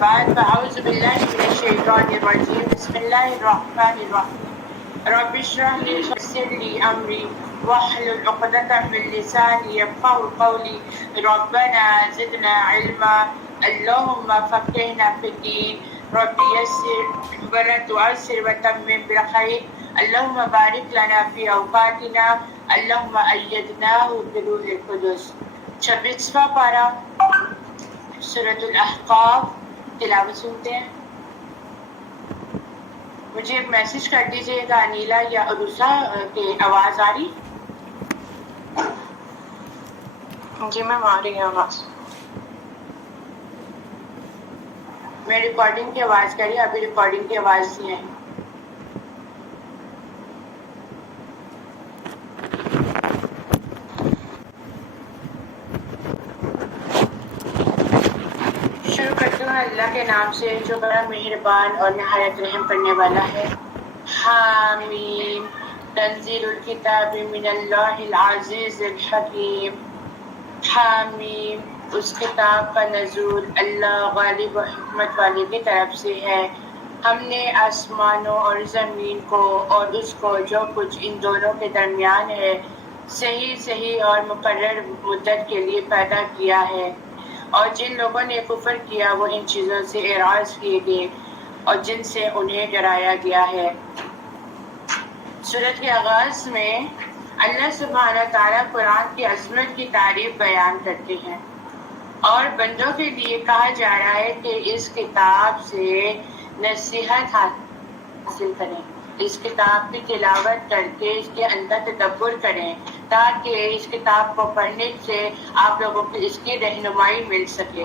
بعد فأعوذ بالله من الشيطان الرجيم بسم الله الرحمن الرحيم رب اشرح لي ويسر لي أمري واحلل عقدة من لساني يفقهوا قولي ربنا زدنا علما اللهم فقهنا في الدين رب يسر ولا تعسر وتمم بالخير اللهم بارك لنا في أوقاتنا اللهم أيدناه بروح القدس 26واں پارہ سورۃ الاحقاف تلاوت سنتے ہیں. مجھے میسج کر دیجیے گا انیلا یا عروسہ کی آواز آ رہی؟ جی میم آ رہی ہے آواز. میں ریکارڈنگ کی آواز کر رہی ہوں، ابھی ریکارڈنگ کی آواز نہیں ہے. شروع کرتی ہوں اللہ کے نام سے جو بڑا مہربان اور نہایت رحم کرنے والا ہے. حامیم تنزیل الکتاب من اللہ العزیز الحکیم. حامیم اس کتاب کا نزول اللہ غالب و حکمت والے کی طرف سے ہے. ہم نے آسمانوں اور زمین کو اور اس کو جو کچھ ان دونوں کے درمیان ہے صحیح اور مقرر مدت کے لیے پیدا کیا ہے. اور جن لوگوں نے کفر کیا وہ ان چیزوں سے اعراض کیے گئے اور جن سے انہیں ڈرایا گیا ہے. سورت کے آغاز میں اللہ سبحانہ تعالیٰ قرآن کی عظمت کی تعریف بیان کرتے ہیں اور بندوں کے لیے کہا جا رہا ہے کہ اس کتاب سے نصیحت حاصل کریں، اس کتاب کی تلاوت کر کے اس کے اندر تدبر کریں تاکہ اس کتاب کو پڑھنے سے آپ لوگوں کو اس کی رہنمائی مل سکے.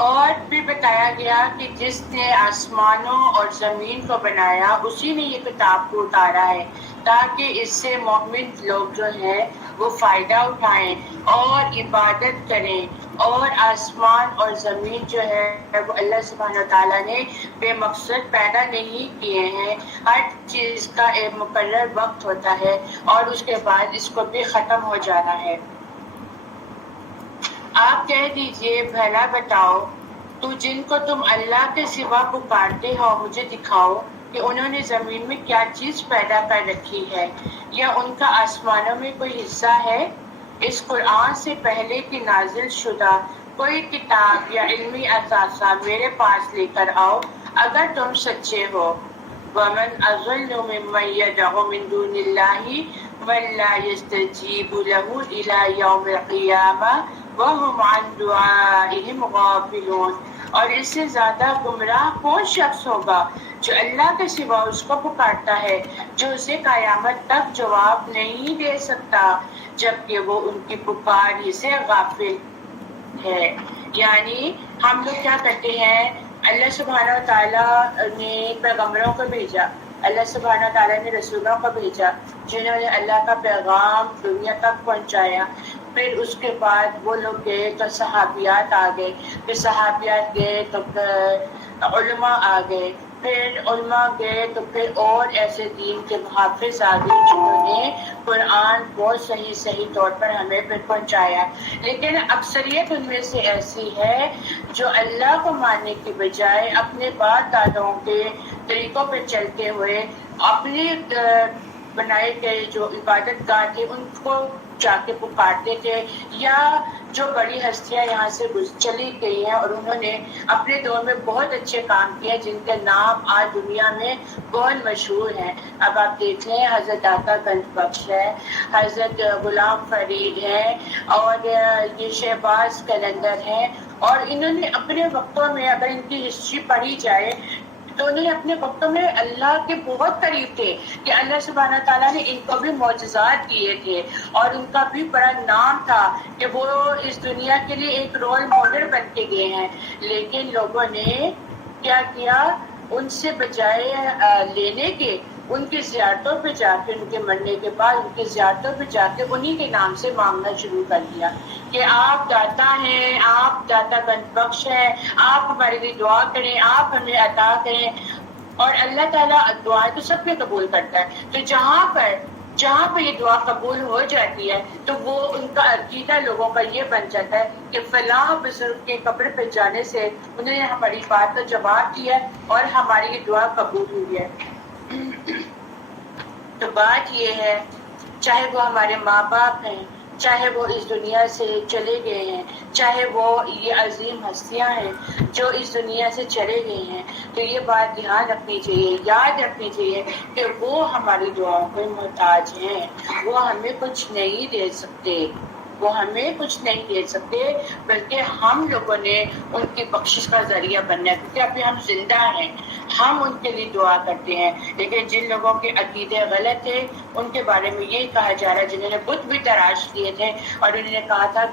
اور پھر بتایا گیا کہ جس نے آسمانوں اور زمین کو بنایا اسی نے یہ کتاب کو اتارا ہے تاکہ اس سے مومن لوگ جو ہیں وہ فائدہ اٹھائیں اور عبادت کریں. اور آسمان اور زمین جو ہے وہ اللہ سبحانہ تعالیٰ نے بے مقصد پیدا نہیں کیے ہیں. ہر چیز کا ایک مقرر وقت ہوتا ہے اور اس کے بعد اس کو بھی ختم ہو جانا ہے. آپ کہہ دیجئے بھلا بتاؤ تو جن کو تم اللہ کے سوا پکارتے ہو مجھے دکھاؤ کہ انہوں نے زمین میں کیا چیز پیدا کر رکھی ہے یا ان کا آسمانوں میں کوئی حصہ ہے. اس قرآن سے پہلے کی نازل شدہ کوئی کتاب یا علمی اثاثہ میرے پاس لے کر آؤ اگر تم سچے ہو. وَمَنْ أَضَلُّ مِمَّنْ يَدْعُو مِن دُونِ اللَّهِ مَن لَّا يَسْتَجِيبُ لَهُ إِلَىٰ يَوْمِ الْقِيَامَةِ وَهُمْ عَن دُعَائِهِمْ غَافِلُونَ. اور اس سے زیادہ گمراہ کون شخص ہوگا جو اللہ کے سوا اس کو پکارتا ہے جو اسے قیامت تک جواب نہیں دے سکتا جبکہ وہ ان کی پکار ہی سے غافل ہے. یعنی ہم لوگ کیا کرتے ہیں، اللہ سبحانہ تعالیٰ نے پیغمبروں کو بھیجا، اللہ سبحانہ تعالیٰ نے رسولوں کو بھیجا جنہوں نے اللہ کا پیغام دنیا تک پہنچایا. پھر اس کے بعد وہ لوگ گئے تو صحابیات آ گئے، پھر صحابیات گئے تو علماء آ گئے، پھر علماء گئے تو پھر اور ایسے دین کے محافظ آ گئے جنہوں نے قرآن بہت صحیح طور پر ہمیں پھر پہنچایا. لیکن اکثریت ان میں سے ایسی ہے جو اللہ کو ماننے کی بجائے اپنے باپ دادوں کے طریقوں پہ چلتے ہوئے اپنے بنائے گئے جو عبادت گاہ تھے ان کو جا کے پکارتے تھے، یا جو بڑی ہستیاں یہاں سے چلی گئی ہیں اور انہوں نے اپنے دور میں بہت اچھے کام کیے جن کے نام آج دنیا میں بہت مشہور ہیں. اب آپ دیکھ لیں حضرت داتا گنج بخش ہے، حضرت غلام فرید ہے اور یہ شہباز قلندر ہیں. اور انہوں نے اپنے وقتوں میں اگر ان کی ہسٹری پڑھی جائے تو انہوں نے اپنے وقتوں میں اللہ کے بہت قریب تھے کہ اللہ سبحانہ تعالیٰ نے ان کو بھی معجزات دیے تھے اور ان کا بھی بڑا نام تھا کہ وہ اس دنیا کے لیے ایک رول ماڈل بن کے گئے ہیں. لیکن لوگوں نے کیا کیا، ان سے بجائے لینے کے ان کی زیارتوں پہ جا کے، ان کے مرنے کے بعد ان کی زیارتوں پہ جا کے انہی کے نام سے مانگنا شروع کر دیا کہ آپ داتا ہیں، آپ داتا گنج بخش ہیں، آپ ہمارے لیے دعا کریں، آپ ہمیں عطا کریں. اور اللہ تعالیٰ دعائیں تو سب کے قبول کرتا ہے. تو جہاں پہ یہ دعا قبول ہو جاتی ہے تو وہ ان کا عقیدہ لوگوں کا یہ بن جاتا ہے کہ فلاں بزرگ کے قبر پہ جانے سے انہوں نے ہماری بات کا جواب دیا اور ہماری یہ دعا قبول ہوئی ہے۔ تو بات یہ ہے، چاہے وہ ہمارے ماں باپ ہیں، چاہے وہ اس دنیا سے چلے گئے ہیں، چاہے وہ یہ عظیم ہستیاں ہیں جو اس دنیا سے چلے گئے ہیں، تو یہ بات دھیان رکھنی چاہیے، یاد رکھنی چاہیے کہ وہ ہماری دعاؤں کے محتاج ہیں، وہ ہمیں کچھ نہیں دے سکتے، وہ ہمیں کچھ نہیں دے سکتے، بلکہ ہم لوگوں نے ان کی بخشش کا ذریعہ بننا ہے، کیونکہ ابھی ہم زندہ ہیں، ہم ان کے لیے دعا کرتے ہیں۔ لیکن جن لوگوں کے عقیدے غلط تھے ان کے بارے میں یہ کہا جا رہا ہے، جنہوں نے بت بھی تراش کیے تھے اور انہوں نے کہا تھا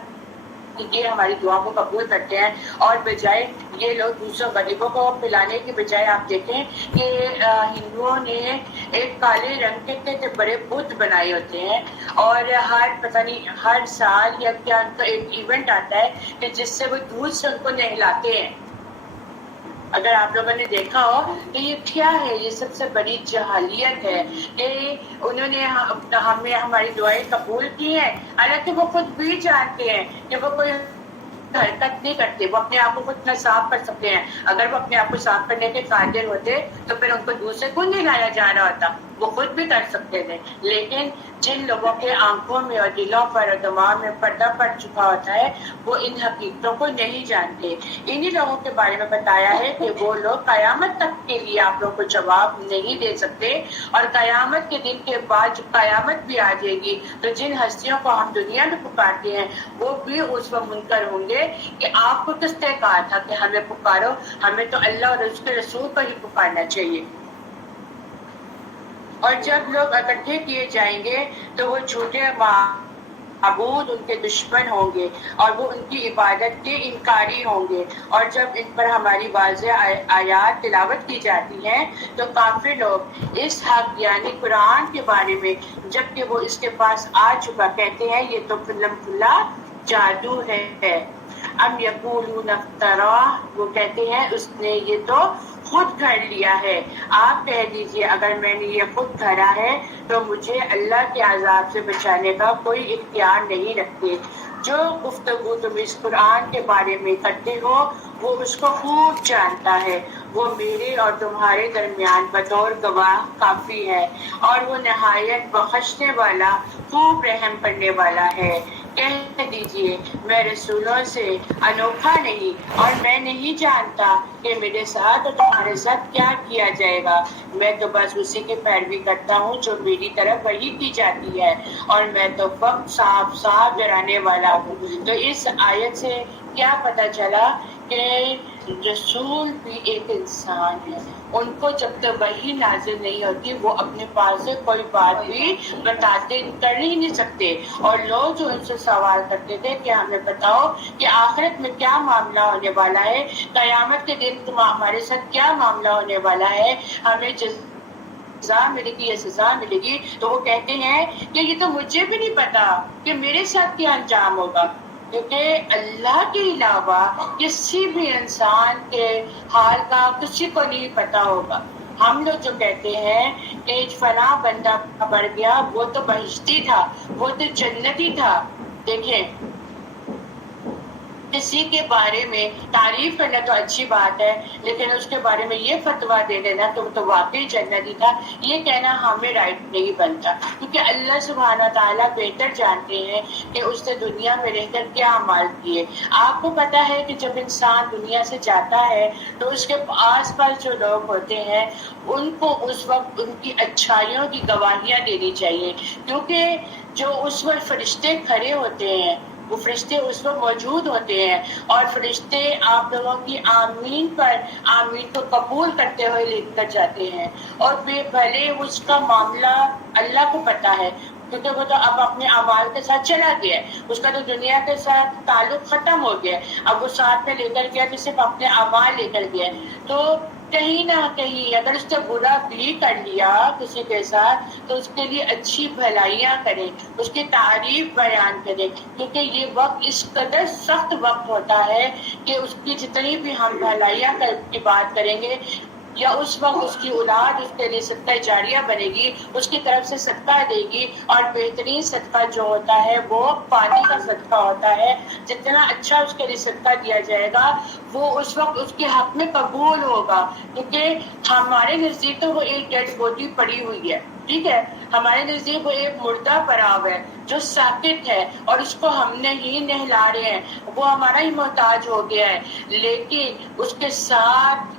کہ یہ ہماری دعا کو قبول کرتے ہیں، اور بجائے یہ لوگ دوسروں غریبوں کو پلانے کے بجائے آپ دیکھیں کہ ہندوؤں نے ایک کالے رنگ کے بڑے بت بنائے ہوتے ہیں، اور ہر پتہ نہیں ہر سال یا کیا ان کا ایک ایونٹ آتا ہے کہ جس سے وہ دودھ سے ان کو نہلاتے ہیں۔ اگر آپ لوگوں نے دیکھا ہو کہ یہ کیا ہے، یہ سب سے بڑی جہالیت ہے کہ انہوں نے ہمیں ہماری دعائیں قبول کی ہیں، حالانکہ وہ خود بھی جانتے ہیں کہ وہ کوئی حرکت نہیں کرتے، وہ اپنے آپ کو اتنا صاف کر سکتے ہیں۔ اگر وہ اپنے آپ کو صاف کرنے کے قادر ہوتے تو پھر ان کو دوسرے کو نہیں لایا جا رہا ہوتا، وہ خود بھی کر سکتے تھے۔ لیکن جن لوگوں کے آنکھوں میں اور دلوں پر اور دماغ میں پردہ پڑ چکا ہوتا ہے وہ ان حقیقتوں کو نہیں جانتے۔ انہی لوگوں کے بارے میں بتایا ہے کہ وہ لوگ قیامت تک کے لیے آپ لوگوں کو جواب نہیں دے سکتے، اور قیامت کے دن کے بعد جب قیامت بھی آ جائے گی تو جن ہستیوں کو ہم دنیا میں پکارتے ہیں وہ بھی اس وقت منکر ہوں گے کہ آپ کو کس نے کہا تھا کہ ہمیں پکارو، ہمیں تو اللہ اور اس کے رسول کو ہی پکارنا چاہیے۔ اور جب لوگ اکٹھے کیے جائیں گے تو وہ جھوٹے معبود ان کے دشمن ہوں گے اور وہ ان کی عبادت کے انکاری ہوں گے، اور جب ان پر ہماری واضح آیات تلاوت کی جاتی ہیں تو کافر لوگ اس حق یعنی قرآن کے بارے میں جب کہ وہ اس کے پاس آ چکا کہتے ہیں یہ تو کھلا جادو ہے۔ ام یقولون افتراہ، وہ کہتے ہیں اس نے یہ تو خود گھڑ لیا ہے۔ آپ کہہ دیجئے اگر میں نے یہ خود گھڑا ہے تو مجھے اللہ کے عذاب سے بچانے کا کوئی اختیار نہیں رکھتے۔ جو گفتگو تم اس قرآن کے بارے میں کرتے ہو وہ اس کو خوب جانتا ہے، وہ میرے اور تمہارے درمیان بطور گواہ کافی ہے، اور وہ نہایت بخشنے والا خوب رحم کرنے والا ہے۔ کہہ دیجئے میں رسولوں سے انوکھا نہیں اور میں نہیں جانتا کہ میرے ساتھ اور تمہارے ساتھ کیا کیا جائے گا، میں تو بس اسی کی پیروی کرتا ہوں جو میری طرف وحی کی جاتی ہے، اور میں تو وقت صاف صاف ڈرانے والا ہوں۔ تو اس آیت سے کیا پتہ چلا کہ رسول بھی ایک انسان ہے، ان کو جب تک وحی نازل نہیں ہوتی وہ اپنے پاس سے کوئی بات بھی بتاتے کر ہی نہیں سکتے۔ اور لوگ جو ان سے سوال کرتے تھے کہ ہمیں بتاؤ کہ آخرت میں کیا معاملہ ہونے والا ہے، قیامت کے دن ہمارے ساتھ کیا معاملہ ہونے والا ہے، ہمیں سزا ملے گی یا سزا ملے گی، تو وہ کہتے ہیں کہ یہ تو مجھے بھی نہیں پتا کہ میرے ساتھ کیا انجام ہوگا، کیونکہ اللہ کے علاوہ کسی بھی انسان کے حال کا کسی کو نہیں پتا ہوگا۔ ہم لوگ جو کہتے ہیں کہ فلاں بندہ مر گیا وہ تو بہشتی تھا، وہ تو جنتی تھا، دیکھیں کسی کے بارے میں تعریف کرنا تو اچھی بات ہے، لیکن اس کے بارے میں یہ فتویٰ دے دینا کہ وہ تو واقعی جنتی تھا، یہ کہنا ہمیں رائٹ نہیں بنتا، کیونکہ اللہ سبحانہ تعالیٰ بہتر جانتے ہیں کہ اس نے دنیا میں رہ کر کیا اعمال کیے۔ آپ کو پتا ہے کہ جب انسان دنیا سے جاتا ہے تو اس کے آس پاس جو لوگ ہوتے ہیں ان کو اس وقت ان کی اچھائیوں کی گواہیاں دینی چاہیے، کیونکہ جو اس وقت فرشتے کھڑے ہوتے ہیں وہ فرشتے اس وقت موجود ہوتے ہیں، اور فرشتے آپ لوگوں کی آمین پر آمین کو قبول کرتے ہوئے لکھ کر جاتے ہیں، اور بھلے اس کا معاملہ اللہ کو پتا ہے کیونکہ وہ تو اب اپنے اعمال کے ساتھ چلا گیا ہے، اس کا تو دنیا کے ساتھ تعلق ختم ہو گیا، اب وہ ساتھ میں لے کر گیا تو صرف اپنے اعمال لے کر گیا، تو کہیں نہ کہیں اگر اس نے برا بھی کر لیا کسی کے ساتھ تو اس کے لیے اچھی بھلائیاں کریں، اس کی تعریف بیان کریں، کیونکہ یہ وقت اس قدر سخت وقت ہوتا ہے کہ اس کی جتنی بھی ہم بھلائیاں کی بات کریں گے یا اس وقت اس کی اولاد اس کے لیے صدقہ جاریہ بنے گی، اس کی طرف سے صدقہ دے گی. اور بہترین صدقہ جو ہوتا ہے وہ پانی کا صدقہ ہوتا ہے. جتنا اچھا اس کے لیے صدقہ دیا جائے گا وہ اس وقت اس کے حق میں قبول ہوگا، کیونکہ ہمارے نزدیک تو وہ ایک ڈیڈ باڈی پڑی ہوئی ہے، ٹھیک ہے، ہمارے نزدیک وہ ایک مردہ پڑا ہوا ہے جو ساکت ہے اور اس کو ہم نے ہی نہلا رہے ہیں، وہ ہمارا ہی محتاج ہو گیا ہے. لیکن اس کے ساتھ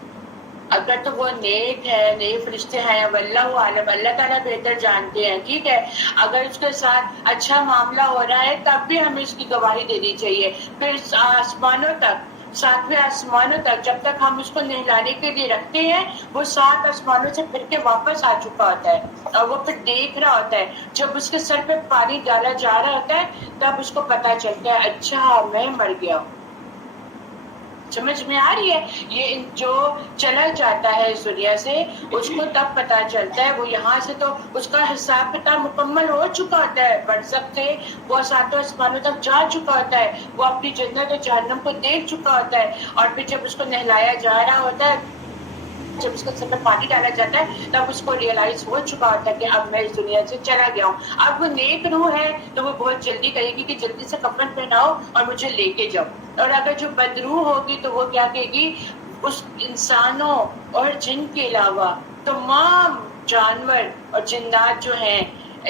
اگر تو وہ نیک ہے، نیک فرشتے ہیں، واللہ عالم، اللہ تعالیٰ بہتر جانتے ہیں، ٹھیک ہے. اگر اس کے ساتھ اچھا معاملہ ہو رہا ہے تب بھی ہمیں اس کی گواہی دینی چاہیے. پھر آسمانوں تک، ساتویں آسمانوں تک جب تک ہم اس کو نہلانے کے لیے رکھتے ہیں وہ 7 آسمانوں سے پھر کے واپس آ چکا ہوتا ہے اور وہ پھر دیکھ رہا ہوتا ہے. جب اس کے سر پہ پانی ڈالا جا رہا ہوتا ہے تب اس کو پتا چلتا ہے اچھا میں مر گیا ہوں. سمجھ میں آ رہی ہے؟ یہ جو چلا جاتا ہے اس دنیا سے اس کو تب پتا چلتا ہے، وہ یہاں سے تو اس کا حساب کتاب مکمل ہو چکا ہوتا ہے، برزخ سے وہ 7 آسمانوں تک جا چکا ہوتا ہے، وہ اپنی جنت اور جہنم کو دیکھ چکا ہوتا ہے. اور پھر جب اس کو نہلایا جا رہا ہوتا ہے، جب اس کے سر میں پانی ڈالا جاتا ہے تب اس کو ریئلائز ہو چکا ہوتا ہے کہ اب میں اس دنیا سے چلا گیا ہوں. اب وہ نیک روح ہے تو وہ بہت جلدی کہے گی کہ جلدی سے کفن پہناؤ اور مجھے لے کے جاؤ. اور اگر جو بدروح ہوگی تو وہ کیا کہے گی، اس انسانوں اور جن کے علاوہ تمام جانور اور جنات جو ہیں،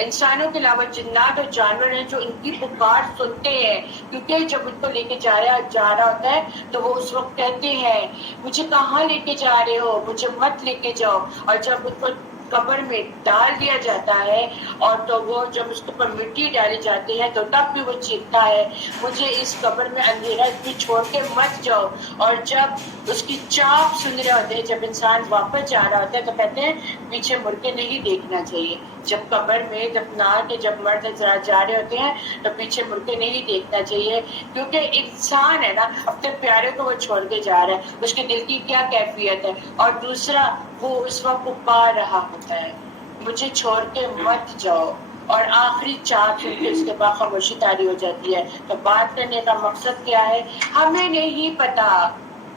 انسانوں کے علاوہ جنات اور جانور ہیں جو ان کی پکار سنتے ہیں، کیونکہ جب ان کو لے کے جا رہا ہوتا ہے تو وہ اس وقت کہتے ہیں مجھے کہاں لے کے جا رہے ہو، مجھے مت لے کے جاؤ. اور جب ان کو قبر میں ڈال دیا جاتا ہے اور تو وہ جب اس کے اوپر مٹی ڈالی جاتی ہے تو تب بھی وہ چیختا ہے مجھے اس قبر میں اندھیرا بھی چھوڑ کے مت جاؤ. اور جب اس کی چاپ سن رہے ہوتے ہیں، جب انسان واپس جا رہا ہوتا ہے تو کہتے ہیں پیچھے مڑ کے نہیں دیکھنا چاہیے. جب قبر میں دفنا کے جب مرد جا رہے ہوتے ہیں تو پیچھے مڑ کے نہیں دیکھنا چاہیے، کیونکہ انسان ہے نا اپنے پیارے کو وہ چھوڑ کے جا رہا ہے، اس کے دل کی کیا کیفیت ہے. اور دوسرا وہ اس وقت پکار رہا ہوتا ہے مجھے چھوڑ کے مت جاؤ، اور آخری چاند سن کے اس کے بعد خاموشی طاری ہو جاتی ہے. تو بات کرنے کا مقصد کیا ہے، ہمیں نہیں پتا،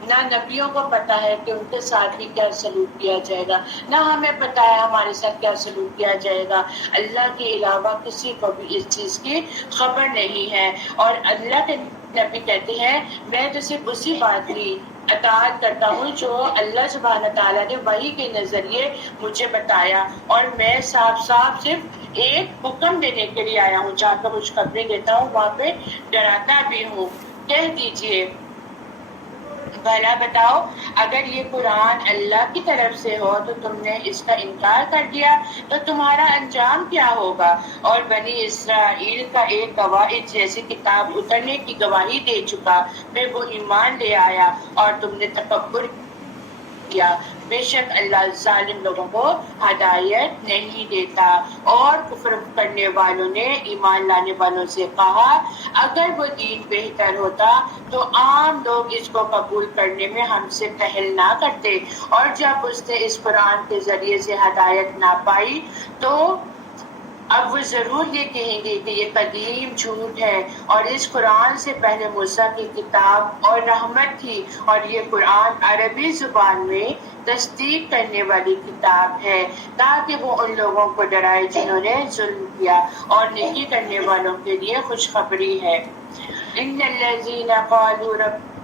نہ نبیوں کو پتا ہے کہ ان کے ساتھ بھی کیا سلوک کیا جائے گا، نہ ہمیں پتا ہے ہمارے ساتھ کیا سلوک کیا جائے گا. اللہ کے علاوہ کسی کو بھی اس چیز کی خبر نہیں ہے. اور اللہ کے نبی کہتے ہیں میں تو صرف اسی بات کی اطاعت کرتا ہوں جو اللہ سبحانہ تعالیٰ نے وحی کے نظریے مجھے بتایا، اور میں صاف صرف ایک حکم دینے کے لیے آیا ہوں. جہاں پر خوشخبری دیتا ہوں وہاں پہ ڈراتا بھی ہوں. کہہ دیجئے بھلا بتاؤ اگر یہ قرآن اللہ کی طرف سے ہو تو تم نے اس کا انکار کر دیا تو تمہارا انجام کیا ہوگا. اور بنی اسرائیل کا ایک گواہ جیسی کتاب اترنے کی گواہی دے چکا، میں وہ ایمان لے آیا اور تم نے تکبر کیا. بے شک اللہ ظالم لوگوں کو ہدایت نہیں دیتا. اور کفر کرنے والوں نے ایمان لانے والوں سے کہا اگر وہ دین بہتر ہوتا تو عام لوگ اس کو قبول کرنے میں ہم سے پہل نہ کرتے، اور جب اس نے اس قرآن کے ذریعے سے ہدایت نہ پائی تو اب وہ ضرور یہ کہیں گے کہ یہ قدیم جھوٹ ہے، اور اس قرآن سے پہلے موسیٰ کی کتاب اور رحمت تھی، اور یہ قرآن عربی زبان میں تصدیق کرنے والی کتاب ہے تاکہ وہ ان لوگوں کو ڈرائے جنہوں نے ظلم کیا، اور نیکی کرنے والوں کے لیے خوشخبری ہے. ان الذين قالوا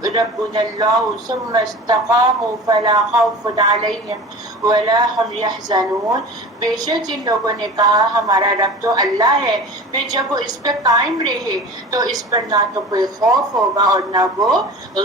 ربنا الله ثم استقاموا فلا خوف عليهم ولا هم يحزنون. بے شک جن لوگوں نے کہا ہمارا رب تو اللہ ہے، پھر جب وہ اس پہ قائم رہے تو اس پر نہ تو کوئی خوف ہوگا اور نہ وہ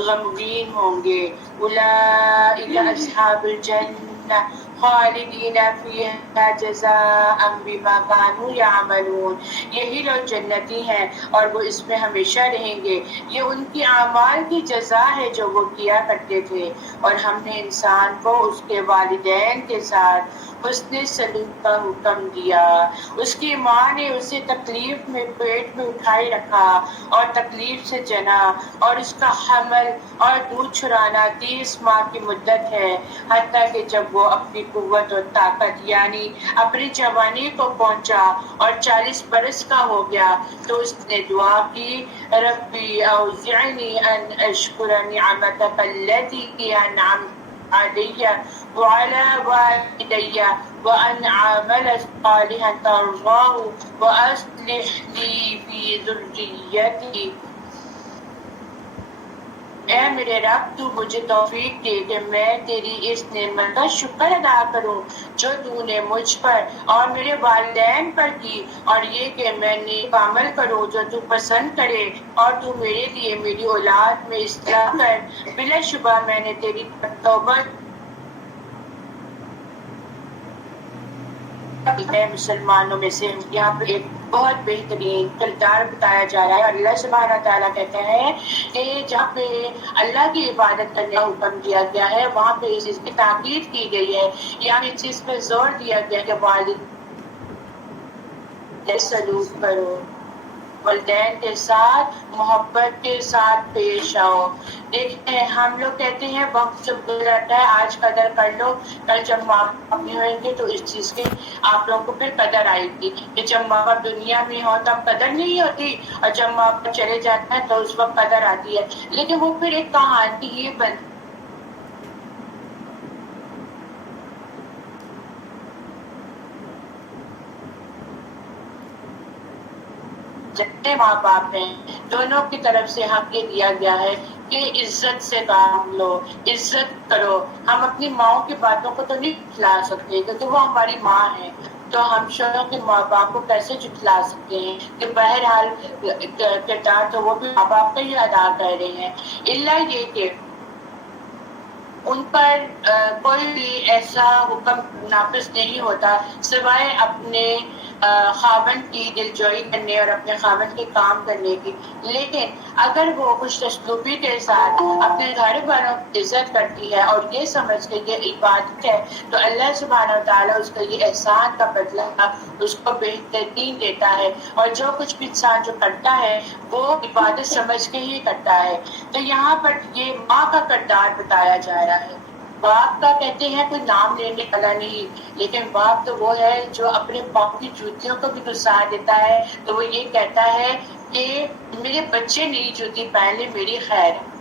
غمگین ہوں گے. اولئک اصحاب الجنہ خالدین فیہا جزاء بما کانوا یعملون. یہی لوگ جنتی ہیں اور وہ اس میں ہمیشہ رہیں گے، یہ ان کی اعمال کی جزا ہے جو وہ کیا کرتے تھے. اور ہم نے انسان کو اس کے والدین کے ساتھ حسن سلوک کا حکم دیا. اس کی ماں نے اسے تکلیف میں پیٹ میں اٹھائے رکھا اور تکلیف سے جنا، اور اس کا حمل اور دودھ چھرانا 30 ماہ کی مدت ہے، حتیٰ کہ جب وہ اپنی قوت اور طاقت یعنی اپنی جوانی کو پہنچا اور 40 برس کا ہو گیا تو اس نے دعا کی ربی اوزعنی ان اشکر نعمتک التی انعمت علي وعلى والدي وأن أعمل صالحا ترضاه وأصلح لي في ذريتي. اے میرے رب تو مجھے توفیق دے کہ میں تیری اس نعمت کا شکر ادا کروں جو تو نے مجھ پر اور میرے والدین پر کی، اور یہ کہ میں نیک عمل کروں جو تو پسند کرے، اور تو میرے لیے میری اولاد میں اصلاح کر. بلا شبہ میں نے تیری توبہ مسلمانوں میں سے. یہاں پہ ایک بہت بہترین کردار بتایا جا رہا ہے، اور اللہ سبحانہ تعالیٰ کہتے ہیں کہ جہاں پہ اللہ کی عبادت کرنے کا حکم دیا گیا ہے وہاں پہ اس چیز کی تاکید کی گئی ہے، یعنی اس چیز پہ زور دیا گیا کہ والدین سلوک کرو، والدین کے ساتھ محبت کے ساتھ پیش آؤ. دیکھتے ہیں ہم لوگ کہتے ہیں وقت جب گزرتا ہے آج قدر کر لو، کل جب ماں باپ نہیں ہوئیں گے تو اس چیز کی آپ لوگوں کو پھر قدر آئے گی کہ جب ماں باپ دنیا میں ہو تب قدر نہیں ہوتی، اور جب ماں باپ چلے جاتے ہیں تو اس وقت قدر آتی ہے. لیکن وہ پھر ایک کہانی یہ بنتی جتنے ماں باپ ہیں دونوں کی طرف سے حق یہ دیا گیا ہے کہ عزت سے کام لو، عزت کرو. ہم اپنی ماؤں کی باتوں کو تو نہیں جھٹلا سکتے کیونکہ وہ ہماری ماں ہے، تو ہم شوہروں کے ماں باپ کو کیسے جھٹلا سکتے ہیں کہ بہرحال کردار تو وہ بھی ماں باپ کا ہی ادا کر رہے ہیں. اللہ یہ کہ ان پر کوئی بھی ایسا حکم نافذ نہیں ہوتا سوائے اپنے خاوند کی دلجوئی کرنے اور اپنے خاوند کے کام کرنے کی. لیکن اگر وہ خوش اسلوبی کے ساتھ اپنے گھر والوں کی عزت کرتی ہے اور یہ سمجھ کے یہ عبادت ہے تو اللہ سبحانہ وتعالیٰ اس کا یہ احسان کا بدلہ اس کو بہترین دیتا ہے. اور جو کچھ بھی انسان جو کرتا ہے وہ عبادت سمجھ کے ہی کرتا ہے. تو یہاں پر یہ ماں کا کردار بتایا جا رہا ہے. باپ کا کہتے ہیں کوئی نام لینے والا نہیں، لیکن باپ تو وہ ہے جو اپنے باپ کی جوتیوں کو بھی گسار دیتا ہے. تو وہ یہ کہتا ہے کہ میرے بچے نئی جوتی پہن لے میری خیر ہے.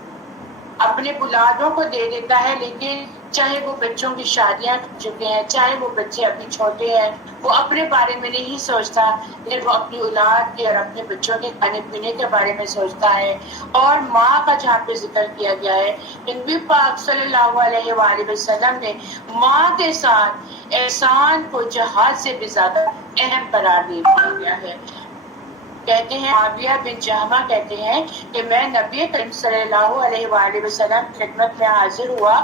اپنے اولادوں کو دے دیتا ہے، لیکن چاہے وہ بچوں کی شادیاں کر چکے ہیں، چاہے وہ بچے ابھی چھوٹے ہیں، وہ اپنے بارے میں نہیں سوچتا، لیکن وہ اپنی اولاد کے اور اپنے بچوں کے کھانے پینے کے بارے میں سوچتا ہے. اور ماں کا جہاں پہ ذکر کیا گیا ہے، نبی پاک صلی اللہ علیہ وآلہ وسلم نے ماں کے ساتھ احسان کو جہاد سے بھی زیادہ اہم قرار دے دیا گیا ہے. کہتے ہیں معاویہ بن جہمہ کہتے ہیں کہ میں نبی کریم صلی اللہ علیہ وآلہ وسلم کی خدمت میں حاضر ہوا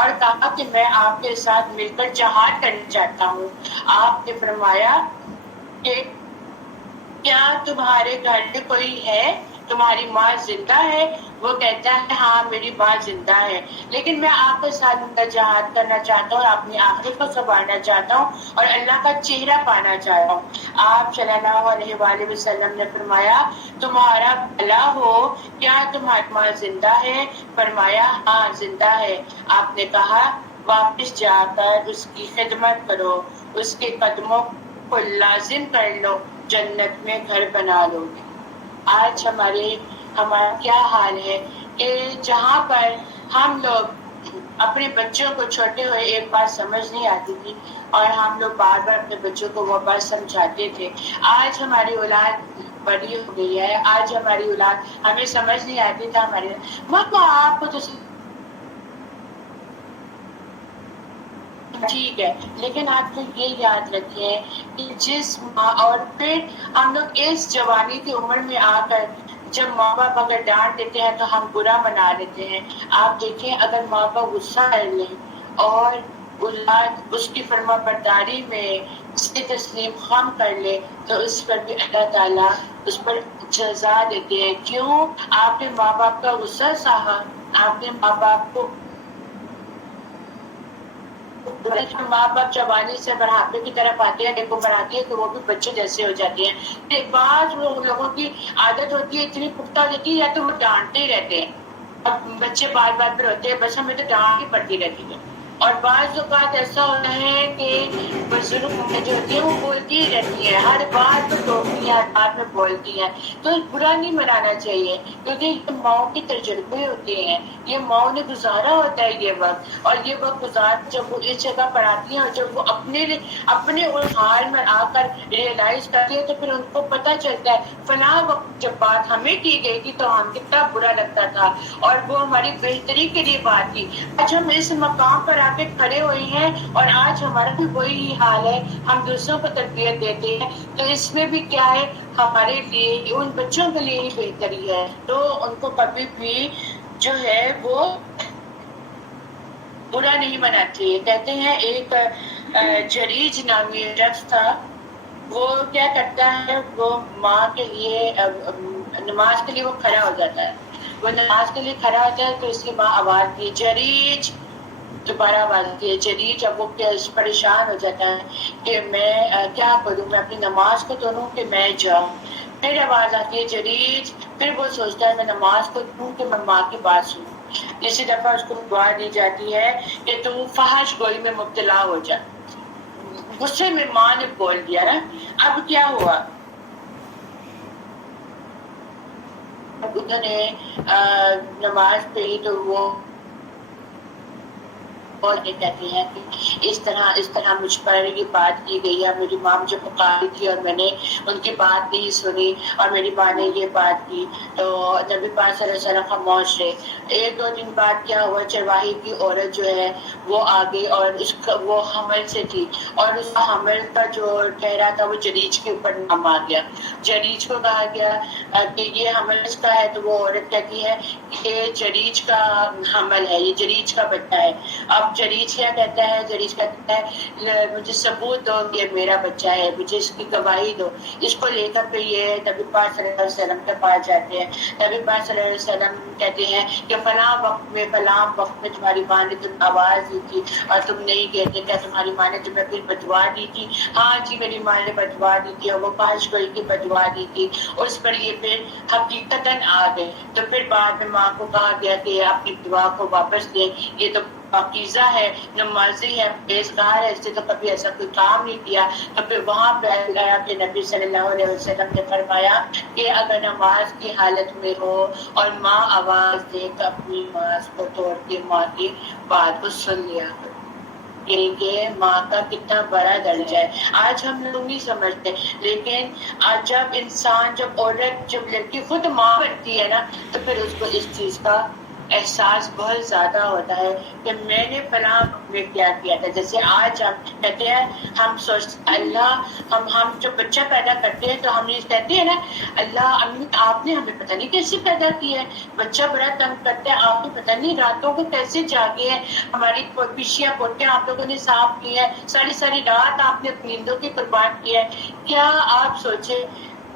اور کہا کہ میں آپ کے ساتھ مل کر جہاد کرنا چاہتا ہوں. آپ نے فرمایا کہ کیا تمہارے گھر میں کوئی ہے، تمہاری ماں زندہ ہے؟ وہ کہتا ہے ہاں میری ماں زندہ ہے، لیکن میں آپ کے ساتھ مل کر جہاد کرنا چاہتا ہوں، اپنی آخرت کو سنوارنا چاہتا ہوں اور اللہ کا چہرہ پانا چاہتا ہوں. آپ صلی اللہ علیہ وآلہ وسلم نے فرمایا تمہارا بھلا ہو، کیا تمہاری ماں زندہ ہے؟ فرمایا ہاں زندہ ہے. آپ نے کہا واپس جا کر اس کی خدمت کرو، اس کے قدموں کو لازم کر لو، جنت میں گھر بنا لو گے. آج ہمارا کیا حال ہے کہ جہاں پر ہم لوگ اپنے بچوں کو چھوٹے ہوئے ایک بات سمجھ نہیں آتی تھی اور ہم لوگ بار بار اپنے بچوں کو وہ بات سمجھاتے تھے. آج ہماری اولاد بڑی ہو گئی ہے، آج ہماری اولاد ہمیں سمجھ نہیں آتی تھا، ہماری آپ کو تو ٹھیک ہے، لیکن آپ کو یہ یاد رکھیں کہ جس ماں اور پھر ہم لوگ اس جوانی کی عمر میں آ کر جب ماں باپ اگر ڈانٹ دیتے ہیں تو ہم برا منا لیتے ہیں. آپ دیکھیں اگر ماں باپ غصہ کر لیں اور اولاد اس کی فرما برداری میں اس کی تسلیم خم کر لے تو اس پر بھی اللہ تعالیٰ اس پر جزا دیتے ہیں. کیوں؟ آپ نے ماں باپ کا غصہ سہا، آپ نے ماں باپ کو ماں باپ جوانی سے بڑھاپے کی طرف آتے ہیں، دیکھو بڑھاتی ہے تو وہ بھی بچے جیسے ہو جاتے ہیں. ایک بات وہ لوگوں کی عادت ہوتی ہے اتنی پختہ ہوتی ہے یا تو وہ ڈانٹتے ہی رہتے ہیں. اب بچے بار بار پھر ہوتے ہیں بس ہمیں تو ڈانٹ ہی پڑتی رہتی ہے. اور بعض اوقات ایسا ہوتا ہے کہ بزرگ جو ہوتی ہیں وہ بولتی ہی رہتی ہیں، ہر بات میں ٹوکتی ہیں، ہر بات میں بولتی ہیں، تو برا نہیں منانا چاہیے، کیونکہ یہ ماؤں کے تجربے ہوتے ہیں، یہ ماؤں نے گزارا ہوتا ہے یہ وقت، اور یہ وقت گزار جب وہ اس جگہ پر آتی ہیں اور جب وہ اپنے اس حال میں آ کر ریئلائز کرتی ہے تو پھر ان کو پتہ چلتا ہے فلاں وقت جب بات ہمیں کی گئی تھی تو ہم کتنا برا لگتا تھا اور وہ ہماری بہتری کے لیے بات تھی۔ آج ہم اس مقام پر آ کے کھڑے ہوئے ہیں اور آج ہمارا بھی وہی حال ہے، ہم دوسروں کو تربیت دیتے ہیں، تو اس میں بھی کیا ہے، ہمارے لیے ان بچوں کے لیے ہی بہتری ہے، تو ان کو کبھی بھی جو ہے وہ برا نہیں مناتی۔ کہتے ہیں ایک جریج نامی شخص تھا، وہ کیا کرتا ہے، وہ ماں کے لیے نماز کے لیے وہ کھڑا ہو جاتا ہے، وہ نماز کے لیے کھڑا ہوتا ہے تو اس کی ماں آواز دی جریج، دوبارہ آواز دی جریج، اب وہ پریشان ہو جاتا ہے کہ میں کیا کروں، میں اپنی نماز کو تو لوں کہ میں جاؤں، پھر آواز آتی ہے جریج، پھر وہ سوچتا ہے میں نماز کو دوں کہ میں ماں کی بات سنوں۔ اسی دفعہ اس کو دعا دی جاتی ہے کہ تم فحش گوئی میں مبتلا ہو جا۔ غصے میں ماں نے بول دیا نا، اب کیا ہوا، اب انہوں نے نماز پڑھی تو وہ اور یہ کہتے ہیں کہ اس طرح مجھ پر یہ بات کی گئی ہے، میری ماں مجھے پکاری تھی اور میں نے ان کی بات نہیں سنی اور میری ماں نے یہ بات کی، تو نبی پاک صلی اللہ علیہ وسلم خاموش رہے۔ ایک دو دن بعد کیا ہوا، چرواہی کی عورت جو ہے وہ آ گئی اور وہ حمل سے تھی اور اس حمل کا جو ٹھہرا تھا وہ جریج کے اوپر نام آ گیا۔ جریج کو کہا گیا کہ یہ حمل اس کا ہے، تو وہ عورت کہتی ہے کہ جریج کا حمل ہے، یہ جریج کا بچہ ہے۔ اب جریج کیا کہتا ہے، جریج کہتا ہے مجھے ثبوت دو کہ میرا بچہ ہے، مجھے اس کی گواہی دو۔ اس کو لے کر پھر یہ نبی پاک صلی اللہ علیہ وسلم کے پاس جاتے ہیں۔ نبی پاک صلی اللہ علیہ وسلم کہتے ہیں کہ فلاں وقت میں تمہاری ماں نے تم آواز دی تھی اور تم نہیں کہتے، کیا تمہاری ماں نے تمہیں پھر بدعا دی تھی؟ ہاں جی میری ماں نے بدعا دی تھی، اور وہ فحش گوئی کی بدعا دی تھی، اس پر یہ پھر حقیقتاً آ گئے۔ تو پھر بعد میں ماں کو کہا گیا کہ اپنی دعا کو واپس دیں، یہ تو پاکیزہ ہے، نمازی ہے، پرہیزگار ہے، اس نے تو کبھی ایسا کوئی کام نہیں کیا۔ تو پھر وہاں پہ آیا کہ نبی صلی اللہ علیہ وسلم نے فرمایا کہ اگر نماز کی حالت میں ہو اور ماں آواز دے تو اپنی نماز کو توڑ کے ماں کی بات کو سن لیا کرو، یعنی کہ ماں کا کتنا بڑا درجہ ہے۔ آج ہم لوگ نہیں سمجھتے، لیکن آج جب لڑکی خود ماں بنتی ہے نا تو پھر اس کو اس چیز کا احساس بہت زیادہ ہوتا ہے کہ میں نے فلاں میں کیا کیا تھا۔ جیسے آج ہم کہتے ہیں، ہم سوچتے اللہ، ہم جب بچہ پیدا کرتے ہیں تو ہم یہ کہتے ہیں نا، اللہ امی آپ نے ہمیں پتہ نہیں کیسے پیدا کیا ہے، بچہ بڑا تنگ کرتا ہے، آپ نے پتہ نہیں راتوں کو کیسے جاگے ہیں، ہماری پشیاں پوٹیاں آپ لوگوں نے صاف کی ہے، ساری رات آپ نے اپنی نیندوں کی قربان کیا ہے۔ کیا آپ سوچے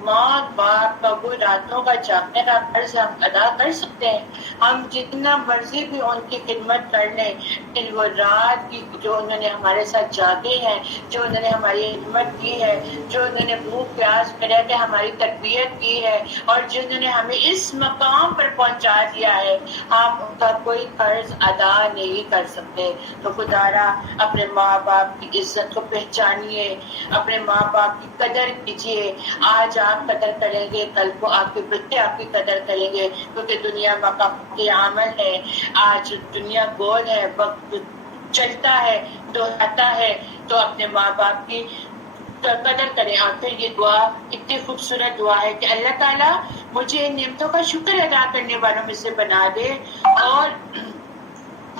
ماں باپ کا وہ راتوں کا جاگنے کا قرض ہم ادا کر سکتے ہیں؟ ہم جتنا مرضی بھی ان کی خدمت کر لیں، لیکن وہ رات کی جو انہوں نے ہمارے ساتھ جاگے ہیں، جو انہوں نے ہماری خدمت کی ہے، جو انہوں نے بھوک پیاس میں رہ کے ہماری تربیت کی ہے اور جنہوں نے ہمیں اس مقام پر پہنچا دیا ہے، ہم ان کا کوئی قرض ادا نہیں کر سکتے۔ تو خدارا اپنے ماں باپ کی عزت کو پہچانیے، اپنے ماں باپ کی قدر کیجیے۔ آج آپ قدر کریں گے، کل کو آپ کے بچے آپ کی قدر کریں گے، کیونکہ دنیا مقام کے عمل ہے۔ آج دنیا گول ہے، وقت چلتا ہے، دہراتا ہے، تو اپنے ماں باپ کی قدر کریں۔ اور پھر یہ دعا اتنی خوبصورت دعا ہے کہ اللہ تعالیٰ مجھے ان نعمتوں کا شکر ادا کرنے والوں میں سے بنا دے، اور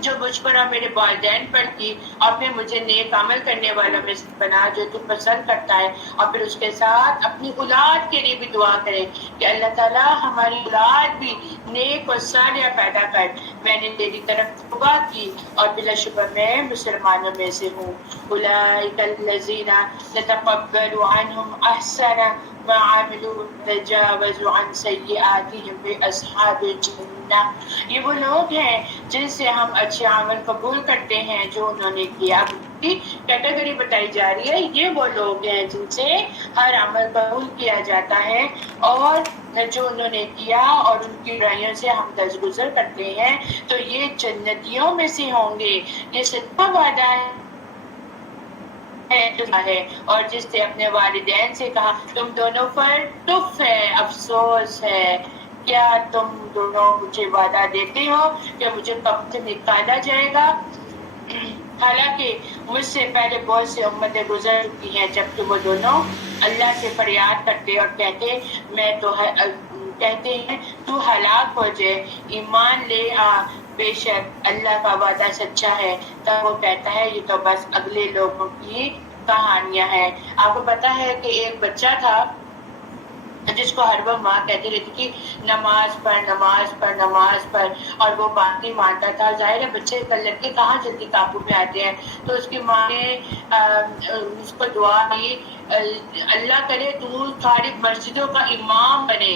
جو مجھ پر اور میرے والدین پر کی، اور پھر مجھے نیک عمل کرنے والوں میں سے بنا جو تو پسند کرتا ہے۔ اور پھر اس کے ساتھ اپنی اولاد کے لیے بھی دعا کریں کہ اللہ تعالیٰ ہماری اولاد بھی نیک اور صالح پیدا کر۔ میں نے تیری طرف توبہ کی اور بلا شبہ میں مسلمانوں میں سے ہوں۔ اولئک الذین نتقبل عنہم احسن ما عملوا ونتجاوز عن سیئاتہم باصحاب الجنہ۔ یہ وہ لوگ ہیں جن سے ہم اچھے عمل قبول کرتے ہیں جو انہوں نے کیا۔ کیٹیگری بتائی جا رہی ہے، یہ وہ لوگ ہیں جن سے ہر عمل قبول کیا جاتا ہے اور جو انہوں نے کیا اور ان کی برائیوں سے ہم درگزر کرتے ہیں تو یہ جنتیوں میں سے ہوں گے. یہ سچا وعدہ ہے. اور جس نے اپنے والدین سے کہا تم دونوں پر تف ہے، افسوس ہے، کیا تم دونوں مجھے وعدہ دیتے ہو کہ مجھے قبر سے نکالا جائے گا؟ حالانکہ مجھ سے پہلے بہت سے امتیں گزر چکی ہیں جبکہ وہ دونوں اللہ سے فریاد کرتے اور کہتے ہیں تو ہلاک ہو جائے، ایمان لے آ، بے شک اللہ کا وعدہ سچا ہے. تب وہ کہتا ہے یہ تو بس اگلے لوگوں کی کہانیاں ہیں. آپ کو پتا ہے کہ ایک بچہ تھا جس کو ہر وقت ماں کہتی رہتی کہ نماز پڑھ نماز پڑھ نماز پڑھ، اور وہ بات نہیں مانتا تھا. ظاہر ہے بچے لڑکے کہاں جلدی قابو میں آتے ہیں. تو اس کی ماں نے اس کو دعا دی اللہ کرے تو ساری مسجدوں کا امام بنے،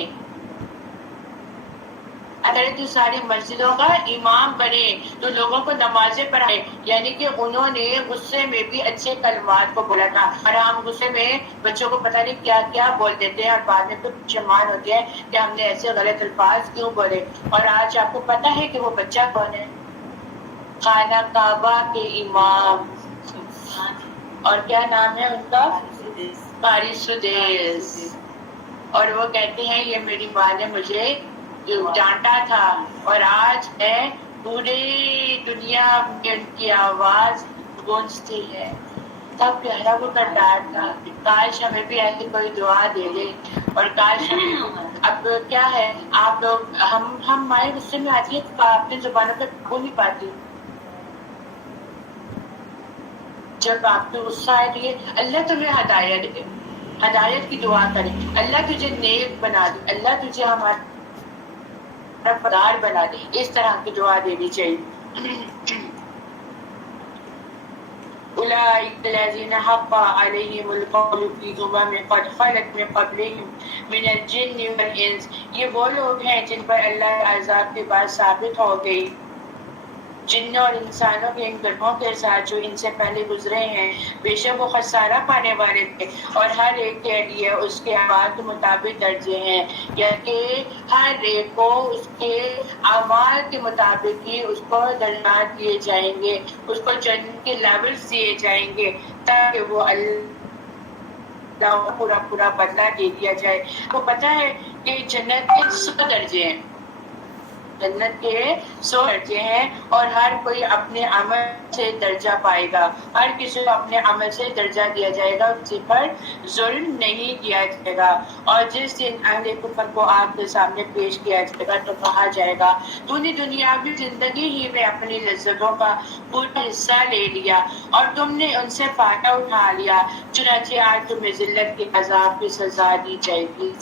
اگر تو ساری مسجدوں کا امام بنے تو لوگوں کو نمازیں پڑھائے. یعنی کہ انہوں نے غصے میں بھی اچھے کلمات کو بولا تھا، اور ہم غصے میں بچوں کو پتہ نہیں کیا کیا بول دیتے ہیں اور بعد میں پھر پشیمان ہوتے ہیں کہ ہم نے ایسے غلط الفاظ کیوں بولے. اور آج آپ کو پتہ ہے کہ وہ بچہ کون ہے؟ خانہ کعبہ کے امام. اور کیا نام ہے ان کا؟ قاری سدیس. اور وہ کہتے ہیں یہ میری ماں نے مجھے ڈانٹا تھا اور آج ہے پوری دنیا میں ان کی آواز گونجتی ہے. تب پیارا وہ کا ڈانٹ تھا. کاش ہمیں بھی ایسی کوئی دعا دے دے، اور کاش اب کیا ہے آپ لوگ ہم مائیں غصے میں آتی ہے تو اپنی زبانوں پہ بول نہیں پاتی. جب آپ کو غصہ آئے تو یہ اللہ تمہیں ہدایت دے، ہدایت کی دعا کرے، اللہ تجھے نیک بنا دے، اللہ تجھے ہمارا پدار بنا دے. اس طرح کی دعا دینی چاہیے. أولئك الذين حق عليهم القول في أمم قد خلت من قبلهم من الجن والإنس. یہ وہ لوگ ہیں جن پر اللہ کے عذاب کی بات ثابت ہو گئی جنوں اور انسانوں کے ان گروہوں کے ساتھ جو ان سے پہلے گزرے ہیں. بے شک وہ خسارہ پانے والے تھے اور ہر ایک کے لیے اس کے اعمال کے مطابق درجے ہیں، یعنی ہر ایک کو اس کے اعمال کے مطابق ہی اس کو درجات دیے جائیں گے، اس کو جنت کے لیولز دیے جائیں گے تاکہ وہ اللہ پورا پورا بدلہ دے دیا جائے. کو پتہ ہے کہ جنت کے 100 درجے ہیں، جنت کے 100 درجے ہیں اور ہر کوئی اپنے عمل سے درجہ پائے گا. ہر کسی کو اپنے عمل سے درجہ دیا جائے گا، کسی پر ظلم نہیں کیا جائے گا. اور جس دن اہل کفر کو آگ کے سامنے پیش کیا جائے گا تو کہا جائے گا تو نے دنیاوی زندگی ہی میں اپنی لذتوں کا پورا حصہ لے لیا اور تم نے ان سے فائدہ اٹھا لیا، چنانچہ آج تمہیں ذلت کے عذاب کی سزا دی جائے گی.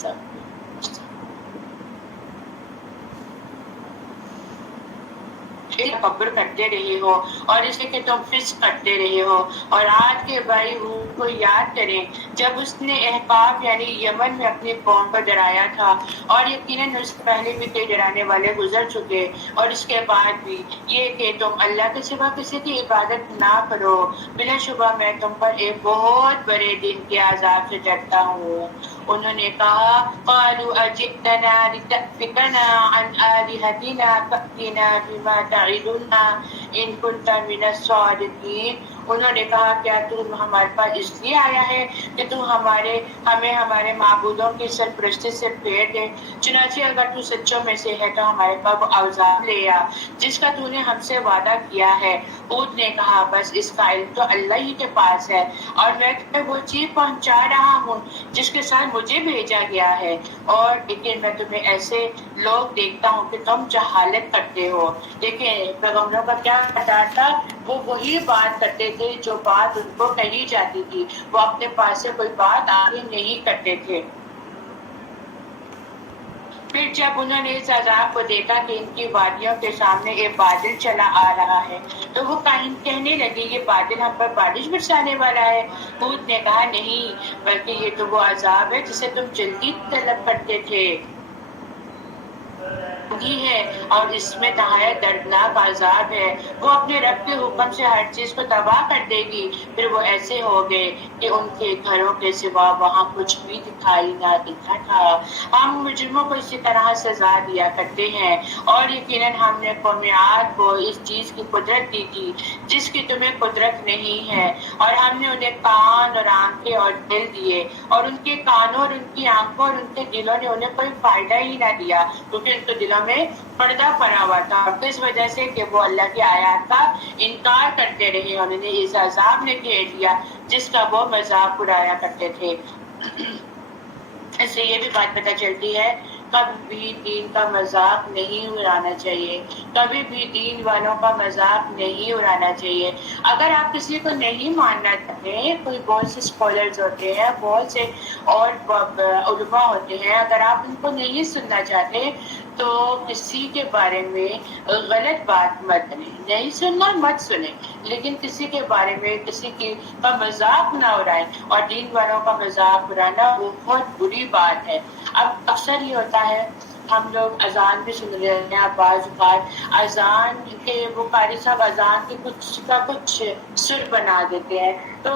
تکبر کرتے رہے ہو اور اس لیے کہ تم فسق کرتے رہے ہو. اور آج کے بھائی کو یاد کریں جب اس نے احقاف یعنی یمن میں اپنی قوم کو ڈرایا تھا، اور یقیناً اس سے پہلے بھی کئی ڈرانے والے گزر چکے، اور اس کے بعد بھی یہ کہ تم اللہ کے سوا کسی کی عبادت نہ کرو، بلا شبہ میں تم پر ایک بہت بڑے دن کے عذاب سے ڈرتا ہوں. انہوں نے کہا قالوا اجئتنا لتأفكنا عن آلهتنا فأتنا بما تعدنا ان كنت من الصادقين. انہوں نے کہا کیا تم ہمارے پاس اس لیے آیا ہے کہ تم ہمیں ہمارے معبودوں کی سرپرستی سے پھیر دے؟ چنانچہ اگر تو سچوں میں سے ہے تو ہمارے پاس وہ اوزار لے آ جس کا تو نے ہم سے وعدہ کیا ہے. ہود نے کہا بس اس کا علم تو اللہ ہی کے پاس ہے، اور میں تمہیں وہ چیز پہنچا رہا ہوں جس کے ساتھ مجھے بھیجا گیا ہے. اور لیکن میں تمہیں ایسے لوگ دیکھتا ہوں کہ تم جہالت کرتے ہو. لیکن پیغمبروں کا کیا کردار تھا؟ وہ وہی بات کرتے تھے جو بات ان کو کہی جاتی تھی، وہ اپنے پاس سے کوئی بات آگے نہیں کرتے تھے. پھر جب انہوں نے اس عذاب کو دیکھا کہ ان کی وادیوں کے سامنے ایک بادل چلا آ رہا ہے تو وہ کہنے لگے یہ بادل ہم پر بارش برسانے والا ہے. ہود نے کہا نہیں، بلکہ یہ تو وہ عذاب ہے جسے تم جلدی طلب کرتے تھے. تنگی ہے اور اس میں نہایت دردناک عذاب ہے۔ وہ اپنے رب کے حکم سے ہر چیز کو تباہ کر دے گی۔ پھر وہ ایسے ہو گئے کہ ان کے گھروں کے سوا وہاں کچھ بھی دکھائی نہ دیتا تھا۔ ہم مجرموں کو اسی طرح سزا دیا کرتے ہیں، اور یقیناً ہم نے قوم عاد کو اس چیز کی قدرت دی تھی جس کی تمہیں قدرت نہیں ہے، اور ہم نے انہیں کان اور آنکھیں اور دل دیے، اور ان کے کانوں اور ان کی آنکھوں اور ان کے دلوں نے انہیں کوئی فائدہ ہی نہ دیا، کیونکہ ان کے دلوں میں پردہ پڑا ہوا تھا، اور اس وجہ سے کہ وہ اللہ کی آیات کا انکار کرتے رہے، انہوں نے اس عذاب نے گھیر لیا جس کا وہ مذاق اڑایا کرتے تھے۔ اس سے یہ بھی بات پتہ چلتی ہے کبھی بھی دین کا مذاق نہیں اڑانا چاہیے، کبھی بھی دین والوں کا مذاق نہیں اڑانا چاہیے۔ اگر آپ کسی کو نہیں ماننا چاہتے، کوئی بہت سے اسکالرز ہوتے ہیں، بہت سے اور علماء ہوتے ہیں، اگر آپ ان کو نہیں سننا چاہتے تو کسی کے بارے میں غلط بات مت کریں، نہیں سننا مت سنیں، لیکن کسی کے بارے میں کسی کا مذاق نہ اڑائیں، اور دین والوں کا مذاق اڑانا بہت بری بات ہے۔ اب اکثر یہ ہوتا ہے ہم لوگ اذان بھی سن رہے ہیں، بعض اوقات اذان کے وہ قاری صاحب اذان کے کچھ سر بنا دیتے ہیں، تو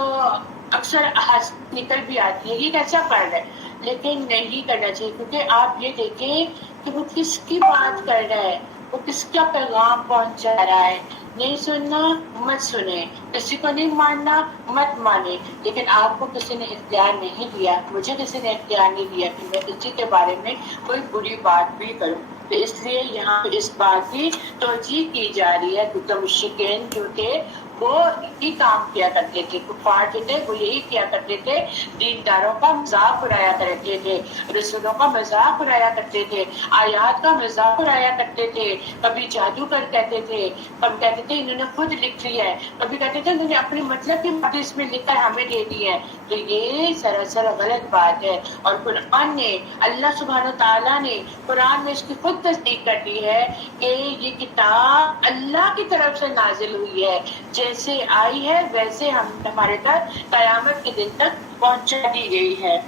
اکثر ہنسی نکل بھی آتی ہے یہ کیسا فرض ہے، لیکن نہیں کرنا چاہیے، کیونکہ آپ یہ دیکھیں کہ وہ کس کی بات کر رہا ہے، وہ کس کا پیغام پہنچا رہا ہے۔ نہیں سننا مت سنیں، کسی کو نہیں ماننا مت مانیں، لیکن آپ کو کسی نے اختیار نہیں دیا، مجھے کسی نے اختیار نہیں دیا کہ میں کسی کے بارے میں کوئی بری بات بھی کروں۔ تو اس لیے یہاں پہ اس بات کی توجیہ کی جا رہی ہے، کیونکہ مشرکین جو تھے وہ یہی کام کیا کرتے تھے، کفار جو تھے وہ یہی کیا کرتے تھے، دینداروں کا مذاق اڑایا کرتے تھے، رسولوں کا مذاق اڑایا کرتے تھے، آیات کا مذاق اڑایا کرتے تھے، کبھی جادوگر کہتے تھے، کبھی کہتے تھے انہوں نے خود لکھ لیا ہے، کبھی کہتے تھے انہوں نے اپنے مطلب کی باتیں اس میں لکھ کر ہمیں دے دی ہے۔ تو یہ سراسر غلط بات ہے، اور قرآن نے، اللہ سبحانہ و تعالیٰ نے قرآن میں اس کی خود تصدیق کر دی ہے کہ یہ کتاب اللہ کی طرف سے نازل ہوئی ہے، جیسے آئی ہے ویسے ہمارے تک قیامت کے دن تک پہنچا دی گئی ہے۔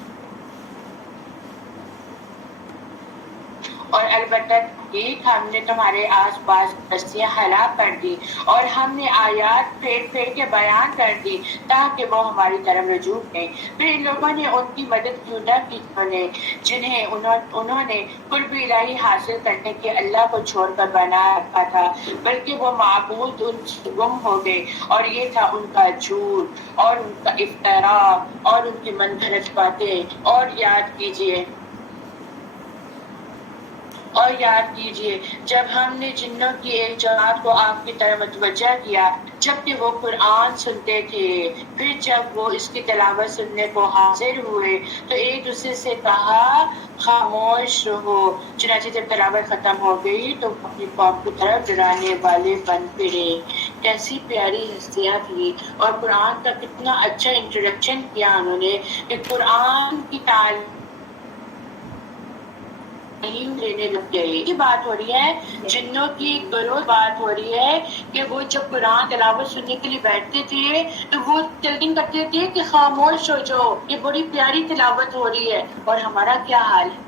اور البتہ ایک ہم نے تمہارے آس پاس بستیاں ہلاک کر دی، اور ہم نے آیات پھیر پھیر کے بیان کر دی تاکہ وہ ہماری طرف رجوع کریں۔ پھر ان لوگوں نے ان کی مدد کیوں نہ کی جنہیں انہوں نے قرب الہی حاصل کرنے کے اللہ کو چھوڑ کر بنا رکھا تھا، بلکہ وہ معبود ان سے گم ہو گئے، اور یہ تھا ان کا جھوٹ اور ان کا افتراء اور ان کی من گھڑت باتیں۔ اور یاد کیجئے جب ہم نے جنوں کی ایک جماعت کو آپ کی طرف متوجہ کیا جبکہ وہ قرآن سنتے تھے، پھر جب وہ اس کی تلاوت سننے کو حاضر ہوئے تو ایک دوسرے سے کہا خاموش رہو، چنانچہ جب تلاوت ختم ہو گئی تو اپنی قوم کی طرف ڈرانے والے بن پڑے۔ کیسی پیاری ہستیاں تھی، اور قرآن کا کتنا اچھا انٹروڈکشن کیا انہوں نے کہ قرآن کی تعلیم لینے لگ گئے۔ یہ بات ہو رہی ہے جنوں کی گروہ، بات ہو رہی ہے کہ وہ جب قرآن تلاوت سننے کے لیے بیٹھتے تھے تو وہ تلقین کرتے تھے کہ خاموش ہو جاؤ، یہ بڑی پیاری تلاوت ہو رہی ہے۔ اور ہمارا کیا حال ہے؟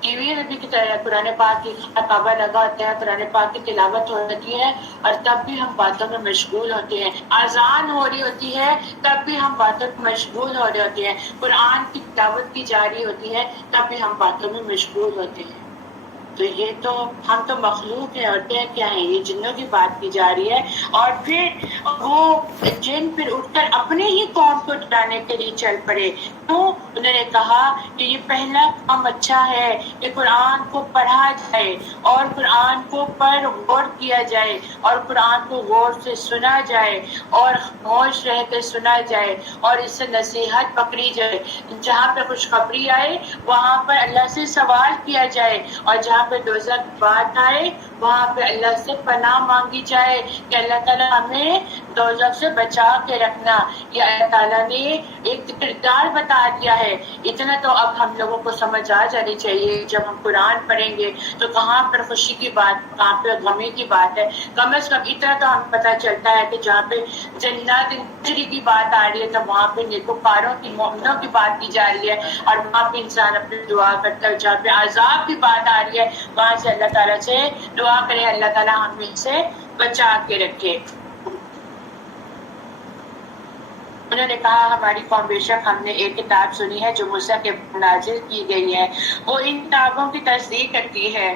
ٹی وی میں بھی قرآن پاک کی کعبہ لگا ہوتا ہے، قرآن پاک کی تلاوت ہو رہی ہے، اور تب بھی ہم باتوں میں مشغول ہوتے ہیں۔ اذان ہو رہی ہوتی ہے تب بھی ہم باتوں میں مشغول ہو رہے ہوتے ہیں، قرآن کی تلاوت کی جاری ہوتی ہے تب بھی ہم باتوں میں مشغول ہوتے ہیں۔ تو یہ تو ہم تو مخلوق ہیں، اور کیا ہیں، یہ جنوں کی بات کی جا رہی ہے۔ اور پھر وہ جن پھر اٹھ کر اپنے ہی قوم کو ڈرانے کے لیے چل پڑے، تو انہوں نے کہا کہ یہ پہلا کام اچھا ہے کہ قرآن کو پڑھا جائے، اور قرآن کو پر غور کیا جائے، اور قرآن کو غور سے سنا جائے، اور خاموش رہ کر سنا جائے، اور اس سے نصیحت پکڑی جائے۔ جہاں پہ خوشخبری آئے وہاں پر اللہ سے سوال کیا جائے، اور جہاں پہ دوزخ کی بات آئے وہاں پہ اللہ سے پناہ مانگی جائے کہ اللہ تعالیٰ ہمیں دوزخ سے بچا کے رکھنا۔ یہ اللہ تعالیٰ نے ایک کردار بتا دیا ہے۔ اتنا تو اب ہم لوگوں کو سمجھ آ جانی چاہیے، جب ہم قرآن پڑھیں گے تو کہاں پر خوشی کی بات، کہاں پہ غمی کی بات ہے۔ کم از کم اتنا تو ہمیں پتہ چلتا ہے کہ جہاں پہ جنات تجری کی بات آ رہی ہے تو وہاں پہ نیکوکاروں کی، مومنوں کی بات کی جا رہی ہے، اور وہاں پہ انسان اپنی دعا کرتا ہے۔ جہاں پہ عذاب کی بات آ رہی ہے وہاں سے اللہ تعالیٰ سے دعا کریں اللہ تعالیٰ ہمیں سے بچا کے رکھے۔ انہوں نے کہا ہماری قوم بے شک ہم نے ایک کتاب سنی ہے جو موسیٰ کے نازل کی گئی ہے، وہ ان کتابوں کی تصدیق کرتی ہے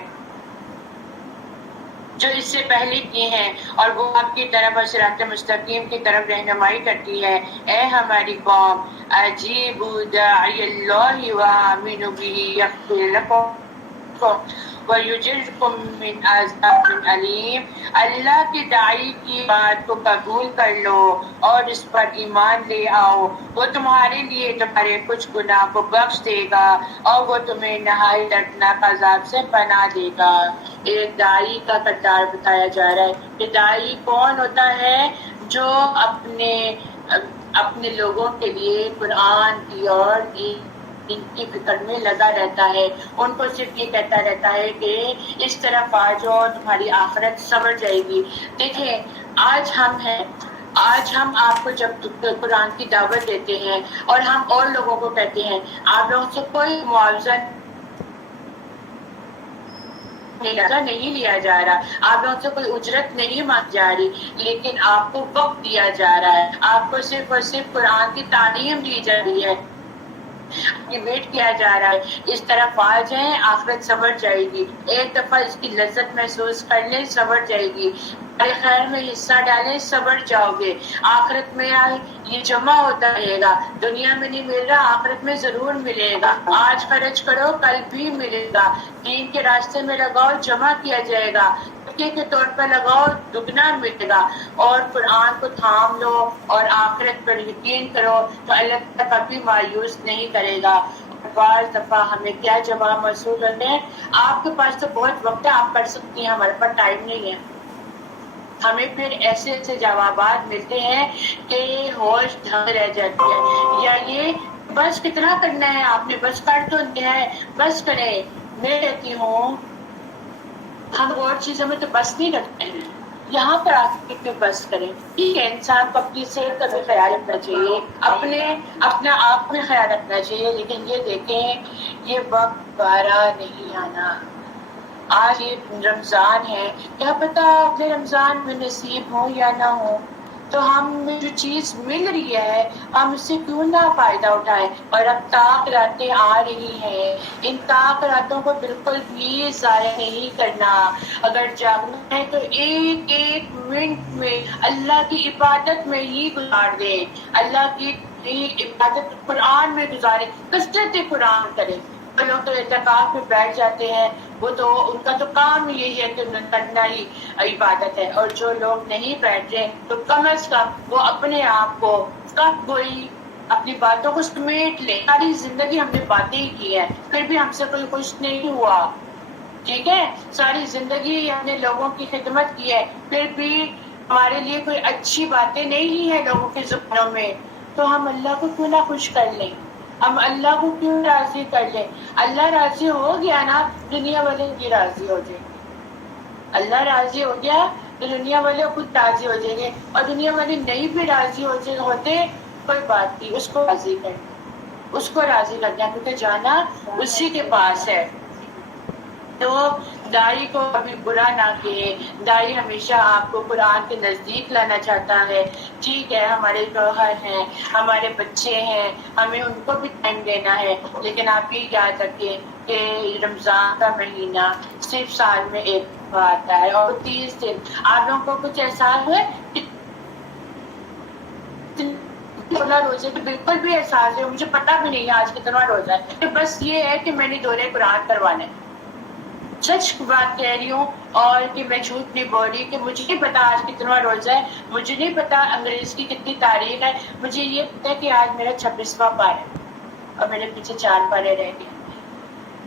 جو اس سے پہلے کی ہیں، اور وہ آپ کی طرف اور صراط مستقیم کی طرف رہنمائی کرتی ہے۔ اے ہماری قوم، اجیبوا داعی اللہ وآمنوا بہ یغفر لکم وَيُجِرْكُم مِّنْ عَذَابٍ علیم۔ اللہ کے داعی کی بات کو قبول کر لو اور اس پر ایمان لے آؤ، وہ تمہارے لیے تمہارے کچھ گناہ کو بخش دے گا اور وہ تمہیں نہایت دردناک عذاب سے پناہ دے گا۔ ایک داعی کا کردار بتایا جا رہا ہے کہ داعی کون ہوتا ہے؟ جو اپنے لوگوں کے لیے قرآن کی اور ان کی فکر میں لگا رہتا ہے، ان کو صرف یہ کہتا رہتا ہے کہ اس طرف آ جاؤ تمہاری آخرت سنور جائے گی۔ دیکھیں آج ہم آپ کو جب قرآن کی دعوت دیتے ہیں اور ہم اور لوگوں کو کہتے ہیں آپ لوگوں سے کوئی معاوضہ نہیں لیا جا رہا، آپ لوگوں سے کوئی اجرت نہیں مانگی جا رہی، لیکن آپ کو وقت دیا جا رہا ہے، آپ کو صرف اور صرف قرآن کی تعلیم دی جا رہی ہے، ویٹ کیا جا رہا ہے، اس طرف آ جائیں آخرت سنور جائے گی، ایک دفعہ اس کی لذت محسوس کر لیں سنور جائے گی، خیر میں حصہ ڈالیں سنور جاؤ گے، آخرت میں یہ جمع ہوتا رہے گا، دنیا میں نہیں مل رہا آخرت میں ضرور ملے گا، آج خرچ کرو کل بھی ملے گا، دین کے راستے میں لگاؤ جمع کیا جائے گا، کے طور پر لگاؤ دگنا ملے گا، اور قرآن کو تھام لو اور آخرت پر یقین کرو تو اللہ تعالیٰ کبھی مایوس نہیں کرے گا۔ بعض دفعہ ہمیں کیا جواب موصول ہوتے ہیں، آپ کے پاس تو بہت وقت ہے آپ پڑھ سکتی ہیں، ہمارے پاس ٹائم نہیں ہے۔ ہمیں پھر ایسے ایسے جوابات ملتے ہیں کہ ہوش دھنگ رہ جاتی ہے، یا یہ بس کتنا کرنا ہے آپ نے، بس کر تو دیا ہے بس کریں۔ میں کہتی ہوں ہم اور چیزوں میں تو بس نہیں رکھتے ہیں، یہاں پر آ کے بس کریں۔ ٹھیک ہے انسان کو اپنی صحت کا بھی خیال رکھنا چاہیے، اپنا آپ میں خیال رکھنا چاہیے، لیکن یہ دیکھیں یہ وقت دوبارہ نہیں آنا۔ آج یہ رمضان ہے، کیا پتا اپنے رمضان میں نصیب ہو یا نہ ہو، تو ہم جو چیز مل رہی ہے ہم اس سے کیوں نہ فائدہ اٹھائیں۔ اور اب طاق راتیں آ رہی ہیں، ان طاق راتوں کو بالکل بھی ضائع نہیں کرنا۔ اگر جاگنا ہے تو ایک ایک منٹ میں اللہ کی عبادت میں ہی گزار دیں، اللہ کی عبادت قرآن میں گزاریں، کثرت قرآن کریں۔ وہ لوگ تو اعتکاف میں بیٹھ جاتے ہیں، وہ تو ان کا تو کام یہی ہے کہ کرنا ہی عبادت ہے، اور جو لوگ نہیں بیٹھ رہے تو کم از کم وہ اپنے آپ کو کب کوئی اپنی باتوں کو سمیٹ لے۔ ساری زندگی ہم نے باتیں ہی کی ہے، پھر بھی ہم سے کوئی خوش نہیں ہوا، ٹھیک ہے، ساری زندگی ہم نے لوگوں کی خدمت کی ہے، پھر بھی ہمارے لیے کوئی اچھی باتیں نہیں ہیں لوگوں کی زبانوں میں، تو ہم اللہ کو کیوں نہ خوش کر لیں، ہم اللہ کو کیوں راضی کر لیں۔ اللہ راضی ہو گیا نا دنیا والے بھی راضی ہو جائیں، اللہ راضی ہو گیا تو دنیا والے خود راضی ہو جائیں گے، اور دنیا والے نہیں بھی راضی ہوتے کوئی بات نہیں، اس کو راضی کرنا، اس کو راضی کرنا، کیونکہ جانا اسی کے پاس ہے۔ تو داعی کو کبھی برا نہ کہیں، داعی ہمیشہ آپ کو قرآن کے نزدیک لانا چاہتا ہے۔ ٹھیک ہے ہمارے شوہر ہیں، ہمارے بچے ہیں، ہمیں ان کو بھی ٹائم دینا ہے، لیکن آپ یہ یاد رکھیں کہ رمضان کا مہینہ صرف سال میں ایک دفعہ آتا ہے، اور 30 دن آپ لوگوں کو کچھ احساس ہوئے روزے تو بالکل بھی احساس ہے، مجھے پتا بھی نہیں ہے آج کتنا روزہ ہے، بس یہ ہے کہ میں نے دورے قرآن کروانے، سچ بات کہہ رہی ہوں، اور کہ میں جھوٹ نہیں بول رہی کہ مجھے نہیں پتا آج کتنا روزہ ہے، مجھے نہیں پتا انگریز کی کتنی تاریخ ہے، مجھے یہ پتا ہے کہ آج میرا 26واں پارا ہے اور میرے پیچھے 4 پارے رہ گئے،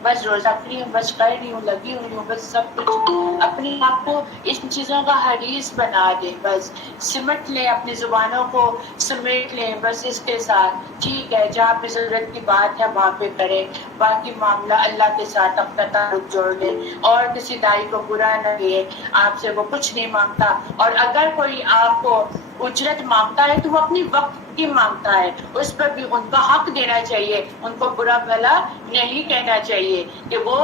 بس روزہ کری ہوں، بس کر رہی ہوں، لگی ہوئی ہوں، بس سب کچھ اپنے آپ کو ان چیزوں کا حریص بنا دے، بس سمٹ لیں اپنی زبانوں کو، سمیٹ لیں بس اس کے ساتھ، ٹھیک ہے جہاں پہ ضرورت کی بات ہے وہاں پہ کریں، باقی معاملہ اللہ کے ساتھ اپنا تعلق جوڑ لیں، اور کسی داعی کو برا نہ لے، آپ سے وہ کچھ نہیں مانگتا، اور اگر کوئی آپ کو اجرت مانگتا ہے تو وہ اپنی وقت کی مانگتا ہے، اس پر بھی ان کا حق دینا چاہیے، ان کو برا بھلا نہیں کہنا چاہیے کہ وہ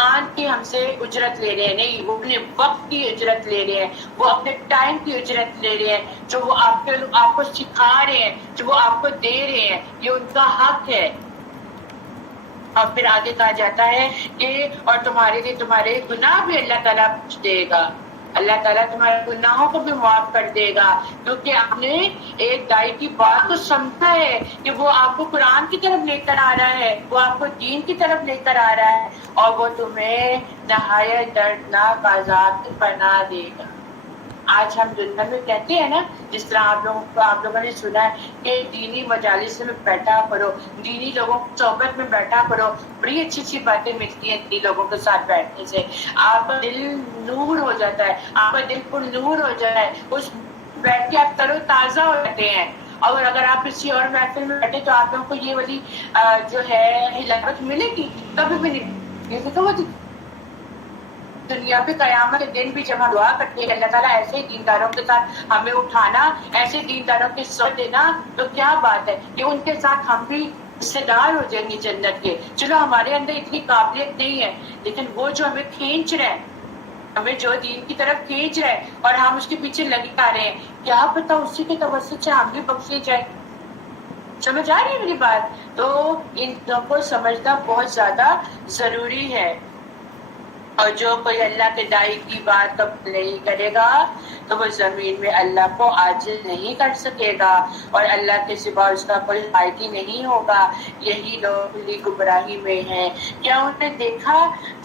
آن کی ہم سے اجرت لے رہے ہیں، نہیں، وہ اپنے وقت کی اجرت لے رہے ہیں، وہ اپنے ٹائم کی اجرت لے رہے ہیں، جو وہ آپ کو سکھا رہے ہیں، جو وہ آپ کو دے رہے ہیں، یہ ان کا حق ہے۔ اور پھر آگے کہا جاتا ہے کہ اور تمہارے لیے تمہارے گناہ بھی اللہ تعالیٰ پوچھ دے گا، اللہ تعالیٰ تمہارے گناہوں کو بھی معاف کر دے گا، کیونکہ آپ نے ایک دائی کی بات کو سمجھا ہے کہ وہ آپ کو قرآن کی طرف لے کر آ رہا ہے، وہ آپ کو دین کی طرف لے کر آ رہا ہے، اور وہ تمہیں نہایت دردناک عذاب سے پناہ دے گا۔ آج ہم دنیا میں کہتے ہیں نا، جس طرح آپ لوگوں نے سنا ہے کہ دینی مجالس میں بیٹھا کرو، دینی لوگوں کی صحبت میں بیٹھا کرو، بڑی اچھی اچھی باتیں ملتی ہیں دینی لوگوں کے ساتھ بیٹھنے سے، آپ کا دل نور ہو جاتا ہے، آپ کا دل پر نور ہو جاتا ہے، اس بیٹھ کے آپ ترو تازہ ہو جاتے ہیں۔ اور اگر آپ کسی اور محفل میں بیٹھے تو آپ لوگوں کو یہ والی جو ہے ہلاکت ملے گی، کبھی بھی نہیں۔ یہ تو وہ دنیا پہ قیامت کے دن بھی جب ہم دعا کرتے ہیں اللہ تعالیٰ ایسے دینداروں کے ساتھ ہمیں اٹھانا، ایسے دینداروں کے ساتھ دینا، تو کیا بات ہے کہ ان کے ساتھ ہم بھی حصے دار ہو جائیں گے جنت کے۔ چلو ہمارے اندر اتنی قابلیت نہیں ہے، لیکن وہ جو ہمیں کھینچ رہے ہیں، ہمیں جو دین کی طرف کھینچ رہے ہیں اور ہم اس کے پیچھے لگے آ رہے ہیں، کیا پتا اسی کے توسط سے ہم بھی بخشے جائیں۔ سمجھ آ رہی ہے میری بات؟ تو ان کو سمجھنا بہت زیادہ ضروری ہے۔ اور جو کوئی اللہ کے دائی کی بات قبول نہیں کرے گا تو وہ زمین میں اللہ کو عاجز نہیں کر سکے گا، اور اللہ کے سوا اس کا کوئی قائدی نہیں ہوگا۔ یہی لوگ کھلی گمراہی میں ہیں۔ کیا انہوں نے دیکھا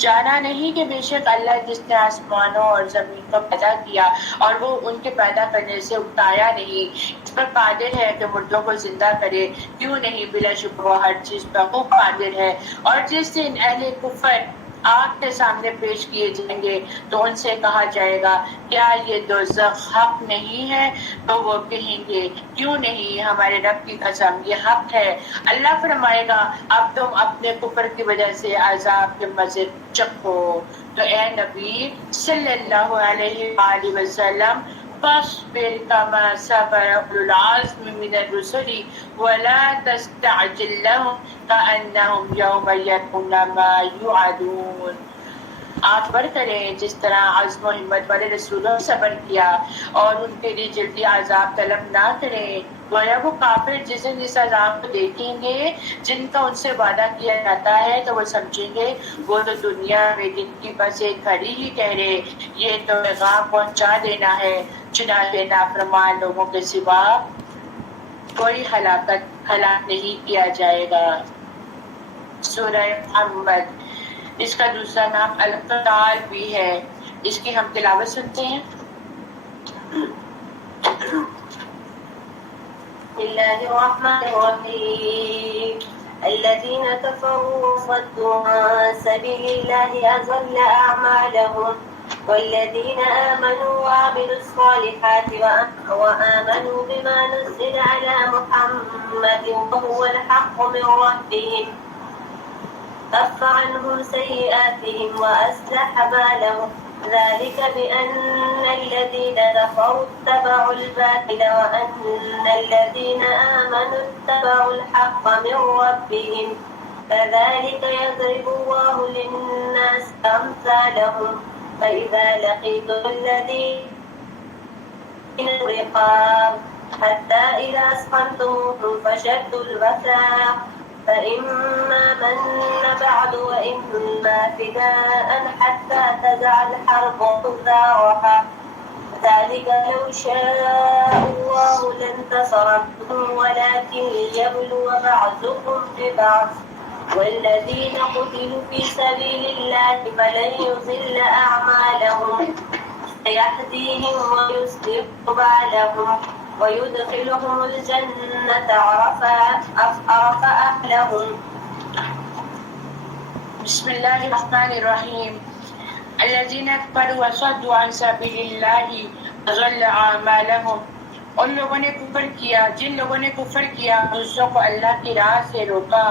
جانا نہیں کہ بے شک اللہ جس نے آسمانوں اور زمین کو پیدا کیا اور وہ ان کے پیدا کرنے سے اٹھایا نہیں، اس پر قادر ہے کہ مردوں کو زندہ کرے، کیوں نہیں، بلا شبہ وہ ہر چیز پر خوب قادر ہے۔ اور جس دن اہل کفر آگ کے سامنے پیش کیے جائیں گے تو ان سے کہا جائے گا کیا یہ دوزخ حق نہیں ہے؟ تو وہ کہیں گے کیوں نہیں، ہمارے رب کی قسم یہ حق ہے۔ اللہ فرمائے گا اب تم اپنے کفر کی وجہ سے عذاب کے مزے چکھو۔ تو اے نبی صلی اللہ علیہ وآلہ وسلم، فاصبر كما صبر أولو العزم من الرسل ولا تستعجل لهم كأنهم يوم يرون ما يوعدون۔ آپ بڑھ کریں جس طرح عزم و ہمت والے رسولوں نے صبر کیا، اور ان کے لیے جلدی عذاب طلب نہ کریں، گویا وہ کافر جس دن اس عذاب کو دیکھیں گے جن کا ان سے وعدہ کیا جاتا ہے تو وہ سمجھیں گے وہ تو دنیا میں جن کی بس ایک گھڑی ہی ٹھہرے، یہ تو پیغام پہنچا دینا ہے، چنانچہ نافرمان لوگوں کے سوا کوئی ہلاک نہیں کیا جائے گا۔ سورہ محمد، اس کا دوسرا نام القتال بھی ہے۔ اس کی ہم تلاوت سنتے ہیں۔ بسم الله الرحمن الرحيم الذين كفروا وصدوا عن سبيل الله أضل أعمالهم والذين آمنوا وعملوا الصالحات وآمنوا بما نزل على محمد وهو الحق من ربهم كف عنهم سيئاتهم وأصلح بالهم ذلك بأن الذين كفروا اتبعوا الباطل وأن الذين آمنوا اتبعوا الحق من ربهم كذلك يضرب الله للناس أمثالهم فإذا لقيتم الذين الرقاب حتى إذا أثخنتموهم فشدوا الوثاق فإما من بعد وإما فداء حتى تدع الحرب أوزارها ذلك لو شاء الله لانتصركم ولكن ليبلو بعضكم ببعض والذين قتلوا في سبيل الله فلن يضل أعمالهم سيهديهم ويصلح بالهم ويدخلهم الجنة عرف أهلهم۔ بسم اللہ الرحمن الرحیم الذین کفروا وصدوا عن سبیل اللہ اضل اعمالهم، ان لوگوں نے کفر کیا جن لوگوں نے کفر کیا دوسروں کو اللہ کی راہ سے روکا،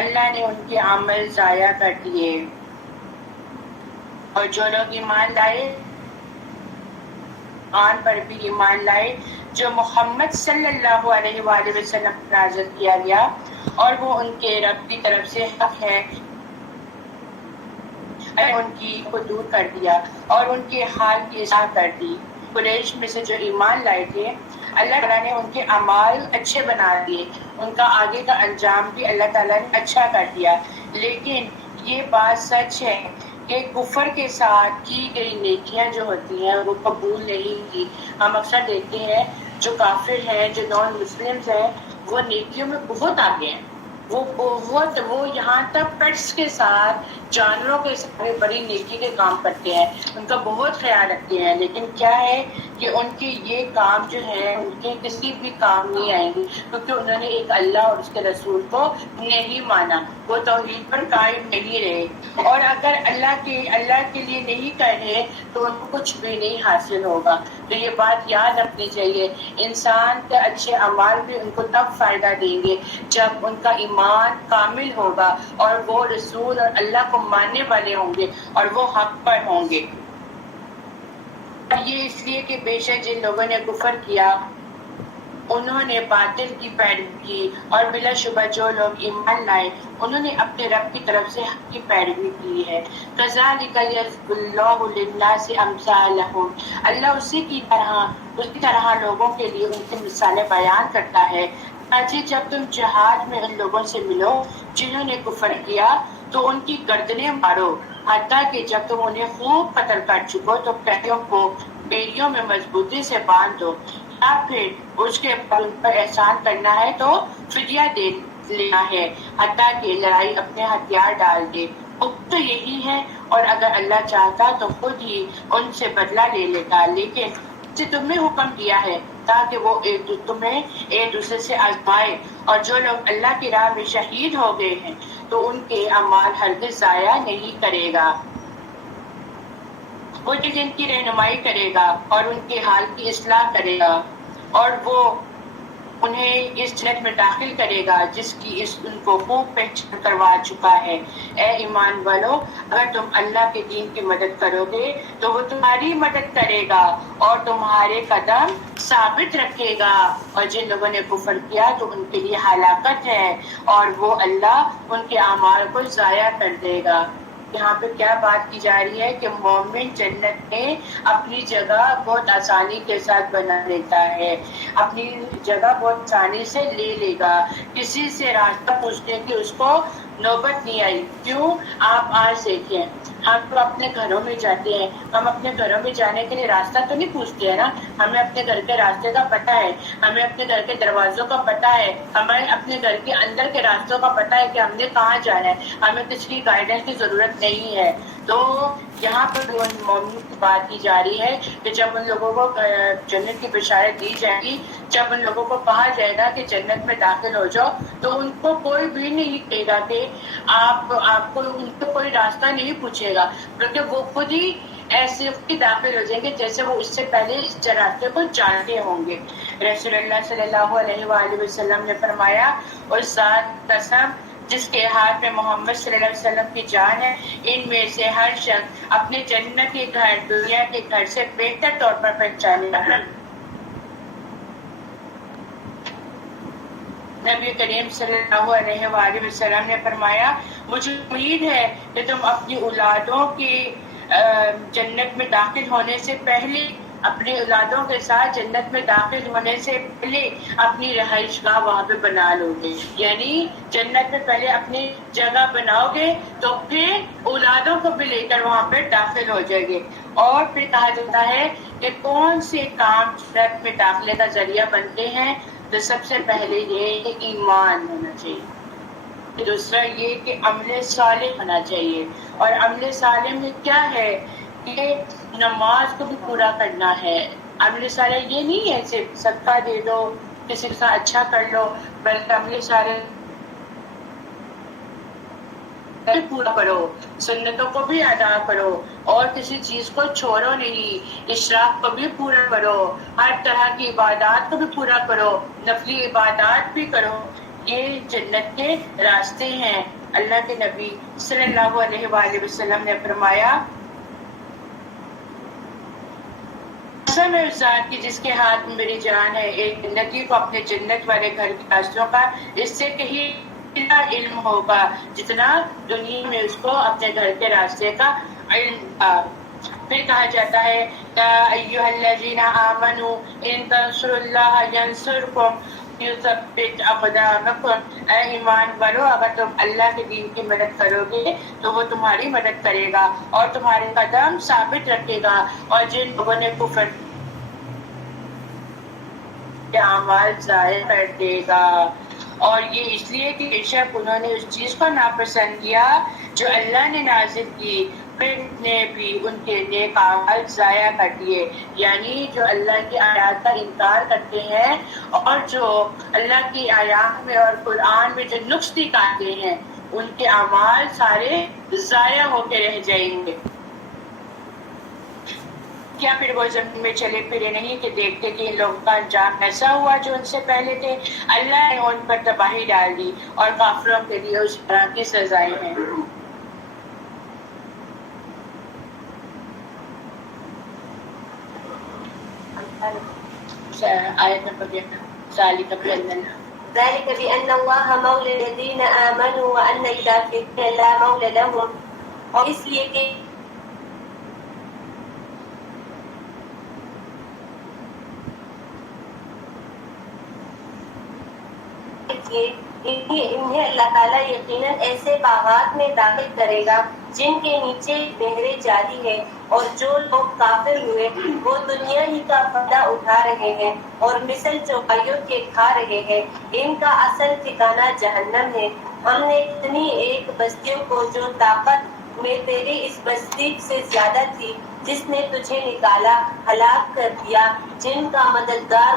اللہ نے ان کے عمل ضائع کر دیے۔ اور جو لوگ ایمان لائے، قرآن پر بھی ایمان لائے جو محمد صلی اللہ علیہ وآلہ وسلم نازل کیا گیا، اور وہ ان کے رب کی طرف سے حق ہے، ان کی کو دور کر دیا اور ان کے حال کی اصلاح کر دی۔ قریش میں سے جو ایمان لائے تھے اللہ تعالیٰ نے ان کے اعمال اچھے بنا دیے، ان کا آگے کا انجام بھی اللہ تعالیٰ نے اچھا کر دیا۔ لیکن یہ بات سچ ہے کہ کفر کے ساتھ کی گئی نیکیاں جو ہوتی ہیں وہ قبول نہیں کی۔ ہم اکثر دیکھتے ہیں جو کافر ہیں، جو نان مسلمز ہیں، وہ نیکیوں میں بہت آگے ہیں، وہ یہاں تک پیٹس کے ساتھ، جانوروں کے ساتھ بڑی نیکی کے کام کرتے ہیں، ان کا بہت خیال رکھتے ہیں، لیکن کیا ہے کہ ان کے یہ کام جو ہے ان کے کسی بھی کام نہیں آئیں گے، کیونکہ انہوں نے ایک اللہ اور اس کے رسول کو نہیں مانا، وہ توحید پر قائم نہیں رہے، اور اگر اللہ کے لیے نہیں کہے تو ان کو کچھ بھی نہیں حاصل ہوگا۔ تو یہ بات یاد رکھنی چاہیے، انسان کے اچھے اعمال بھی ان کو تب فائدہ دیں گے جب ان کا ایمان کامل ہوگا اور وہ رسول اور اللہ کو ماننے والے ہوں گے اور وہ حق پر ہوں گے۔ یہ اس لیے کہ بے شک جن لوگوں نے کفر کیا انہوں نے باطل کی پیروی کی، اور بلا شبہ جو لوگ ایمان لائے انہوں نے اپنے رب کی طرف سے حق کی پیروی کی ہے۔ کذالک یضرب اللہ للناس امثالہم، اللہ اسی طرح لوگوں کے لیے ان کی مثالیں بیان کرتا ہے تاکہ جب تم جہاد میں ان لوگوں سے ملو جنہوں نے کفر کیا تو ان کی گردنیں مارو، حتیٰ کہ جب تم انہیں خوب قتل کر چکو تو پہلوں کو بیڑیوں میں مضبوطی سے باندھ دو، یا پھر اس کے بعد ان پر احسان کرنا ہے تو فدیہ دے لینا ہے، حتیٰ کہ لڑائی اپنے ہتھیار ڈال دے۔ حکم تو یہی ہے، اور اگر اللہ چاہتا تو خود ہی ان سے بدلہ لے لیتا، لیکن سے تمہیں حکم دیا ہے تاکہ وہ تمہیں ایک دوسرے سے آزمائے، اور جو لوگ اللہ کی راہ میں شہید ہو گئے ہیں تو ان کے اعمال ہرگز ضائع نہیں کرے گا۔ وہ جن کی رہنمائی کرے گا اور ان کے حال کی اصلاح کرے گا، اور وہ انہیں اس جنت میں داخل کرے گا جس کی ان کو خوب پہچان کروا چکا ہے۔ اے ایمان والو، اگر تم اللہ کے دین کی مدد کرو گے تو وہ تمہاری مدد کرے گا اور تمہارے قدم ثابت رکھے گا، اور جن لوگوں نے کفر کیا تو ان کے لیے ہلاکت ہے، اور وہ اللہ ان کے اعمال کو ضائع کر دے گا۔ یہاں پہ کیا بات کی جا رہی ہے کہ مومن جنت میں اپنی جگہ بہت آسانی کے ساتھ بنا لیتا ہے، اپنی جگہ بہت آسانی سے لے لے گا، کسی سے راستہ پوچھنے کی اس کو نوبت نہیں آئی۔ کیوں؟ آپ آج دیکھیں، ہم تو اپنے گھروں میں جاتے ہیں، ہم اپنے گھروں میں جانے کے لیے راستہ تو نہیں پوچھتے ہیں نا، ہمیں اپنے گھر کے راستے کا پتہ ہے، ہمیں اپنے گھر کے دروازوں کا پتہ ہے، ہمیں اپنے گھر کے اندر کے راستوں کا پتہ ہے کہ ہم نے کہاں جانا ہے، ہمیں کسی کی گائیڈنس کی ضرورت نہیں ہے۔ تو یہاں پر مومن کی بات کی جا رہی ہے کہ جب ان لوگوں کو جنت کی بشارت دی جائے گی، جب ان لوگوں کو کہا جائے گا کہ جنت میں داخل ہو جاؤ، تو ان کو کوئی بھی نہیں کہے گا کہ آپ کو ان کو کوئی راستہ نہیں پوچھے گا، کیونکہ وہ خود ہی ایسے داخل ہو جائیں گے جیسے وہ اس سے پہلے اس راستے کو جانتے ہوں گے۔ رسول اللہ صلی اللہ علیہ وآلہ وسلم نے فرمایا، اس ذات قسم جس کے ہاتھ میں محمد صلی اللہ علیہ وسلم کی جان ہے، ان میں سے ہر شخص اپنے جنت کے گھر دنیا کے گھر سے بہتر طور پر پہچانے گا۔ نبی کریم صلی اللہ علیہ وآلہ وسلم نے فرمایا، مجھے امید ہے کہ تم اپنی اولادوں کے جنت میں داخل ہونے سے پہلے، اپنی اولادوں کے ساتھ جنت میں داخل ہونے سے پہلے اپنی رہائش گاہ وہاں پہ بنا لو گے، یعنی جنت میں پہلے اپنی جگہ بناؤ گے تو پھر اولادوں کو بھی لے کر وہاں پہ داخل ہو جائے گے۔ اور پھر کہا جاتا ہے کہ کون سے کام جنت میں داخلے کا ذریعہ بنتے ہیں، تو سب سے پہلے یہ کہ ایمان ہونا چاہیے، دوسرا یہ کہ عمل صالح ہونا چاہیے، اور عمل صالح میں کیا ہے کہ نماز کو بھی پورا کرنا ہے۔ عمل صالح یہ نہیں ہے صرف صدقہ دے دو، کسی کے ساتھ اچھا کر لو، بلکہ عمل صالح پورا کرو، سنتوں کو بھی ادا کرو، اور کسی چیز کو چھوڑو نہیں، اشراق کو بھی پورا کرو، ہر طرح کی عبادات کو بھی پورا کرو، نفلی عبادات بھی کرو۔ یہ جنت کے راستے ہیں۔ اللہ کے نبی صلی اللہ علیہ وآلہ وسلم نے فرمایا، قسم ہے اس ذات کی جس کے ہاتھ میں میری جان ہے، ایک جنتی کو اپنے جنت والے گھر کے راستوں کا اس سے کہیں اتنا علم ہوگا جتنا دنیا میں اس کو اپنے گھر کے راستے کا علم تھا۔ پھر کہا جاتا ہے یا ایھا الذین آمنوا ان تنصروا اللہ ینصرکم یثبت اقدامکم، اے ایمان والو اگر تم اللہ کے دین کی مدد کرو گے تو وہ تمہاری مدد کرے گا اور تمہارے قدم ثابت رکھے گا، اور جن لوگوں نے کفر کے اعمال ضائع کر دے گا۔ اور یہ اس لیے کہ بے شک انہوں نے اس چیز کو ناپسند کیا جو اللہ نے نازل کی، پھر نے بھی ان کے نیک اعمال ضائع کر دیے، یعنی جو اللہ کی آیات کا انکار کرتے ہیں اور جو اللہ کی آیات میں اور قرآن میں جو نقص نکالتے ہیں ان کے اعمال سارے ضائع ہو کے رہ جائیں گے۔ کیا پھر وہ زمین میں چلے پھرے نہیں کہ دیکھتے کہ ان لوگوں کا انجام ایسا ہوا جو ان سے پہلے تھے؟ اللہ نے ان پر تباہی ڈال دی اور کافروں کے لیے اس طرح کی سزائیں ہیں۔ آیت نمبر 11 ذلك بأن الله مولى الذين آمنوا وأن الكافرين لا مولى لهم، اور اس لیے کہ انہیں اللہ تعالیٰ یقیناً ایسے باغات میں داخل کرے گا جن کے نیچے نہریں جاری ہیں، اور جو لوگ کافر ہوئے وہ دنیا ہی کا فائدہ اٹھا رہے ہیں اور مثل چوپائیوں کے کھا رہے ہیں، ان کا اصل ٹھکانہ جہنم ہے۔ ہم نے اتنی ایک بستیوں کو جو طاقت میں تیری اس بستی سے زیادہ تھی جس نے تجھے نکالا ہلاک کر دیا، جن کا مددگار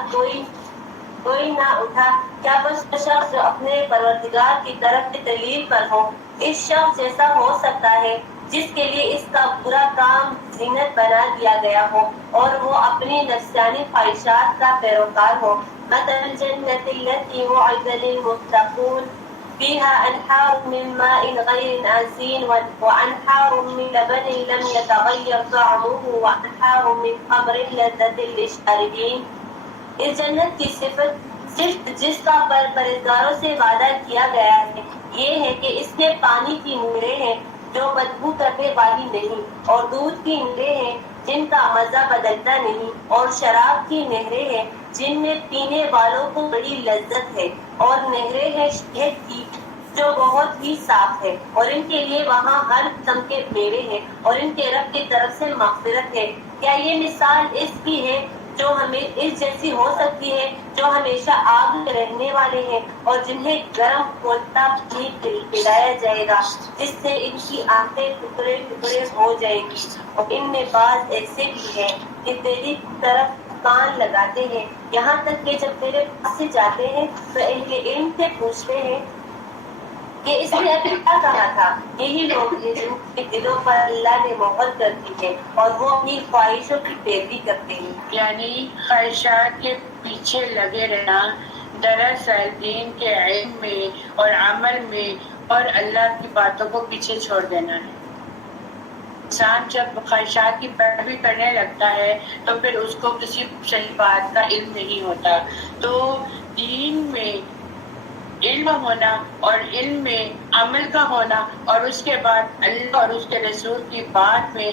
کوئی نہ اٹھا، کیا بس وہ شخص جو اپنے پروردگار کی طرف سے دلیل پر ہو اس شخص جیسا ہو سکتا ہے جس کے لیے اس کا برا کام زینت بنا دیا گیا ہو اور وہ اپنی نفسانی خواہشات کا پیروکار ہو۔ مثل الجنة التي وعد للمتقون فيها أنهار من ماء غير آسن وأنهار من لبن لم يتغير طعمه وأنهار من خمر لذة للشاربين۔ اس جنت کی صفت جس کا پرہیزگاروں سے وعدہ کیا گیا ہے یہ ہے کہ اس میں پانی کی نہریں ہیں جو بدبو کرنے والی نہیں، اور دودھ کی نہریں ہیں جن کا مزہ بدلتا نہیں، اور شراب کی نہریں ہیں جن میں پینے والوں کو بڑی لذت ہے، اور نہریں ہیں شہد کی جو بہت ہی صاف ہے، اور ان کے لیے وہاں ہر قسم کے میوے ہیں، اور ان کے رب کی طرف سے مغفرت ہے۔ کیا یہ مثال اس کی ہے جو ہمیں اس جیسی ہو سکتی ہے جو ہمیشہ آگ میں رہنے والے ہیں اور جنہیں گرم کھولتا پانی پلایا جائے گا جس سے ان کی آنکھیں ٹکڑے ٹکڑے ہو جائیں گی، اور ان میں بعض ایسے بھی ہیں کہ تیری طرف کان لگاتے ہیں یہاں تک کہ جب تیرے پاس سے جاتے ہیں تو ان کے علم سے پوچھتے ہیں کہ اس نے ابھی کیا کہا تھا۔ یہی لوگ ہیں جن کے دلوں پر اللہ نے مہر کر دی ہے اور وہ اپنی خواہشوں کی پیروی کرتے ہیں۔ یعنی خواہشات کے پیچھے لگے رہنا دراصل دین کے علم میں اور عمل میں اور اللہ کی باتوں کو پیچھے چھوڑ دینا ہے۔ انسان جب خواہشات کی پیروی کرنے لگتا ہے تو پھر اس کو کسی صحیح بات کا علم نہیں ہوتا۔ تو دین میں علم ہونا اور علم میں عمل کا ہونا اور اس کے بعد اللہ اور اس کے رسول کی بات میں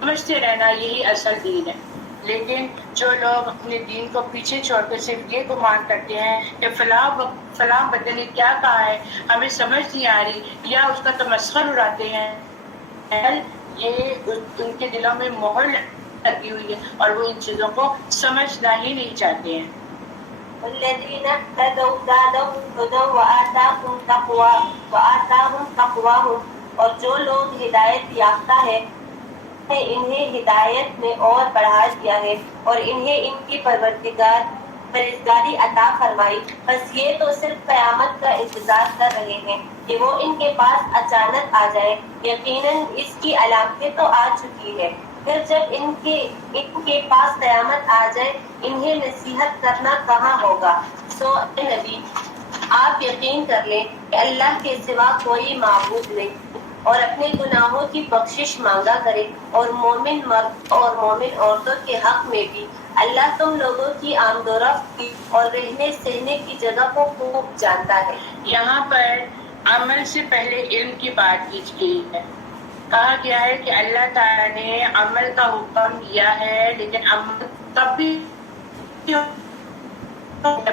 سمجھتے رہنا یہی اصل دین ہے۔ لیکن جو لوگ اپنے دین کو پیچھے چھوڑ کے صرف یہ گمان کرتے ہیں کہ فلاں بندے نے کیا کہا ہے ہمیں سمجھ نہیں آ رہی، یا اس کا تمسخر اڑاتے ہیں، یہ ان کے دلوں میں مہر لگی ہوئی ہے اور وہ ان چیزوں کو سمجھنا ہی نہیں چاہتے ہیں۔ الذين اهتدوا زادهم هدى وآتاهم تقواهم، اور جو لوگ ہدایت یافتہ ہے انہیں ہدایت میں اور بڑھا دیا ہے اور انہیں ان کی پرہیزگاری عطا فرمائی۔ بس یہ تو صرف قیامت کا انتظار کر رہے ہیں کہ وہ ان کے پاس اچانک آ جائے، یقیناً اس کی علامتیں تو آ چکی ہے۔ پھر جب ان کے پاس قیامت آ جائے انہیں نصیحت کرنا کہاں ہوگا۔ سو اے نبی آپ یقین کر لیں کہ اللہ کے سوا کوئی معبود نہیں، اور اپنے گناہوں کی بخشش مانگا کرے، اور مومن مرد اور مومن عورتوں کے حق میں بھی اللہ تم لوگوں کی آمد و رفت کی اور رہنے سہنے کی جگہ کو خوب جانتا ہے۔ یہاں پر عمل سے پہلے علم کی بات کی گئی ہے۔ کہا گیا ہے کہ اللہ تعالیٰ نے عمل کا حکم دیا ہے، لیکن عمل تب بھی جب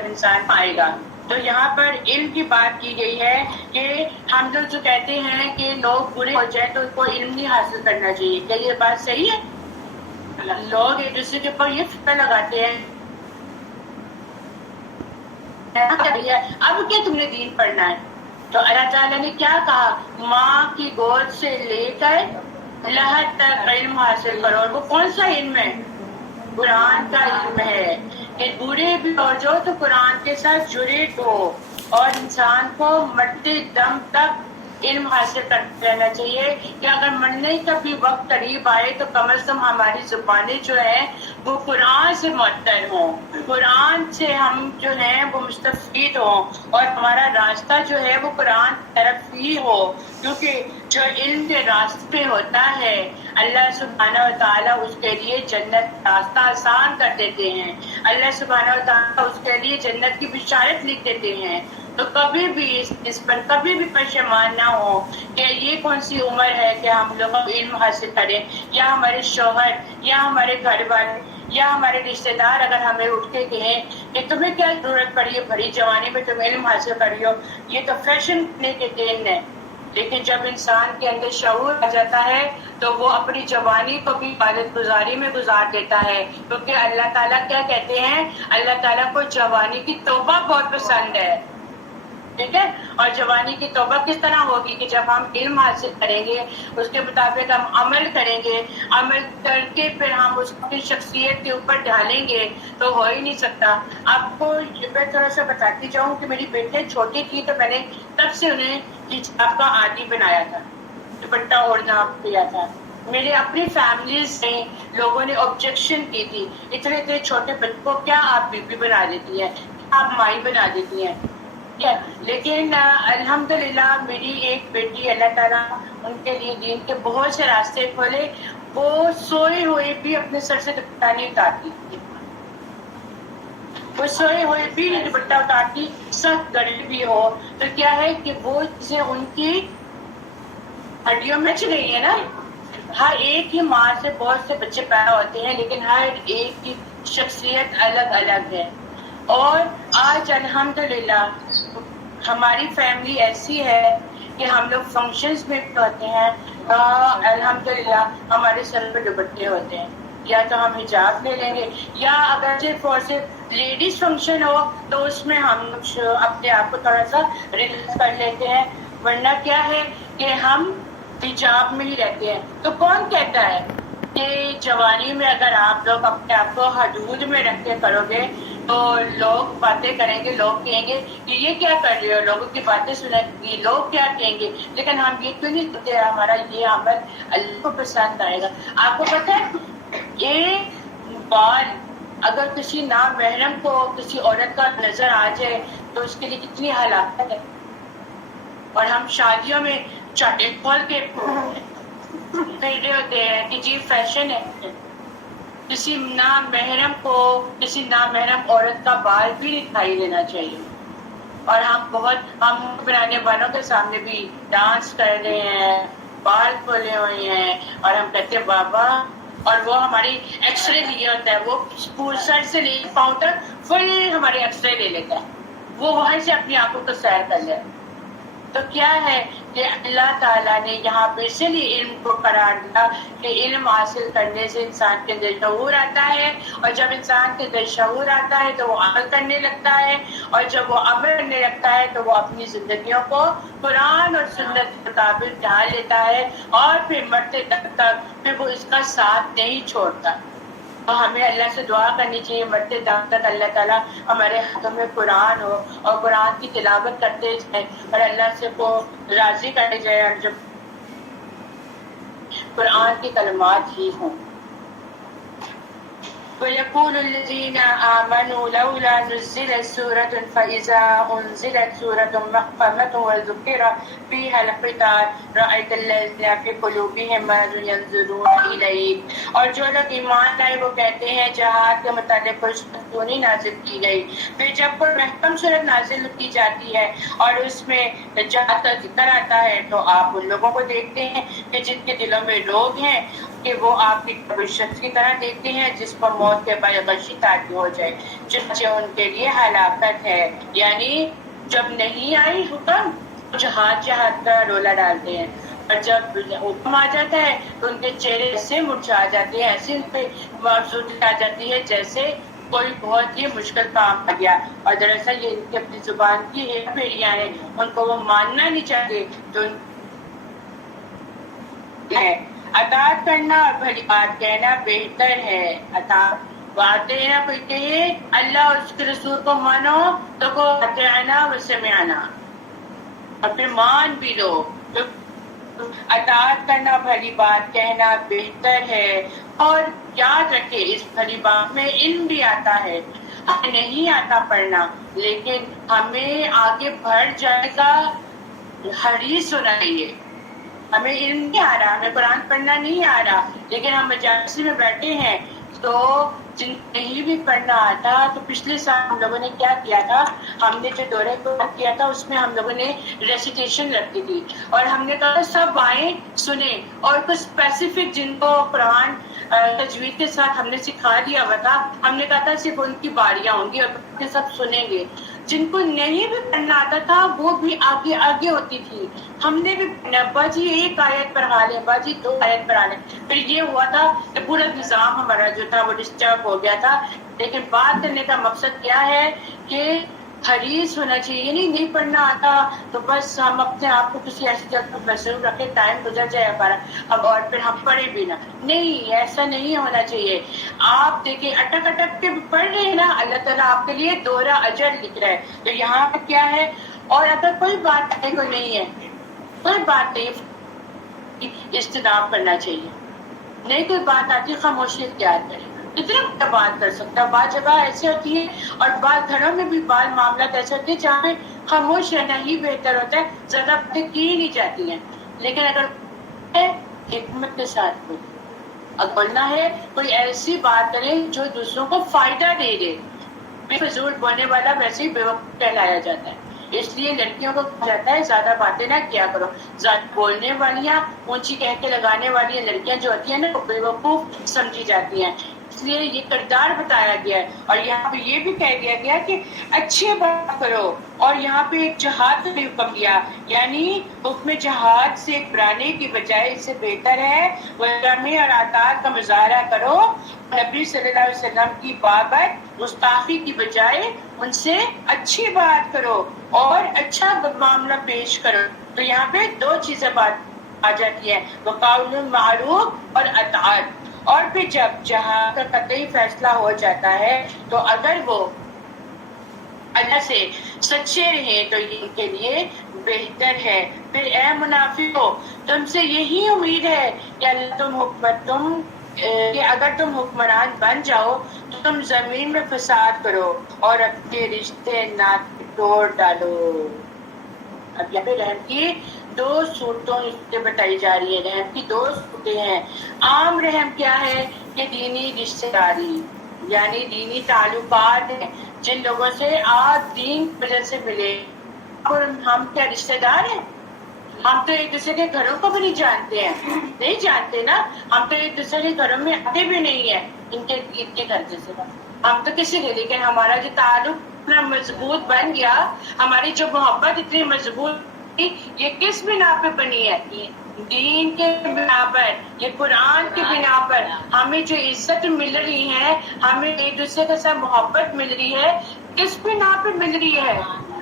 انسان پائے گا۔ تو یہاں پر علم کی بات کی گئی ہے کہ ہم لوگ جو کہتے ہیں کہ لوگ برے ہو جائیں تو ان کو علم نہیں حاصل کرنا چاہیے، کیا یہ بات صحیح ہے؟ لوگ ایک دوسرے کے اوپر یہ فتنہ لگاتے ہیں اب کیا تم نے دین پڑھنا ہے؟ تو اللہ تعالیٰ نے کیا کہا؟ ماں کی گود سے لے کر لحد تک علم حاصل کرو۔ اور وہ کون سا علم ہے؟ قرآن کا علم ہے کہ بوڑھے بھی ہو جو تو قرآن کے ساتھ جڑے ہو، اور انسان کو مرتے دم تک علم حاصل کرتے رہنا چاہیے کہ اگر مرنے کا بھی وقت قریب آئے تو کم از کم ہماری زبانیں جو ہیں وہ قرآن سے معطر ہوں، قرآن سے ہم جو ہیں وہ مستفید ہوں، اور ہمارا راستہ جو ہے وہ قرآن کی طرف ہی ہو، کیونکہ جو علم کے راستے پہ ہوتا ہے اللہ سبحانہ و تعالیٰ اس کے لیے جنت راستہ آسان کر دیتے ہیں، اللہ سبحانہ و تعالیٰ اس کے لیے جنت کی بشارت لکھ دیتے ہیں۔ تو کبھی بھی اس پر کبھی بھی پشیمان نہ ہو کہ یہ کون سی عمر ہے کہ ہم لوگ علم حاصل کریں، یا ہمارے شوہر یا ہمارے گھر والے یا ہمارے رشتے دار اگر ہمیں اٹھ کے کہیں کہ تمہیں کیا ضرورت پڑی ہے بڑی جوانی میں تم علم حاصل کری ہو، یہ تو فیشن کرنے کے دن ہے۔ لیکن جب انسان کے اندر شعور آ جاتا ہے تو وہ اپنی جوانی کو بھی عبادت گزاری میں گزار دیتا ہے، کیونکہ اللہ تعالیٰ کیا کہتے ہیں؟ اللہ تعالیٰ کو جوانی کی توبہ بہت پسند ہے، ٹھیک ہے؟ اور جوانی کی توبہ کس طرح ہوگی کہ جب ہم علم حاصل کریں گے، اس کے مطابق ہم عمل کریں گے، عمل کر کے پھر ہم اس کی شخصیت کے اوپر ڈالیں گے تو ہو ہی نہیں سکتا۔ آپ کو میں تھوڑا سا بتاتی جاؤں کہ میری بیٹی چھوٹی تھی تو میں نے تب سے انہیں حجاب کا عادی بنایا تھا، دوپٹہ اوڑھنا کیا تھا۔ میرے اپنی فیملی سے لوگوں نے آبجیکشن کی تھی، اتنے چھوٹے بچوں کو کیا آپ بی بی بنا دیتی ہیں، آپ مائی بنا دیتی ہیں۔ لیکن الحمدللہ میری ایک بیٹی اللہ تعالیٰ ان کے لیے دین کے بہت سے راستے کھولے، وہ سوئے ہوئے بھی اپنے سر سے دوپٹہ نہیں اتارتی، وہ سوئے ہوئے بھی نہیں دوپٹہ اتارتی، سخت گرمی بھی ہو تو کیا ہے کہ وہ چیزیں ان کی ہڈیوں میں چلی گئی ہے نا۔ ہر ایک ہی ماں سے بہت سے بچے پیدا ہوتے ہیں، لیکن ہر ایک کی شخصیت الگ الگ ہے۔ اور آج الحمدللہ ہماری فیملی ایسی ہے کہ ہم لوگ فنکشنز میں بھی ہوتے ہیں، الحمدللہ ہمارے سر پہ دوپٹے ہوتے ہیں، یا تو ہم حجاب لے لیں گے، یا اگر صرف اور صرف لیڈیز فنکشن ہو تو اس میں ہم اپنے آپ کو تھوڑا سا ریلیکس کر لیتے ہیں، ورنہ کیا ہے کہ ہم حجاب میں ہی رہتے ہیں۔ تو کون کہتا ہے کہ جوانی میں اگر آپ لوگ اپنے آپ کو حدود میں رکھ کے کرو گے تو لوگ باتیں کریں گے، لوگ کہیں گے کہ یہ کیا کر رہے ہو، لوگوں کی باتیں سنیں گے، لوگ کیا کہیں گے، لیکن ہم یہ کیوں نہیں کرتے؟ ہمارا یہ عمل اللہ کو پسند آئے گا۔ آپ کو پتہ ہے یہ بال اگر کسی نامحرم کو کسی عورت کا نظر آ جائے تو اس کے لیے کتنی ہلاکت ہے، اور ہم شادیوں میں چاٹے کھول کے پھر رہے ہوتے ہیں کہ جی فیشن ہے۔ کسی نامحرم کو کسی نامحرم عورت کا بال بھی دکھائی دینا چاہیے، اور ہم بنانے والوں کے سامنے بھی ڈانس کر رہے ہیں، بال کھولے ہوئے ہیں، اور ہم کہتے ہیں بابا، اور وہ ہماری ایکس رے لیے ہوتا ہے، وہ سر سے لے پاؤں تک فل ہماری ایکس رے لے لیتا ہے، وہ وہاں سے اپنی آنکھوں کو سیر کر لے۔ تو کیا ہے کہ اللہ تعالیٰ نے یہاں پہ اسی لیے علم کو قرار دیا کہ علم حاصل کرنے سے انسان کے اندر شعور آتا ہے، اور جب انسان کے اندر شعور آتا ہے تو وہ عمل کرنے لگتا ہے، اور جب وہ عمل کرنے لگتا ہے تو وہ اپنی زندگیوں کو قرآن اور سنت کے مطابق ڈھال لیتا ہے، اور پھر مرتے تک پھر وہ اس کا ساتھ نہیں چھوڑتا۔ تو ہمیں اللہ سے دعا کرنی چاہیے مرتے دم تک اللہ تعالیٰ ہمارے ہاتھوں میں قرآن ہو، اور قرآن کی تلاوت کرتے جائیں، اور اللہ سے کو راضی کرے جائے، اور جب قرآن کی کلمات ہی ہوں۔ وَيَقُولُ الَّذِينَ آمَنُوا لَوْلَا نُزِّلَتْ سُورَةٌ فَإِذَا أُنزِلَتْ سُورَةٌ مُحْكَمَةٌ وَذُكِّرَ فِيهَا الْقِتَالُ رَأَيْتَ الَّذِينَ فِي قُلُوبِهِم مَرَضٌ يَنظُرُونَ إِلَيْكَ، اور جو لوگ ایمان لائے وہ کہتے ہیں جہاد کے متعلق کوئی سورت کیوں نہیں نازل کی گئی. پھر جب کوئی محکم سورت نازل کی جاتی ہے اور اس میں جہاد کا ذکر آتا ہے تو آپ ان لوگوں کو دیکھتے ہیں کہ جن کے دلوں میں روگ ہیں کہ وہ آپ کی شخص کی طرح دیکھتے ہیں جس پر موت کے بعد غشی تاری ہو جائے، چنانچہ ان کے لیے ہلاکت ہے. یعنی جب نہیں آئی حکم جہاد کا رولا ڈالتے ہیں، اور جب حکم آ جاتا ہے تو ان کے چہرے ایسے مرجھا جاتے ہیں، ایسے ان پہ مفزودگی آ جاتی ہے جیسے کوئی بہت ہی مشکل کام آ گیا. اور دراصل یہ ان کی اپنی زبان کی ہیڑیاں ہیں، ان کو وہ ماننا نہیں چاہتے. تو اطاعت کرنا اور بھلی بات کہنا بہتر ہے. اطاعت بات دینا کوئی کہے اللہ اور اس کے رسول کو مانو تو کو اطعنا و سمعنا، اور پھر مان بھی لو. تو اطاعت کرنا بھلی بات کہنا بہتر ہے. اور یاد رکھے اس بھلی بات میں علم بھی آتا ہے. ہمیں نہیں آتا پڑھنا لیکن ہمیں آگے بڑھ جائے گا حریص ہونا چاہیے. ہمیں علم نہیں آ رہا، ہمیں قرآن پڑھنا نہیں آ رہا، لیکن ہم مجالس میں بیٹھے ہیں تو جن نہیں بھی پڑھنا آتا تو پچھلے سال ہم لوگوں نے کیا کیا تھا، ہم نے جو دورہ قرآن کیا تھا اس میں ہم لوگوں نے ریسیٹیشن رکھی تھی اور ہم نے کہا سب آئیں سنیں، اور کچھ اسپیسیفک جن کو قرآن تجوید کے ساتھ ہم نے سکھا دیا ہوا تھا، ہم نے کہا تھا صرف ان کی باریاں ہوں گی اور سب سنیں گے. جن کو نہیں بھی پڑھنا آتا تھا وہ بھی آگے آگے ہوتی تھی. ہم نے بھی باجی ایک آیت پڑھا لیں، باجی 2 آیت پڑھا لیں. پھر یہ ہوا تھا کہ پورا نظام ہمارا جو تھا وہ ڈسٹرب ہو گیا تھا. لیکن بات کرنے کا مقصد کیا ہے کہ حریص ہونا چاہیے. نہیں پڑھنا آتا تو بس ہم اپنے آپ کو کسی ایسی جگہ پر ضرور رکھیں، ٹائم گزر جائے ہمارا اب اور پھر ہم پڑھے بھی نہ. نہیں، ایسا نہیں ہونا چاہیے. آپ دیکھیں اٹک اٹک کے پڑھ رہے ہیں نا، اللہ تعالیٰ آپ کے لیے دوہرا اجر لکھ رہا ہے. تو یہاں پہ کیا ہے، اور اگر کوئی بات کرنے کو نہیں ہے، کوئی بات نہیں، اجتناب کرنا چاہیے. نہیں کوئی بات آتی خاموشی اختیار کرے. اتنا بات کر سکتا ہے. بعض جگہ ایسے ہوتی ہے اور بعض گھروں میں بھی بعض معاملات ایسے ہوتے ہیں جہاں پہ خاموش رہنا ہی بہتر ہوتا ہے، زیادہ باتیں کی نہیں جاتی ہیں. لیکن اگر حکمت کے ساتھ بولے، اب بولنا ہے کوئی ایسی بات کرے جو دوسروں کو فائدہ دے دے. بے فضول بولنے والا ویسے ہی بیوقوف کہلایا جاتا ہے. اس لیے لڑکیوں کو کہا جاتا ہے زیادہ باتیں نہ کیا کرو. زیادہ بولنے والیاں، اونچی کہہ کے لگانے والی لڑکیاں جو ہوتی ہیں نا وہ بیوقوف سمجھی جاتی ہیں. اس لیے یہ کردار بتایا گیا ہے. اور یہاں پہ یہ بھی کہہ دیا گیا کہ اچھی بات کرو. اور یہاں پہ ایک جہاد کا بھی حکم دیا، یعنی حکم جہاد سے برانے کی بجائے اس سے بہتر ہے ورمی اور اطاعت کا مظاہرہ کرو. نبی صلی اللہ علیہ وسلم کی بابت گستاخی کی بجائے ان سے اچھی بات کرو اور اچھا معاملہ پیش کرو. تو یہاں پہ 2 چیزیں بات آ جاتی ہے، وقول معروف اور اطاعت. اور پھر جب جہاد کا قطعی فیصلہ ہو جاتا ہے تو اگر وہ اللہ سے سچے رہیں تو یہ ان کے لیے بہتر ہے. پھر اے منافقو، تم سے یہی امید ہے کہ کہ اگر تم حکمران بن جاؤ تو تم زمین میں فساد کرو اور اپنے رشتے ناطے توڑ ڈالو. اب یہاں پہ رحم کی 2 صورتیں بتائی جا رہی ہیں. رحم کی 2 صورتیں ہیں. عام رحم کیا ہے کہ دینی رشتے داری، یعنی دینی تعلقات ہیں جن لوگوں سے آپ دین کی وجہ سے ملے. اور ہم کیا رشتے دار ہیں؟ ہم تو ایک دوسرے کے گھروں کو بھی نہیں جانتے ہیں. نہیں جانتے نا، ہم تو ایک دوسرے کے گھروں میں آتے بھی نہیں ہیں. ان کے گھر جیسے ہم تو کسی کے، لیکن ہمارا جو تعلق اتنا مضبوط بن گیا، ہماری جو محبت اتنی مضبوط تھی، یہ کس بنا پہ بنی ہے؟ دین کے بنا پر، یہ قرآن کی بنا پر. ہمیں جو عزت مل رہی ہے، ہمیں ایک دوسرے کے ساتھ محبت مل رہی ہے، کس بنا پہ مل رہی ہے؟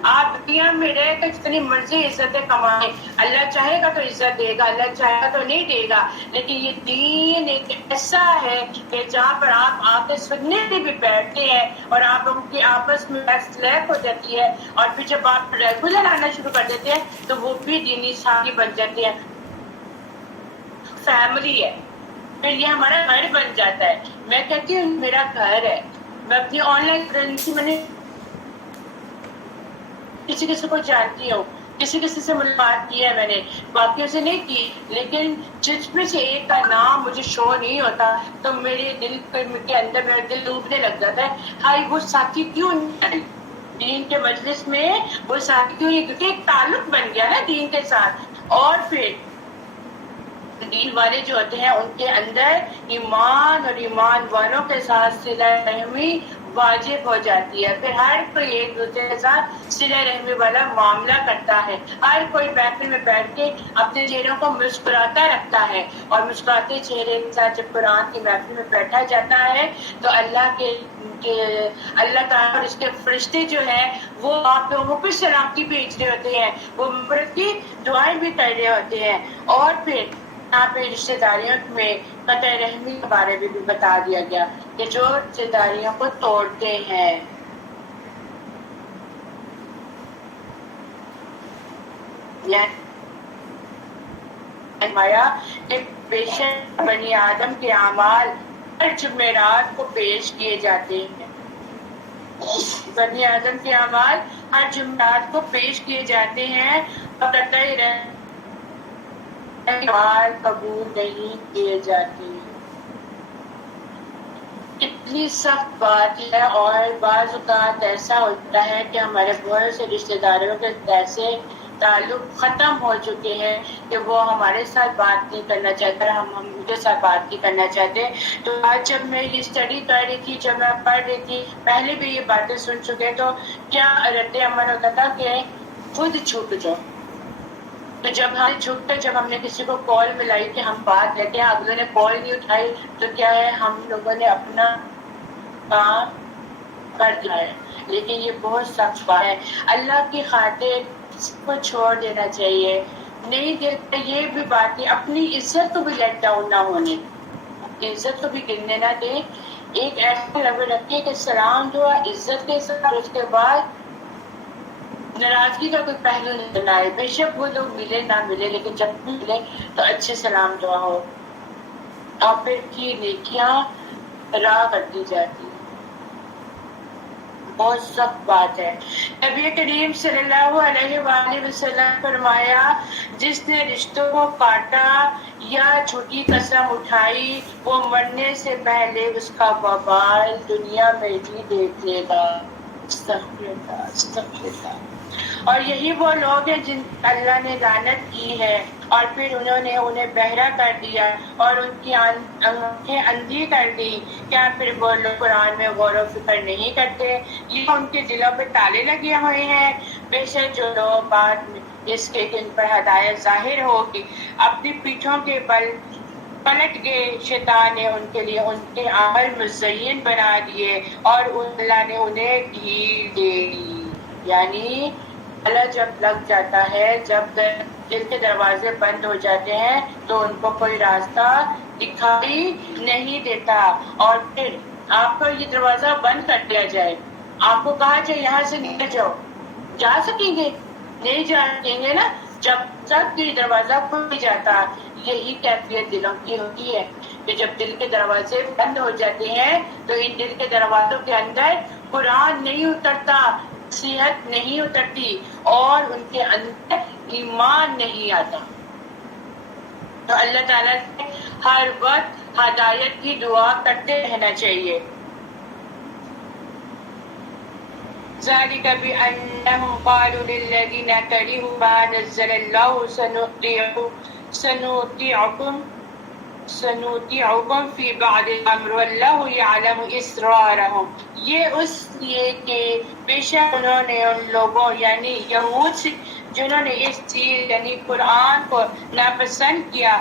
آپ دنیا میں رہ کر جتنی مرضی عزتیں کمائیں، اللہ چاہے گا تو عزت دے گا، اللہ چاہے گا تو نہیں دے گا. لیکن یہ دین ایک ایسا ہے کہ جہاں پر آپ آ کے سننے کے بھی بیٹھتے ہیں اور آپ لوگوں کی آپس میں سلیپ ہو جاتی ہے، اور پھر جب آپ ریگولر آنا شروع کر دیتے ہیں تو وہ بھی دینی ساتھی بن جاتے ہیں. فیملی ہے. پھر یہ ہمارا گھر بن جاتا ہے. میں کہتی ہوں میرا گھر ہے. میں اپنی آن لائن کرنسی میں نے کسی کو جانتی ہوں, کسی سے ملاقات کی ہے میں نے, باقیوں سے نہیں کی, لیکن جس میں سے ایک کا نام مجھے شو نہیں ہوتا تو میرے دل کے اندر میرا دل ڈوبنے لگ جاتا ہے. ہائی وہ ساتھی کیوں نہیں دین کے مجلس میں, وہ ساتھی کیوں نہیں, کیونکہ ایک تعلق بن گیا نا دین کے ساتھ. اور پھر دین والے جو ہوتے ہیں ان کے اندر ایمان اور ایمان والوں کے ساتھ صلہ رحمی واجب ہو جاتی ہے. پھر ہر کوئی ایک دوسرے کے ساتھ صلہ رحمی والا معاملہ کرتا ہے. ہر کوئی محفل میں بیٹھ کے اپنے چہروں کو مسکراتا رکھتا ہے, اور مسکراتے چہرے کے ساتھ جب قرآن کی محفل میں بیٹھا جاتا ہے تو اللہ تعالیٰ اور اس کے فرشتے جو ہیں وہ آپ لوگوں پہ سلامتی بھیج رہے ہوتے ہیں, وہ مغفرت کی دعائیں بھی کر رہے ہوتے ہیں. اور پھر یہاں پہ رشتہ داریوں میں قطع رحمی کے بارے میں بھی بتا دیا گیا کہ جو رشتہ داریوں کو توڑتے ہیں, فرمایا کہ بے شک بنی آدم کے اعمال ہر جمعرات کو پیش کیے جاتے ہیں. بنی آدم کے اعمال ہر جمعرات کو پیش کیے جاتے ہیں, اور قطع اعمال قبول نہیں کیے جاتے. اتنی سخت بات ہے. اور بعض اوقات ایسا ہوتا ہے کہ ہمارے بہت سے رشتہ داروں کے ایسے تعلق ختم ہو چکے ہیں کہ وہ ہمارے ساتھ بات نہیں کرنا چاہتے, ہم ان کے ساتھ بات نہیں کرنا چاہتے. تو آج جب میں یہ اسٹڈی کر رہی تھی, جب میں پڑھ رہی تھی, پہلے بھی یہ باتیں سن چکے, تو کیا رد عمل ہوتا تھا کہ خود چھوٹ جاؤ. تو جب ہم نے کسی کو کال ملائی کہ ہم بات لیتے ہیں, اگلے نے کال نہیں اٹھائی, تو کیا ہے ہم لوگوں نے اپنا کام کر دیا ہے. لیکن یہ بہت سخت بات ہے. اللہ کی خاطر کو چھوڑ دینا چاہیے. نہیں دیکھتے یہ بھی بات ہے, اپنی عزت کو بھی لیٹ ڈاؤن نہ ہونے, عزت کو بھی گرنے نہ دے. ایک ایسا لیول رکھیے کہ سلام دعا عزت کے ساتھ, اس کے بعد ناراضگی کا کوئی پہلو نہیں لائے. بے شک وہ لوگ ملے نہ ملے, لیکن جب بھی ملے تو اچھے سلام دعا ہو, اور پھر کی نیکیاں راہ کر دی جاتی. بہت سخت بات ہے. نبی کریم صلی اللہ علیہ وآلہ وسلم فرمایا, جس نے رشتوں کو کاٹا یا جھوٹی قسم اٹھائی وہ مرنے سے پہلے اس کا وبال دنیا میں بھی دیکھ لے گا. استغفر اللہ, استغفر اللہ. اور یہی وہ لوگ ہیں جن اللہ نے لعنت کی ہے, اور پھر انہوں نے انہیں بہرا کر دیا اور ان کی آنکھیں اندھی کر دی. کیا پھر وہ لوگ قرآن میں غور و فکر نہیں کرتے؟ یہ ان کے دلوں پہ تالے لگے ہوئے ہیں. بے شک جو لوگ بعد میں اس کے جن پر ہدایت ظاہر ہوگی اپنی پیٹھوں کے بل پلٹ گئے, شیطان نے ان کے لیے ان کے عمل مزین بنا دیے, اور اللہ نے انہیں ڈھیل دے دی. یعنی اللہ جب لگ جاتا ہے, جب دل کے دروازے بند ہو جاتے ہیں تو ان کو کوئی راستہ دکھائی نہیں دیتا. اور پھر آپ کا یہ دروازہ بند کر دیا جائے, آپ کو کہا جائے یہاں سے نکل جاؤ, جا سکیں گے؟ نہیں جا سکیں گے نا, جب تک یہ دروازہ کھل نہیں جاتا. یہی کیفیت دلوں کی ہوتی ہے کہ جب دل کے دروازے بند ہو جاتے ہیں تو ان دل کے دروازوں کے اندر قرآن نہیں اترتا, نصیحت نہیں اترتی, اور ان کے اندر ایمان نہیں آتا. تو اللہ تعالیٰ سے ہر وقت ہدایت کی دعا کرتے رہنا چاہیے. ذلك بأنهم قالوا للذين كرهوا ما نزل الله سنطيعكم في بعض الأمر والله يعلم إسرارهم. یہ اس لیے کہ بے شک انہوں نے ان لوگوں یعنی یہود سے جنہوں نے اس چیز یعنی قرآن کو ناپسند کیا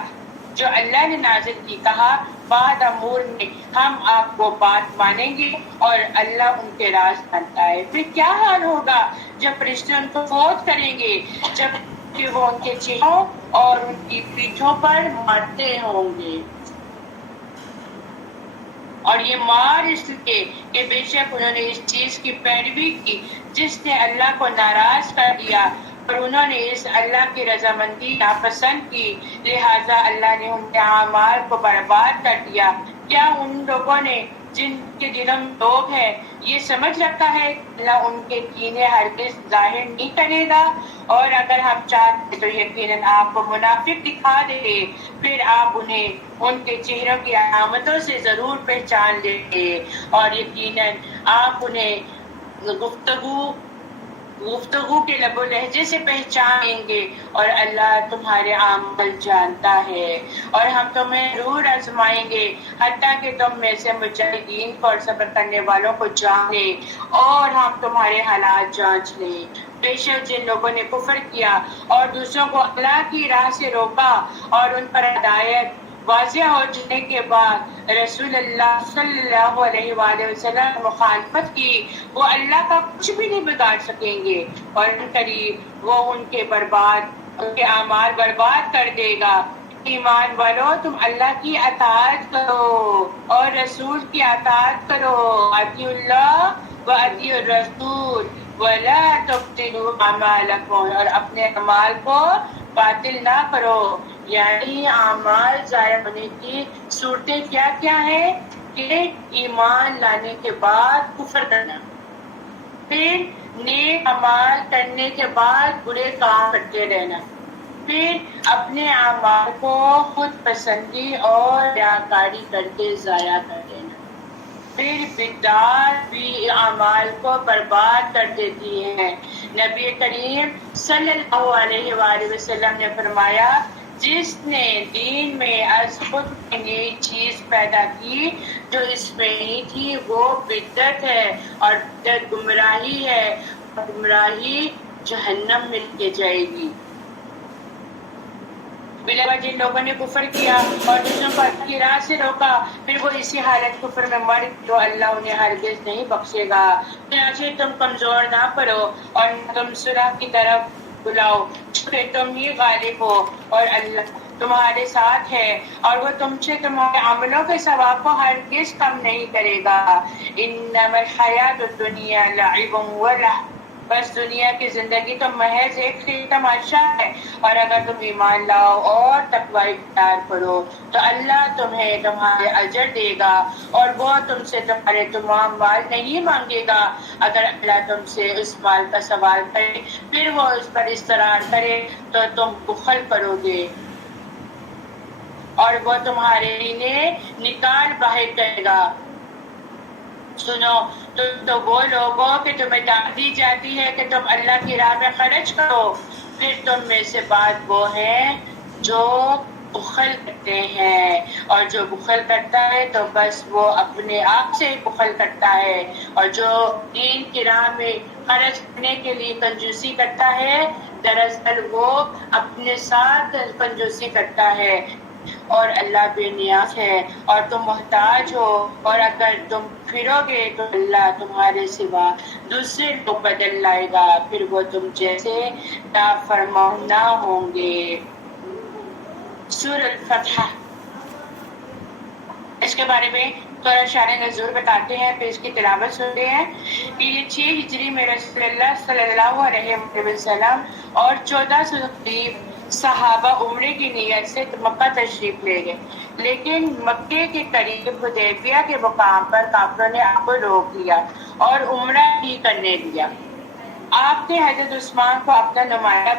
جو اللہ نے نازل کی, کہا بعد امور میں ہم آپ کو بات مانیں گے اور اللہ ان کے راز جانتا ہے. پھر کیا حال ہوگا جب فرشتے ان کو فوت کریں گے, جب کہ وہ ان کے چہروں اور ان کی پیٹھوں پر مارتے ہوں گے. اور یہ مار اس لیے کہ بے شک انہوں نے اس چیز کی پیروی کی جس نے اللہ کو ناراض کر دیا, اور انہوں نے اس اللہ کی رضامندی ناپسند کی، لہٰذا اللہ نے ان کے اعمال کو برباد کر دیا۔ کیا ان لوگوں نے جن کے دلوں میں لوگ ہے یہ سمجھ رکھا ہے کہ اللہ ان کے کینے ہرگز ظاہر نہیں کرے گا؟ اور اگر ہم چاہتے تو یقیناً آپ کو منافق دکھا دیں، پھر آپ انہیں ان کے چہروں کی علامتوں سے ضرور پہچان لیں گے، اور یقیناً آپ انہیں گفتگو کے لب و لہجے سے پہچانیں گے، اور اللہ تمہارے عمل جانتا ہے۔ اور ہم تمہیں ضرور آزمائیں گے حتیٰ کہ تم میں سے مجاہدین کو اور صبر کرنے والوں کو جان لیں، اور ہم تمہارے حالات جانچ لیں۔ بے شک جن لوگوں نے کفر کیا اور دوسروں کو اللہ کی راہ سے روکا اور ان پر ہدایت واضح ہو جانے کے بعد رسول اللہ صلی اللہ علیہ وآلہ وسلم نے مخالفت کی، وہ اللہ کا کچھ بھی نہیں بگاڑ سکیں گے، اور ان قریب وہ ان کے اعمال برباد کر دے گا۔ ایمان والو تم اللہ کی اطاعت کرو اور رسول کی اطاعت کرو، اطیعوا اللہ و اطیعوا الرسول ولا تبطلوا اعمالکم، اور اپنے اعمال کو باطل نہ کرو۔ یعنی اعمال ضائع ہونے کی صورتیں کیا کیا ہیں کہ ایمان لانے کے بعد کفر کرنا، پھر نیک اعمال کرنے کے بعد برے کام کرتے رہنا، پھر اپنے اعمال کو خود پسندی اور ریاکاری کر کے ضائع کر دینا، پھر بدعات بھی اعمال کو برباد کر دیتی ہیں۔ نبی کریم صلی اللہ علیہ وآلہ وسلم نے فرمایا، جس نے دین میں از خود میں نئی چیز پیدا کی جو اس میں نہیں تھی وہ بدعت ہے، اور بدعت گمراہی ہے، اور گمراہی جہنم میں لے جائے گی۔ بلا جن لوگوں نے کفر کیا اور دوسروں کو اللہ کی راہ سے روکا، پھر وہ اسی حالت کفر میں مر تو اللہ انہیں ہرگز نہیں بخشے گا۔ چنانچہ تم کمزور نہ پڑو اور نہ تم صلح کی طرف بلاؤ، کہ تم ہی غالب ہو اور اللہ تمہارے ساتھ ہے، اور وہ تم سے تمہارے عملوں کے ثواب کو ہرگز کم نہیں کرے گا۔ انما الحیات الدنیا لعب و لہو، بس دنیا کی زندگی تو محض ایک کھیل تماشا ہے، اور اگر تم ایمان لاؤ اور تقوی اختیار کرو تو اللہ تمہیں تمہارے اجر دے گا، اور وہ تم سے تمہارے تمام مال نہیں مانگے گا۔ اگر اللہ تم سے اس مال کا سوال کرے پھر وہ اس پر اصرار کرے تو تم بخل کرو گے، اور وہ تمہارے لیے نکال باہر کرے گا۔ سنو تم تو وہ لوگ ہو کہ تمہیں دعوت دی جاتی ہے کہ تم اللہ کی راہ میں خرچ کرو، پھر تم میں سے بعض وہ ہیں جو بخل کرتے ہیں، اور جو بخل کرتا ہے تو بس وہ اپنے آپ سے بخل کرتا ہے، اور جو دین کی راہ میں خرچ کرنے کے لیے کنجوسی کرتا ہے دراصل وہ اپنے ساتھ کنجوسی کرتا ہے، اور اللہ بے نیاز ہے اور تم محتاج ہو، اور اگر تم پھرو گے تو اللہ تمہارے سوا دوسرے کو بدل لائے گا، پھر وہ تم جیسے نافرمان نہ ہوں گے۔ سورۃ الفتح، اس کے بارے میں تھوڑا شان نزول بتاتے ہیں، پھر اس کی تلاوت سنتے ہیں کہ یہ 6 ہجری میں رسول اللہ صلی اللہ علیہ وسلم اور 1400 قریب صحابہ عمرے کی نیت سے مکہ تشریف لے گئے، لیکن مکے کے قریب حدیبیہ کے مقام پر کافروں نے آپ کو روک لیا اور عمرہ ہی کرنے دیا۔ آپ نے حضرت عثمان کو اپنا نمائندہ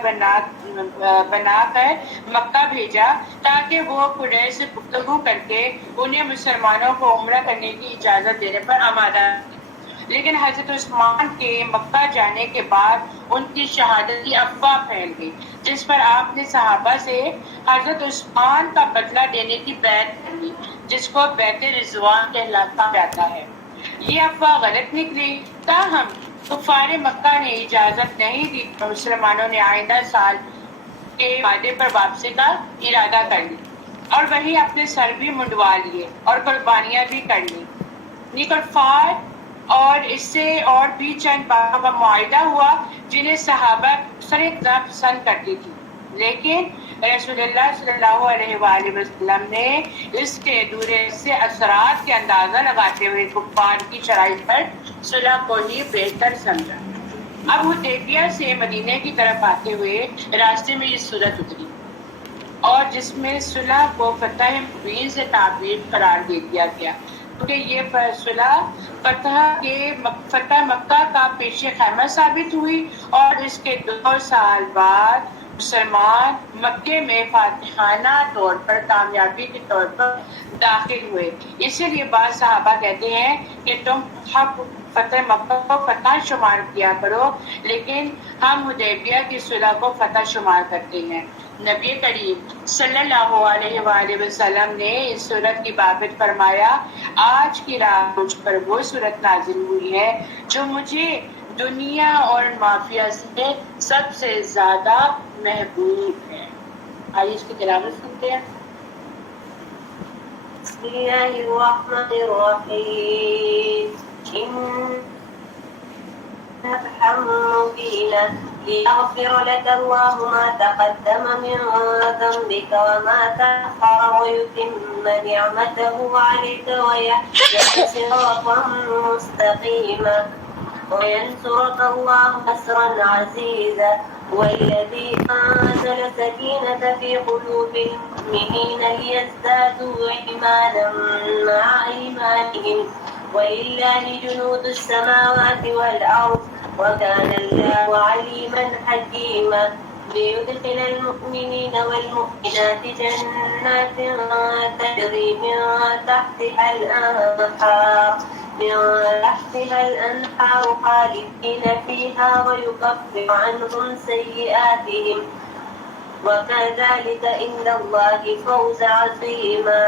بنا کر مکہ بھیجا تاکہ وہ قریش سے گفتگو کر کے انہیں مسلمانوں کو عمرہ کرنے کی اجازت دینے پر آمادہ، لیکن حضرت عثمان کے مکہ جانے کے بعد ان کی شہادت کی افواہ پھیل گئی، جس پر آپ نے صحابہ سے حضرت عثمان کا بدلہ دینے کی بیعت کر لی، جس کو بیعت رضوان کہلاتا جاتا ہے۔ یہ افواہ غلط نکلی، تاہم کفار مکہ نے اجازت نہیں دی، مسلمانوں نے آئندہ سال کے وعدے پر واپسی کا ارادہ کر لی، اور وہی اپنے سر بھی منڈوا لیے اور قربانیاں بھی کر لی۔ نیکوفار اور اس سے اور بھی چند باتوں کا معاہدہ ہوا جنہیں صحابہ اکثر پسند کرتی تھی، لیکن رسول اللہ صلی اللہ علیہ وآلہ وسلم نے اس کے دور سے اثرات کے اندازہ لگاتے ہوئے کفار کی شرائط پر صلح کو ہی بہتر سمجھا۔ اب حدیبیہ سے مدینے کی طرف آتے ہوئے راستے میں یہ صورت اتری اور جس میں صلح کو فتح مبین سے تعبیر قرار دے دیا گیا، کیونکہ یہ صلح فتح مکہ کا پیش خیمہ ثابت ہوئی اور اس کے 2 سال بعد مسلمان مکے میں فاتحانہ طور پر کامیابی کے طور پر داخل ہوئے۔ اسی لیے بعض صحابہ کہتے ہیں کہ تم فتح مکہ کو فتح شمار کیا کرو، لیکن ہم حدیبیہ کی صلح کو فتح شمار کرتے ہیں۔ نبی کریم صلی اللہ علیہ وآلہ وسلم نے اس صورت کی بابت فرمایا، آج کی رات مجھ پر وہ صورت نازل ہوئی ہے جو مجھے دنیا اور مافیا سے سب سے زیادہ محبوب ہے۔ آئیے اس کی تلاوت سنتے ہیں۔ بسم اللہ الرحمن الرحیم ليغفر لك الله ما تقدم من ذنبك وما تأخر ويتم نعمته عليك ويهديك صراطا مستقيما وينصرك الله نصرا عزيزا والذي أنزل السكينة في قلوب المؤمنين ليزدادوا إيمانا مع إيمانهم ولله جنود السماوات والأرض وكان الله عليما حكيما ليدخل المؤمنين والمؤمنات جنات تجري من تحتها الأنهار خالدين فيها ويكفر عنهم سيئاتهم وكذلك عند الله فوز عظيما۔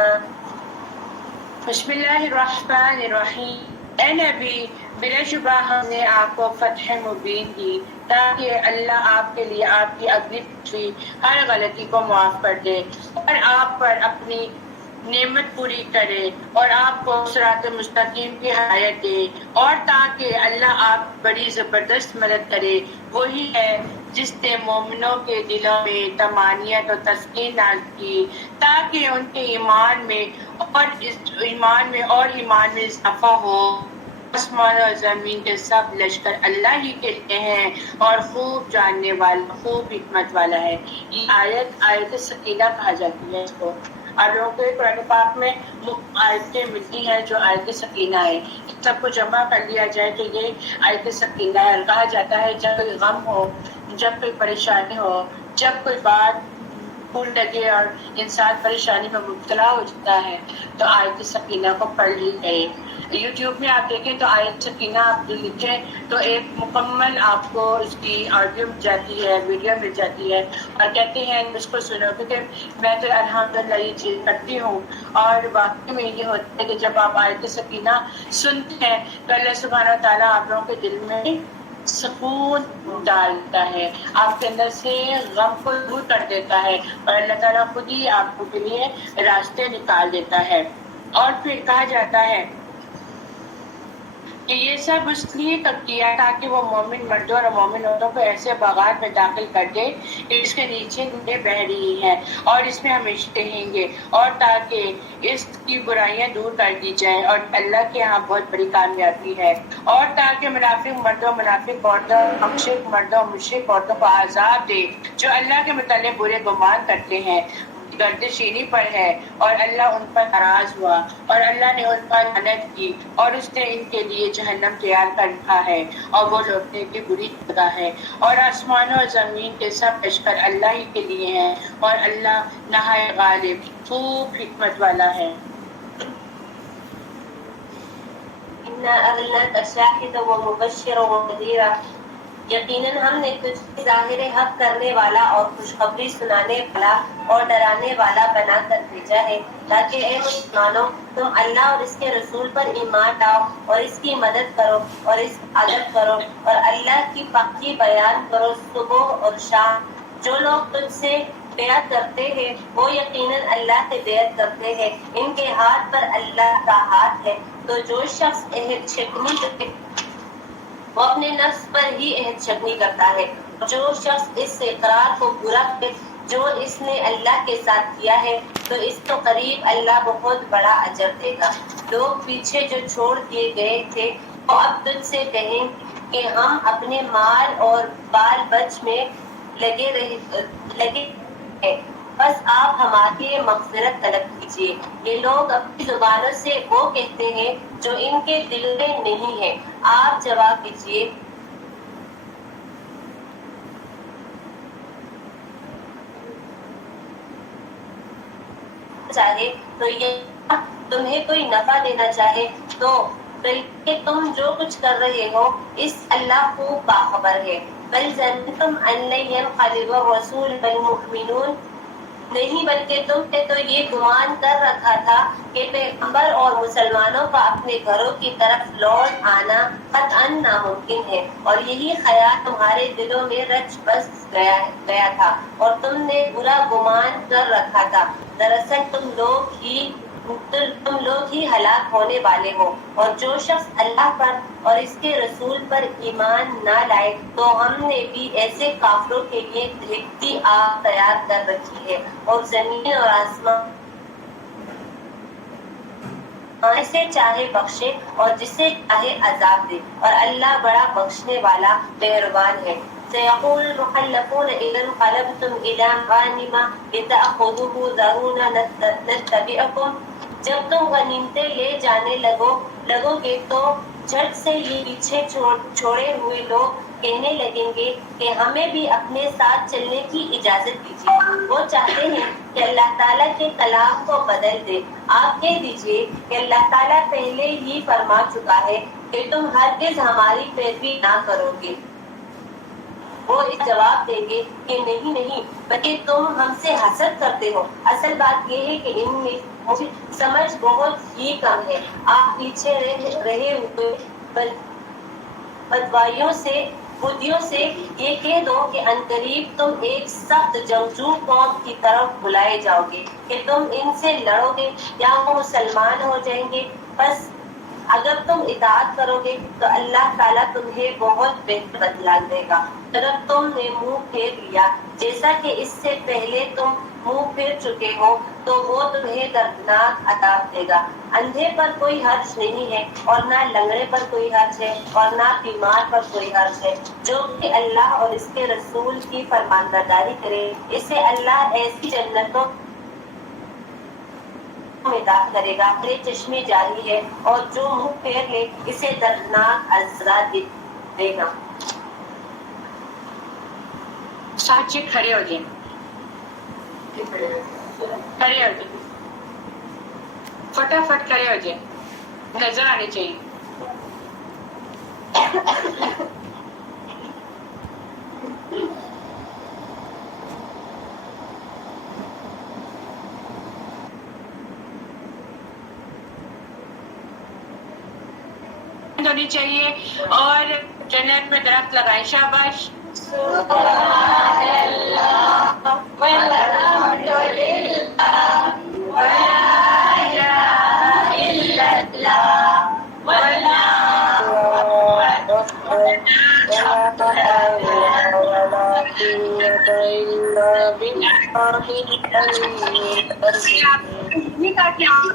بسم اللہ الرحمن الرحیم۔ اے نبی، بلا شبہ ہم نے آپ کو فتح مبین دی تاکہ اللہ آپ کے لیے آپ کی اگلی پچھلی ہر غلطی کو معاف کر دے اور آپ پر اپنی نعمت پوری کرے اور آپ کو صراط مستقیم کی ہدایت دے، اور تاکہ اللہ آپ بڑی زبردست مدد کرے۔ وہی ہے جس نے مومنوں کے دلوں میں طمانینت اور تسکین نازل کی تاکہ ان کے ایمان میں اضافہ ہو۔ آسمان اور زمین کے سب لشکر اللہ ہی کے لیے ہیں اور خوب جاننے والا، خوب حکمت والا ہے۔ یہ آیت سکینہ کہا جاتی ہے اس کو۔ آپ لوگوں کو قرآن پاک میں آیتیں ملتی ہیں جو آیت سکینہ ہے، سب کو جمع کر لیا جائے تو یہ آیت سکینہ ہے۔ کہا جاتا ہے جب کوئی غم ہو، جب کوئی پریشانی ہو، جب کوئی بات پھول لگے اور انسان پریشانی میں مبتلا ہو جاتا ہے تو آیت سکینہ کو پڑھ لی جائے۔ یوٹیوب میں آپ دیکھیں تو آیت سکینہ آپ لکھیں تو ایک مکمل آپ کو اس کی آڈیو مل جاتی ہے، ویڈیو مل جاتی ہے، اور کہتے ہیں اس کو سنو، کیونکہ میں تو الحمدللہ یہ چیز کرتی ہوں اور واقعی میں یہ ہوتا ہے کہ جب آپ آیت سکینہ سنتے ہیں تو اللہ سبحانہ وتعالیٰ آپ لوگوں کے دل میں سکون ڈالتا ہے، آپ کے اندر سے غم کو دور کر دیتا ہے اور اللہ تعالیٰ خود ہی آپ کو کے لیے راستے نکال دیتا ہے۔ اور پھر کہا جاتا ہے کہ یہ سب اس لیے کیا تاکہ وہ مومن مردوں اور مومن عورتوں کو ایسے باغات میں داخل کر دے کہ اس کے نیچے نہریں بہہ رہی ہیں اور اس میں ہمیشہ رہیں گے، اور تاکہ اس کی برائیاں دور کر دی جائیں اور اللہ کے ہاں بہت بڑی کامیابی ہے، اور تاکہ منافق مردوں، منافق عورتوں، مشرک مردوں، مشرک عورتوں کو عذاب دے جو اللہ کے متعلق برے گمان کرتے ہیں، گردشینی پر ہے، اور اللہ ان پر ناراض ہوا اور اللہ نے ان پر لعنت کی اور اس نے ان کے لیے جہنم تیار کر رکھا ہے اور وہ لوٹنے کی بری جگہ ہے۔ اور آسمانوں اور زمین کے سب لشکر اللہ ہی کے لیے ہیں اور اللہ نہایت غالب، خوب حکمت والا ہے۔ اِنَّا أَرْسَلْنَاكَ شَاهِدًا وَمُبَشِّرًا وَنَذِيرًا، یقیناً ہم نے تجھے ظاہر حق کرنے والا اور خوشخبری سنانے والا اور ڈرانے والا بنا کر بھیجا ہے تاکہ اے مسلمانوں تم اللہ اور اس کے رسول پر ایمان لاؤ اور اس کی مدد کرو اور اس کا ادب کرو اور اللہ کی پاکی بیان کرو صبح اور شام۔ جو لوگ تجھ سے بیعت کرتے ہیں وہ یقیناً اللہ سے بیعت کرتے ہیں، ان کے ہاتھ پر اللہ کا ہاتھ ہے۔ تو جو شخص عہد شکنی کرے وہ اپنے نفس پر ہی عہد شکنی کرتا ہے، جو شخص اس اقرار کو پورا کرے جو اس نے اللہ کے ساتھ کیا ہے تو اس کو قریب اللہ بہت بڑا اجر دے گا۔ لوگ پیچھے جو چھوڑ دیے گئے تھے وہ اب تجھ سے کہیں کہ ہم اپنے مال اور بال بچ میں لگے ہیں، بس آپ ہماری مغفرت طلب کیجیے۔ یہ لوگ اپنی زبانوں سے وہ کہتے ہیں جو ان کے دل میں نہیں ہے، آپ جواب دیجیے چاہے تو یہ تمہیں کوئی نفع دینا چاہے تو، بلکہ تم جو کچھ کر رہے ہو اس اللہ کو باخبر ہے۔ بل ظننتم ان لن ينقلب الرسول والمؤمنون، نہیں بلکہ تم نے تو یہ گمان کر رکھا تھا کہ پیغمبر اور مسلمانوں کا اپنے گھروں کی طرف لوٹ آنا قطعاً ناممکن ہے، اور یہی خیال تمہارے دلوں میں رچ بس گیا تھا اور تم نے برا گمان کر رکھا تھا۔ دراصل تم لوگ ہی ہلاک ہونے والے ہو، اور جو شخص اللہ پر اور اس کے رسول پر ایمان نہ لائے تو ہم نے بھی ایسے کافروں کے لیے دھڑکتی آگ تیار کر رکھی ہے، اور زمین اور آسمان جسے چاہے بخشے اور جسے چاہے عذاب دے، اور اللہ بڑا بخشنے والا مہربان ہے۔ سيقول المخلفون إذا انقلبتم إلى مغانم لتأخذوه ذرونا نتبعكم، جب تم غنیمتیں لے جانے لگو گے تو جھٹ سے یہ پیچھے چھوڑے ہوئے لوگ کہنے لگیں گے کہ ہمیں بھی اپنے ساتھ چلنے کی اجازت دیجیے۔ وہ چاہتے ہیں کہ اللہ تعالیٰ کے کلام کو بدل دے۔ آپ کہہ دیجیے کہ اللہ تعالیٰ پہلے ہی فرما چکا ہے کہ تم ہرگز ہماری پیروی نہ کرو گے۔ وہ اس جواب دیں گے کہ نہیں، بلکہ تم ہم سے حسد کرتے ہو۔ اصل بات یہ ہے کہ ان میں مجھے سمجھ بہت ہی کم ہے۔ آپ پیچھے رہے ہوئے بدیوں سے یہ کہہ دو کہ عنقریب تم ایک سخت جنگجو قوم کی طرف بلائے جاؤ گے کہ تم ان سے لڑو گے یا وہ مسلمان ہو جائیں گے۔ بس اگر تم اطاعت کرو گے تو اللہ تعالیٰ تمہیں بہت بہتر بدلہ دے گا۔ اگر تم نے منہ پھیر لیا جیسا کہ اس سے پہلے تم منہ پھیر چکے ہو تو وہ تمہیں دردناک عذاب دے گا۔ اندھے پر کوئی حرج نہیں ہے اور نہ لنگڑے پر کوئی حرج ہے اور نہ بیمار پر کوئی حرج ہے۔ جو کہ اللہ اور اس کے رسول کی فرمانبرداری کرے اسے اللہ ایسی جنتوں میں داخل کرے گا میرے چشمے جاری ہے، اور جو منہ پھیر لے اسے دردناک عذاب دے گا۔ ساتھی کھڑے ہو جائیں، کھڑے ہو جائیں، فٹافٹ کھڑے ہو جائیں، نظر آنی چاہیے۔ ہونی چاہیے اور جنت میں درخت لگائیں۔ شاباش، سبحان اللہ والحمد للہ ولا الہ الا اللہ واللہ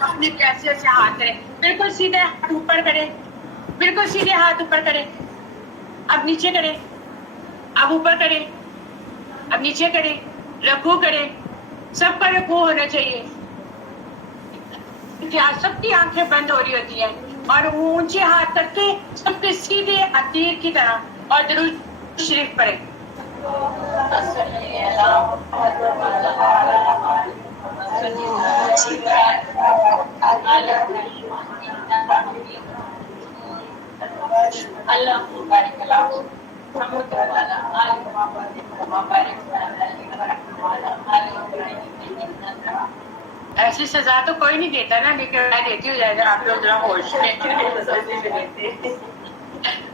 اپنے پیسے سے ہاتھ کریں، بالکل سیدھے ہاتھ اوپر کریں، بالکل سیدھے ہاتھ اوپر کریں، اب نیچے کریں، اب اوپر کریں، اب نیچے کریں، رکوع کریں، سب کا رکوع ہونا چاہیے۔ سب کی آنکھیں بند ہو رہی ہوتی ہیں اور اونچے ہاتھ کر کے سب کے سیدھے عتیر کی طرح، اور درود شریف پڑھیں۔ ایسی سزا تو کوئی نہیں دیتا نا، لیکن میں دیتی ہوں، زیادہ آپ لوگ ذرا ہوش میں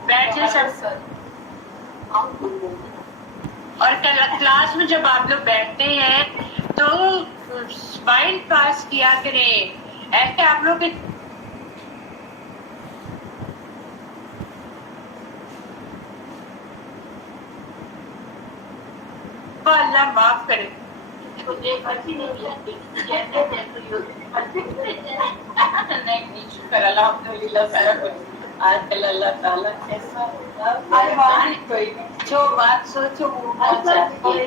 بیٹھے سب۔ اور کلاس میں جب آپ لوگ بیٹھتے ہیں تو اسمائل پاس کیا کریں، ایسے آپ لوگ اللہ معاف کرے۔ نہیں شکر الحمد للہ سارا کچھ آج کل اللہ تعالیٰ کیسا آسان کوئی جو بات سوچو وہ پہنچ جاتی ہے.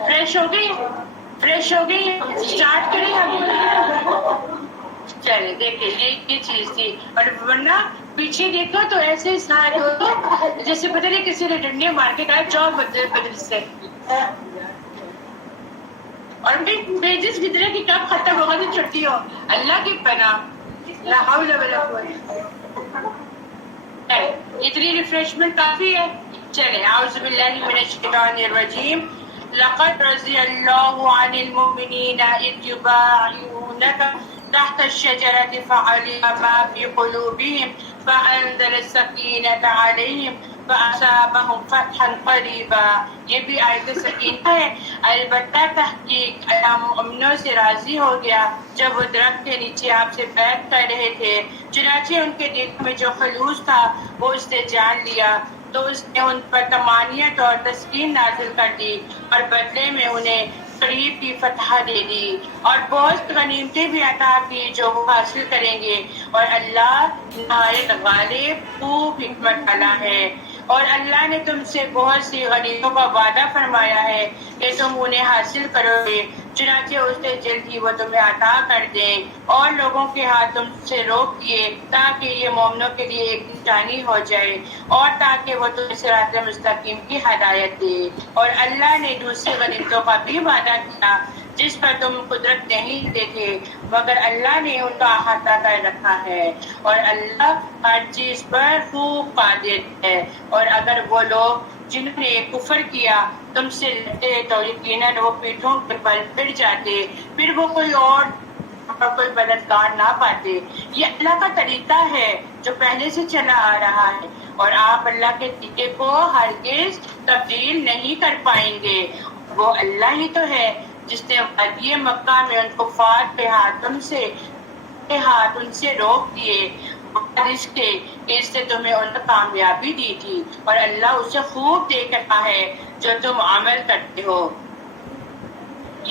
فریش ہو گئی اسٹارٹ کریں ہم. چلے دیکھیں یہ چیز تھی. اور ورنہ پیچھے دیکھو تو ایسے ساتھ ہو جیسے پتہ نہیں کسی نے ڈنڈے مار کے کہا جاؤ بدل سے. اور پیجز کی طرح کی کب ختم ہوگا تو چھٹی ہو. اللہ کی پناہ لا حول ولا قوت. اتنی ریفریشمنٹ کافی ہے. چلے اعوذ باللہ من الشیطان الرجیم. لقد رضی اللہ عن المؤمنین اذ یبایعونک تحت الشجرة فعلم ما في قلوبهم فأنزل السکینة علیہم فأصابهم فتحا قریبا. یہ بھی آیت سکینہ ہے. البتہ تحقیق اللہ مومنوں سے راضی ہو گیا جب وہ درخت کے نیچے آپ سے بیعت کر رہے تھے. چنانچہ ان کے دل میں جو خلوص تھا وہ اس نے جان لیا تو اس نے ان پر طمانینت اور تسکین نازل کر دی اور بدلے میں انہیں قریب کی فتح دے دی اور بہت غنیمتیں بھی عطا کی جو وہ حاصل کریں گے. اور اللہ نہایت غالب خوب حکمت والا ہے. اور اللہ نے تم سے بہت سی غنیمتوں کا وعدہ فرمایا ہے کہ تم انہیں حاصل کرو گے. چنانچہ اس نے جلد ہی وہ تمہیں عطا کر دیں اور لوگوں کے ہاتھ تم سے روک دیے تاکہ یہ مومنوں کے لیے ایک نشانی ہو جائے اور تاکہ وہ تمہیں صراط مستقیم کی ہدایت دے. اور اللہ نے دوسری غنیمتوں کا بھی وعدہ کیا جس پر تم قدرت نہیں دیتے تھے مگر اللہ نے ان کا احاطہ کر رکھا ہے اور اللہ ہر چیز پر خوب قادر ہے. اور اگر وہ لوگ جنہوں نے کفر کیا تم سے لڑتے تو یقیناً وہ پیٹھوں کے بل پھر جاتے پھر وہ کوئی اور کوئی مددگار نہ پاتے. یہ اللہ کا طریقہ ہے جو پہلے سے چلا آ رہا ہے اور آپ اللہ کے طریقے کو ہرگز تبدیل نہیں کر پائیں گے. وہ اللہ ہی تو ہے جس نے وادی مکہ میں ان کفار کے ہاتھ ان سے روک دیے اس کے اس سے تمہیں ان کو کامیابی دی تھی اور اللہ اسے خوب دیکھ رہا ہے جو تم عمل کرتے ہو.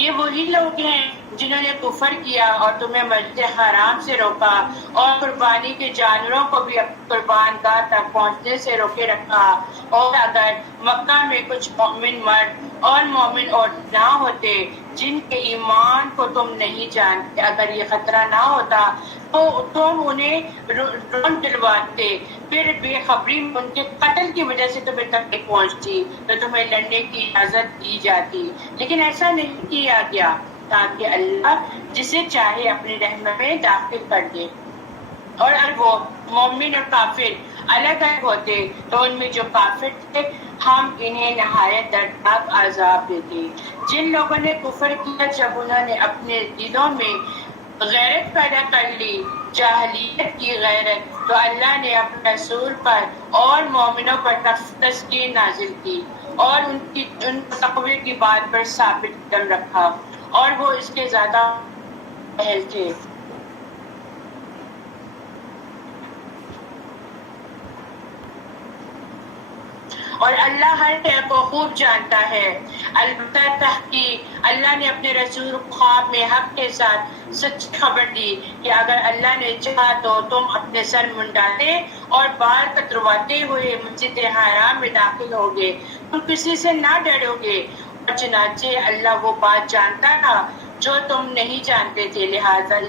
یہ وہی لوگ ہیں جنہوں نے کفر کیا اور تمہیں مسجد حرام سے روکا اور قربانی کے جانوروں کو بھی قربان گاہ تک پہنچنے سے روکے رکھا. اور اگر مکہ میں کچھ مومن مرد اور مومن عورت نہ ہوتے جن کے ایمان کو تم نہیں جانتے اگر یہ خطرہ نہ ہوتا تو تم انہیں رون دلواتے پھر بے خبری میں ان کے قتل کی وجہ سے تمہیں تکلیف پہنچتی تو تمہیں لڑنے کی اجازت دی جاتی. لیکن ایسا نہیں کیا گیا تاکہ اللہ جسے چاہے اپنی رحمت میں داخل کر دے. اور اگر وہ مومن اور کافر الگ الگ ہوتے تو ان میں جو کافر تھے ہم انہیں نہایت دردناک عذاب دیتے. جن لوگوں نے کفر کیا جب انہوں نے اپنے دلوں میں غیرت پیدا کر لی جاہلیت کی غیرت تو اللہ نے اپنے رسول پر اور مومنوں پر تسکین نازل کی اور ان تقوی کی بات پر ثابت قدم رکھا اور وہ اس کے زیادہ اہل تھے. اور اللہ ہر شے کو خوب جانتا ہے. البتہ تحقیق اللہ نے اپنے رسول خواب میں حق کے ساتھ سچ خبر دی کہ اگر اللہ نے چاہا تو تم اپنے سر منڈاتے اور بال کترواتے ہوئے مسجد حرام میں داخل ہوگے تم کسی سے نہ ڈرو گے. اور چنانچہ اللہ وہ بات جانتا تھا جو تم نہیں جانتے تھے لہٰذا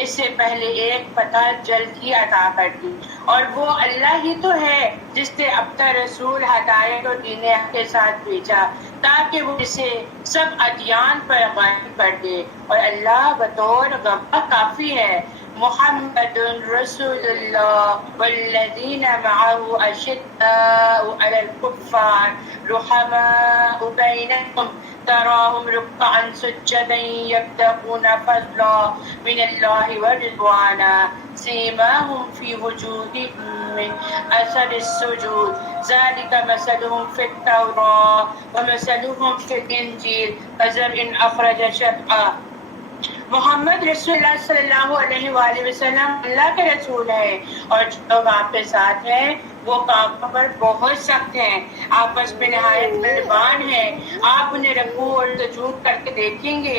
اس سے پہلے ایک پتہ جلد ہی عطا کر دی. اور وہ اللہ ہی تو ہے جس نے اپنا رسول ہدایت اور دین حق کے ساتھ بھیجا تاکہ وہ اسے سب ادیان پر غالب کر دے اور اللہ بطور گواہ کافی ہے. محمد رسول اللہ والذین معه اشداء علی الکفار رحماء بینهم تراهم ركعا سجدا يبتغون فضلا من الله ورضوانا سيماهم في وجوههم من اثر السجود ذلك مثلهم في التوراة ومثلهم في الانجيل كزرع اخرج شطأه. محمد رسول اللہ صلی اللہ علیہ وآلہ وسلم اللہ کے رسول ہیں اور جو لوگ آپ کے ساتھ ہیں وہ کاموں پر بہت سخت ہیں آپس میں نہایت مہربان ہیں. آپ انہیں رکوع اور سجود کر کے دیکھیں گے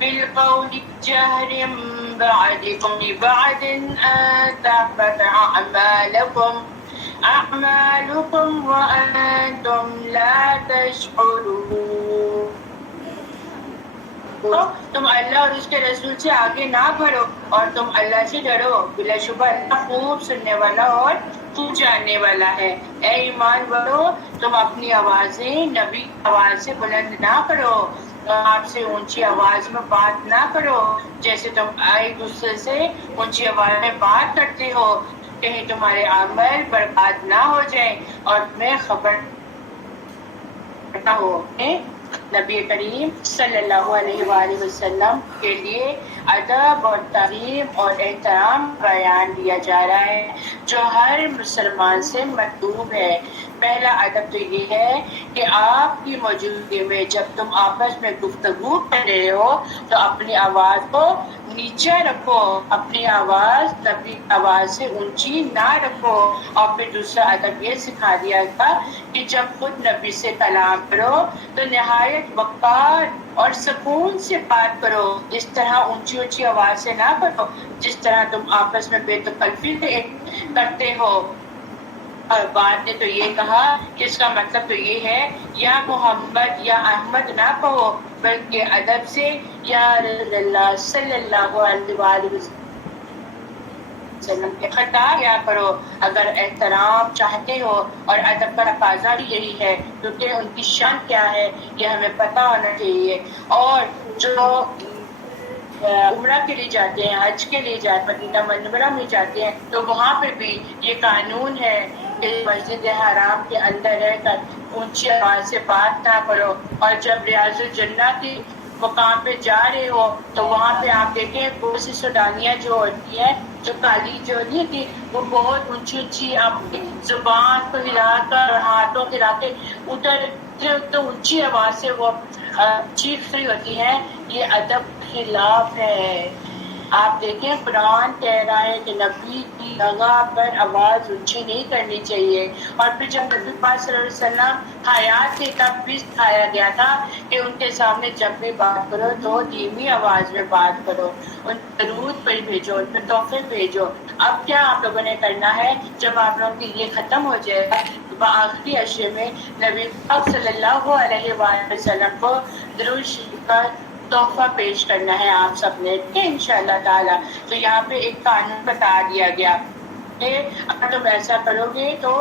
بالقول جهر بعضكم لبعض أن تحبط أعمالكم وأنتم لا تشعرون۔ تم اللہ اور اس کے رسول سے آگے نہ بڑھو اور تم اللہ سے ڈرو، بلا شبہ اللہ خوب سننے والا اور خوب جاننے والا ہے۔ اے ایمان والو، تم اپنی آوازیں نبی کی آواز سے بلند نہ کرو، آپ سے اونچی آواز میں بات نہ کرو جیسے تم ایک دوسرے سے اونچی آواز میں بات کرتے ہو، کہیں تمہارے عمل برباد نہ ہو جائیں اور تمہیں خبر نہ ہو۔ نبی کریم صلی اللہ علیہ وآلہ وسلم کے لیے ادب اور تعظیم اور احترام بیان دیا جا رہا ہے جو ہر مسلمان سے مطلوب ہے۔ پہلا ادب تو یہ ہے کہ آپ کی موجودگی میں جب تم آپس میں گفتگو کر رہے ہو تو اپنی آواز کو نیچے رکھو، اپنی آواز نبی کی آواز سے اونچی نہ رکھو۔ اور پھر دوسرا ادب یہ سکھا دیا تھا کہ جب خود نبی سے کلام کرو تو نہایت وقار اور سکون سے بات کرو، اس طرح اونچی اونچی آواز سے نہ کرو جس طرح تم آپس میں بے تکلفی کرتے ہو۔ اور بعد نے تو یہ کہا کہ اس کا مطلب تو یہ ہے یا محمد یا احمد نہ کہو بلکہ ادب سے یا رسول اللہ صلی اللہ علیہ وآلہ وسلم کے خطاب کیا کرو اگر احترام چاہتے ہو۔ اور ادب کا تقاضا بھی یہی ہے کیونکہ ان کی شان کیا ہے یہ ہمیں پتہ ہونا چاہیے۔ اور جو عمرہ کے لیے جاتے ہیں، حج کے لیے جاتے ہیں، مدینہ منورہ میں جاتے ہیں تو وہاں پہ بھی یہ قانون ہے کہ مسجد حرام کے اندر رہ کر اونچی آواز سے بات نہ کرو۔ اور جب ریاض الجنہ کی مقام پہ جا رہے ہو تو وہاں پہ آپ دیکھیں بہت سی سودانیاں جو ہوتی ہیں جو کالی جو نہیں ہوتی وہ بہت اونچی اونچی اپنی زبان کو ہلا کر اور ہاتھوں ہلا کے ادھر تو اونچی آواز سے وہ چیخ رہی ہوتی ہیں، یہ ادب خلاف ہے۔ آپ دیکھیں قرآن کہہ رہا ہے کہ نبی کی جگہ پر آواز اونچی نہیں کرنی چاہیے۔ اور پھر جب نبی پاک صلی اللہ علیہ وسلم حیات تھے تب بھی سکھایا گیا تھا کہ ان کے سامنے جب بھی بات کرو تو دھیمی آواز میں بات کرو، ان درود پر بھیجو، ان پہ تحفے بھیجو۔ اب کیا آپ لوگوں نے کرنا ہے جب آپ لوگوں کی یہ ختم ہو جائے گا آخری عشرے میں نبی پاک صلی اللہ علیہ وآلہ وسلم کو درود شریف کا تحفہ پیش کرنا ہے آپ سب نے انشاءاللہ تعالی۔ تو یہاں پہ ایک قانون بتا دیا گیا کہ اگر تم ایسا کرو گے تو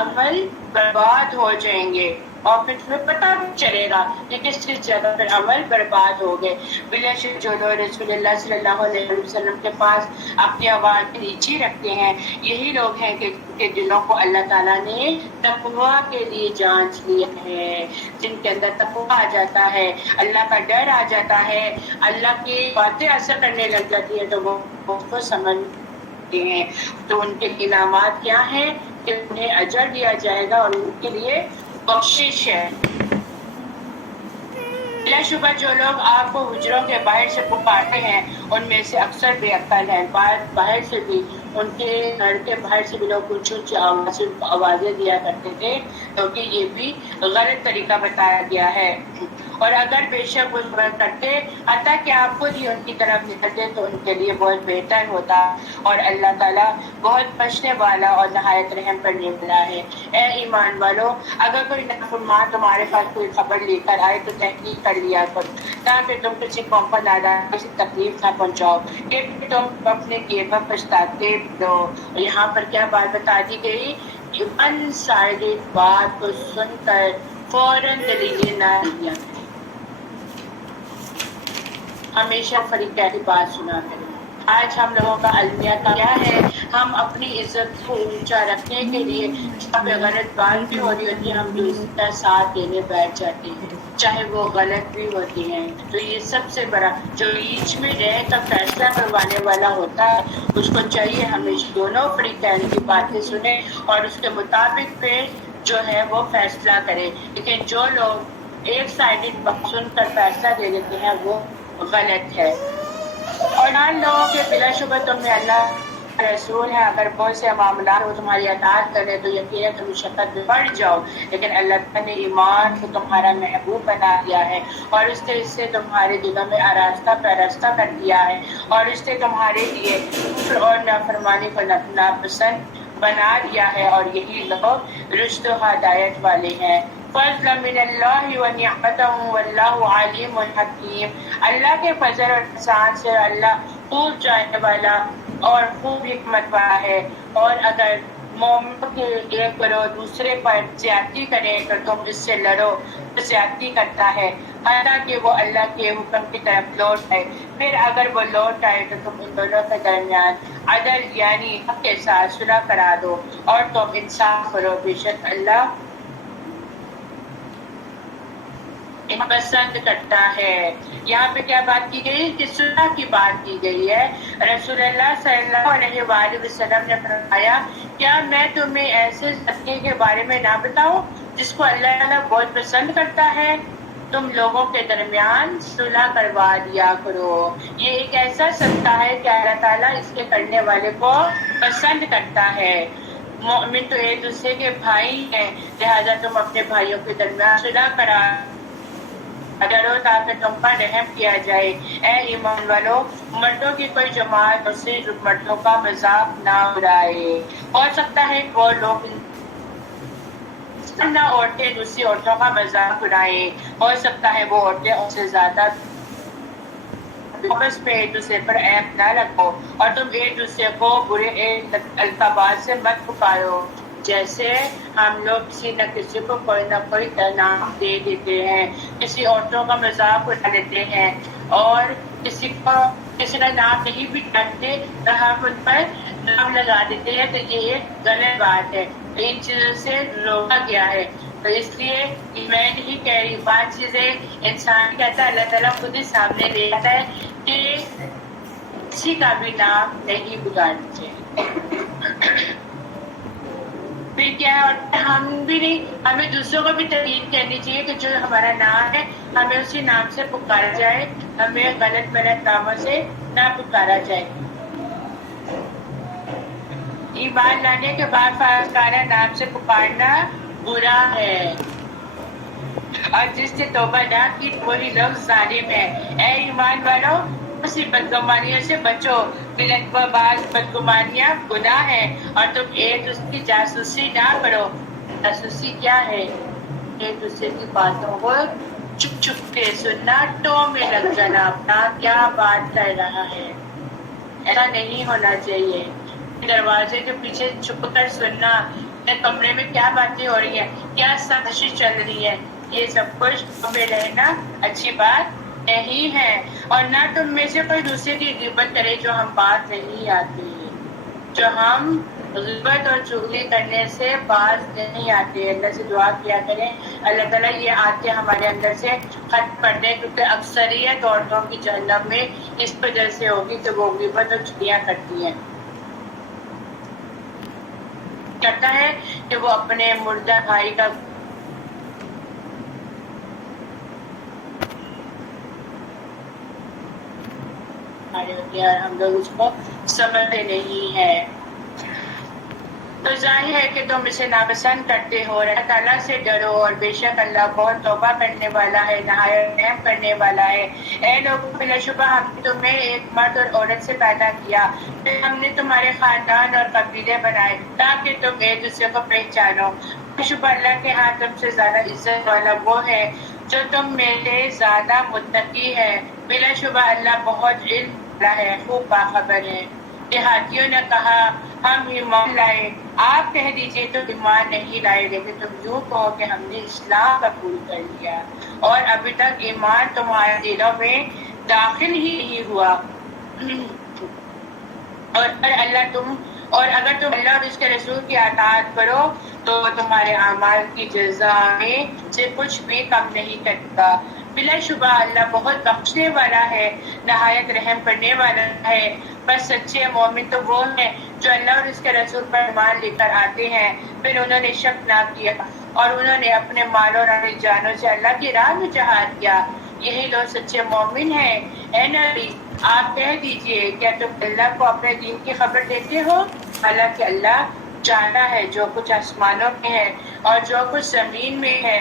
عمل برباد ہو جائیں گے اور پھر تمہیں پتہ بھی چلے گا کہ کس کس جگہ پر عمل برباد ہو گئے۔ بلا شک جو لوگ رسول اللہ صلی اللہ علیہ وسلم کے پاس اپنی آواز نیچی رکھتے ہیں یہی لوگ ہیں کہ دلوں کو اللہ تعالیٰ نے تقویٰ کے لیے جانچ لیا ہے، جن کے اندر تقویٰ آ جاتا ہے، اللہ کا ڈر آ جاتا ہے، اللہ کی باتیں اثر کرنے لگ جاتی ہیں تو وہ اس کو سمجھتے ہیں۔ تو ان کے انعامات کیا ہیں کہ انہیں اجر دیا جائے گا اور ان کے لیے بخشش ہے۔ بلا شبہ جو لوگ آپ کو حجروں کے باہر سے پکارتے ہیں ان میں سے اکثر بے عقل ہیں. باہر سے بھی ان کے گھر کے باہر سے بھی لوگ اونچی اونچی آوازیں دیا کرتے تھے کیونکہ یہ بھی غلط طریقہ بتایا گیا ہے. اور اگر بے شک وہ کرتے حتیٰ کہ آپ خود ہی ان کی طرف نکلتے تو ان کے لیے بہت بہتر ہوتا. اور اللہ تعالیٰ بہت بخشنے والا اور نہایت رحم کرنے والا ہے. اے ایمان والو، اگر کوئی نافرمان تمہارے پاس کوئی خبر لے کر آئے تو تحقیق کر لیا کرو تاکہ تم کسی قوم پر کسی تکلیف نہ پہنچاؤ کہ تم اپنے کیے پر پچھتاتے ہو. یہاں پر کیا بات بتا دی گئی کہ ون سائیڈڈ بات کو سن کر فوراً دلیلیں نہ دیا کریں. ہمیشہ فریقین کی بات سنا کریں. آج ہم لوگوں کا المیہ کیا ہے؟ ہم اپنی عزت کو اونچا رکھنے کے لیے جہاں پہ غلط بات بھی ہو رہی ہوتی ہے ہم دوسرے کا ساتھ دینے بیٹھ جاتے ہیں چاہے وہ غلط بھی ہوتی ہیں. تو یہ سب سے بڑا جو بیچ میں رہ کر فیصلہ کروانے والا ہوتا ہے اس کو چاہیے ہمیشہ دونوں فریقین کی باتیں سنے اور اس کے مطابق پھر جو ہے وہ فیصلہ کرے. لیکن جو لوگ ایک سائیڈڈ بات سن کر فیصلہ دے دیتے ہیں وہ غلط ہے. اور ان لوگوں کے بلا شبہ تم میں اللہ رسول ہے. اگر بہت سے معاملات وہ تمہاری اطاعت کرے تو یقیناً تم شکت میں پڑ جاؤ. لیکن اللہ تعالیٰ نے ایمان کو تمہارا محبوب بنا دیا ہے اور اس نے اس سے تمہارے دلوں میں آراستہ پیراستہ کر دیا ہے اور اس نے تمہارے لیے کفر اور نافرمانی کو ناپسند بنا دیا ہے اور یہی لوگ رشد و ہدایت والے ہیں. فضل من اللہ ونعمت واللہ علیم حکیم. اللہ کے فضل اور احسان سے اللہ خوب جاننے والا اور خوب حکمت والا ہے. اور اگر مومن کے ایک کرو دوسرے پر زیادتی کرے تو تم اس سے لڑو تو زیادتی کرتا ہے حالانکہ وہ اللہ کے حکم کی طرف لوٹ آئے. پھر اگر وہ لوٹ آئے تو تم ان دونوں کے درمیان عدل یعنی حق کے ساتھ صلح کرا دو اور تم انصاف کرو. بے شک اللہ پسند کرتا ہے. یہاں پہ کیا بات کی گئی کہ صلح کی بات کی گئی ہے. رسول اللہ صلی اللہ علیہ وآلہ وسلم نے فرمایا کیا میں تمہیں ایسے صدقے کے بارے میں نہ بتاؤں جس کو اللہ تعالیٰ بہت پسند کرتا ہے؟ تم لوگوں کے درمیان صلح کروا دیا کرو. یہ ایک ایسا صدقہ ہے کہ اللہ تعالیٰ اس کے کرنے والے کو پسند کرتا ہے. مومن تو ایک دوسرے کے بھائی ہیں لہٰذا تم اپنے بھائیوں کے درمیان صلح کرا کرو تاکہ تم پر رحم کیا جائے. اے ایمان والو، مردوں کی کوئی جماعت دوسری مردوں کا مذاق نہ اڑائے. ہو سکتا ہے کہ وہ لوگ نہ عورتیں دوسری عورتوں کا مذاق اڑائیں. ہو سکتا ہے وہ عورتیں ان سے زیادہ آپس میں ایک دوسرے پر عیب نہ لگو اور تم ایک دوسرے کو برے القابات سے مت پکارو جیسے ہم لوگ کسی نہ کسی کو کوئی نہ کوئی نام دے دیتے ہیں. کسی عورتوں کا مذاق اڑا لیتے ہیں اور کسی کا نام نہیں بھی جانتے تو ہم ان پر نام لگا دیتے ہیں. تو یہ ایک غلط بات ہے. ان چیزوں سے روکا گیا ہے. تو اس لیے میں نہیں کہہ رہی بات چیزیں انسان کہتا ہے اللہ تعالیٰ خود ہی سامنے لے آتا ہے کہ کسی کا بھی نام نہیں بگاڑنا چاہیے. پھر کیا ہے اور ہم بھی نہیں ہمیں دوسروں کو بھی ترغیب کرنی چاہیے کہ جو ہمارا نام ہے ہمیں اسی نام سے پکارا جائے. ہمیں غلط ناموں سے نہ پکارا جائے. ایمان لانے کے بعد فاسقانہ نام سے پکارنا برا ہے اور جس نے توبہ نہ کی وہی لوگ ظالم ہے. اے ایمان والو، اسی بدگمانیوں سے بچو. بعض بدگمانیاں گناہ ہیں اور تم ایک دوسرے کی جاسوسی نہ کرو. جاسوسی کیا ہے؟ ایک دوسرے کی باتوں کو چپ چپ کے سننا، ٹو میں لگ جانا اپنا کیا بات کر رہا ہے. ایسا نہیں ہونا چاہیے. دروازے کے پیچھے چھپ کر سننا کمرے میں کیا باتیں ہو رہی ہیں، کیا سازشیں چل رہی ہے، یہ سب کچھ میں رہنا اچھی بات نہیں ہے. اور نہ تم میں سے کوئی دوسرے کی غیبت کرے جو ہم بات نہیں آتی. جو ہم غیبت اور چغلی کرنے سے باز نہیں آتے. اللہ سے دعا کیا کریں اللہ تعالیٰ یہ آتے ہمارے اندر سے ختم کر دیں کیونکہ اکثریت عورتوں کی جہنم میں اس وجہ سے ہوگی کہ وہ غیبت اور چغلیاں کرتی ہیں. کہتا ہے کہ وہ اپنے مردہ بھائی کا رہے ہوتے ہیں اور ہم لوگ اس کو سمجھتے نہیں ہیں. تو ظاہر ہے کہ تم اسے ناپسند کرتے ہو. اللہ تعالیٰ سے ڈرو اور بے شک اللہ بہت توبہ کرنے والا ہے, نہایت رحم کرنے والا ہے. اے لوگوں, بلا شبہ ہم نے تمہیں ایک مرد اور عورت سے پیدا کیا, پھر ہم نے تمہارے خاندان اور قبیلے بنائے تاکہ تم ایک دوسرے کو پہچانو. بے شبہ اللہ کے ہاں تم سے زیادہ عزت والا وہ ہے جو تم میں سے زیادہ متقی ہے. بلا شبہ اللہ بہت علم والا ہے, خوب باخبر ہے. دیہاتیوں نے کہا ہم ایمان لائے. آپ کہہ دیجئے تو ایمان نہیں لائے, لیکن تم یوں کہو کہ ہم نے اسلام قبول کر لیا اور ابھی تک ایمان تمہارے دلوں میں داخل ہی نہیں ہوا. اور اگر تم اللہ اور اس کے رسول کی اطاعت کرو تو تمہارے اعمال کی جزا میں سے کچھ بھی کم نہیں کرتا. بلا شبہ اللہ بہت بخشنے والا ہے, نہایت رحم کرنے والا ہے. بس سچے مومن تو وہ ہیں جو اللہ اور اس کے رسول پر ایمان لے کر آتے ہیں, پھر انہوں نے شک نہ کیا اور انہوں نے اپنے مالوں اور اپنی جانوں سے اللہ کی راہ میں جہاد کیا. یہی لوگ سچے مومن ہیں. اے نبی, آپ کہہ دیجئے کیا تم اللہ کو اپنے دین کی خبر دیتے ہو؟ حالانکہ اللہ جانتا ہے جو کچھ آسمانوں میں ہے اور جو کچھ زمین میں ہے.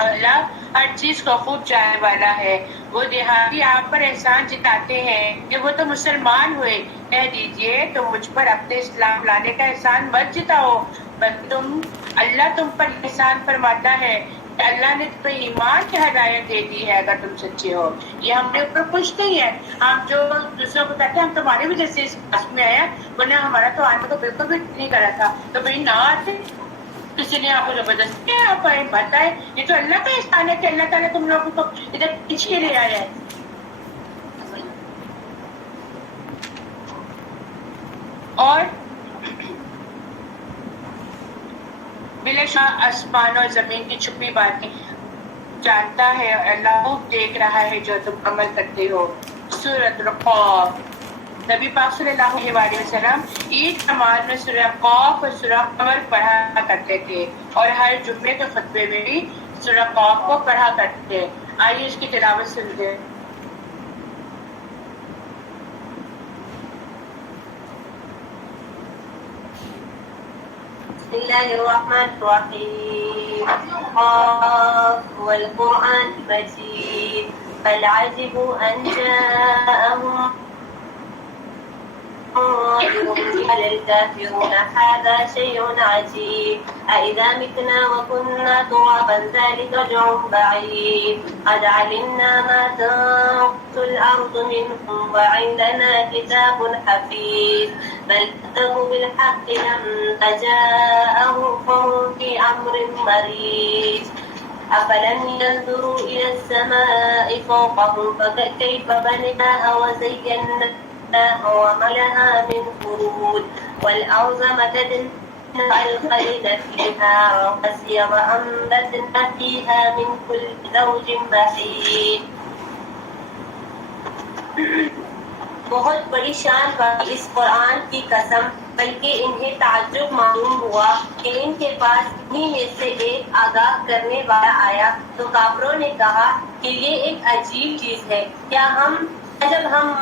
اللہ ہر چیز کو خوب جاننے والا ہے. وہ دیہاتی آپ پر احسان جتاتے ہیں کہ وہ تو مسلمان ہوئے. کہہ دیجئے تم مجھ پر اپنے اسلام لانے کا احسان مت جتاؤ, بلکہ اللہ تم پر احسان فرماتا ہے کہ اللہ نے تمہیں ایمان کی ہدایت دے دی ہے اگر تم سچے ہو. یہ ہم نے اوپر کچھ نہیں ہے. ہم جو دوسروں کو کہتے ہیں ہم تمہارے بھی جیسے اس کلاس میں آیا, ورنہ ہمارا تو آنے کو بالکل بھی نہیں کرا تھا, تو بھائی نہ آتے, کسی نے آپ کو زبردستی آپ کو بتائے. یہ تو اللہ کا احسان ہے کہ اللہ تعالیٰ تم لوگوں کو ادھر کھینچ کے لے آیا ہے. اور بلا شبہ آسمان اور زمین کی چھپی باتیں جانتا ہے, اللہ خوب دیکھ رہا ہے جو تم عمل کرتے ہو. سورۃ القاف. نبی پاک صلی اللہ علیہ وسلم عید نماز میں سورہ قاف اور سورہ قمر پڑھا کرتے تھے اور ہر جمعے کے خطبے میں بھی سورہ قاف کو پڑھا کرتے تھے. آئیے اس کی تلاوت سنتے ہیں. بسم اللہ الرحمن الرحیم. قاف والقرآن المجید بل عجبوا ان جاءهم قال الكافرون هذا شيء عجيب أإذا متنا وكنا ترابا ذلك رجع بعيد قد علمنا ما تنقص الأرض منهم وعندنا كتاب حفيظ بل كذبوا بالحق لما جاءهم فهم في أمر مريج أفلم ينظروا إلى السماء فوقهم فكيف بنيناها وزيناها وما لها من فروج والأرض مددناها الخيل فيها رواسي وأنبتنا فيها من كل زوج بهيج. بہت بڑی شان والی اس قرآن کی قسم, بلکہ انہیں تعجب معلوم ہوا کہ ان کے پاس انہی میں سے ایک آگاہ کرنے والا آیا تو کافروں نے کہا کہ یہ ایک عجیب چیز ہے, کیا جب ہم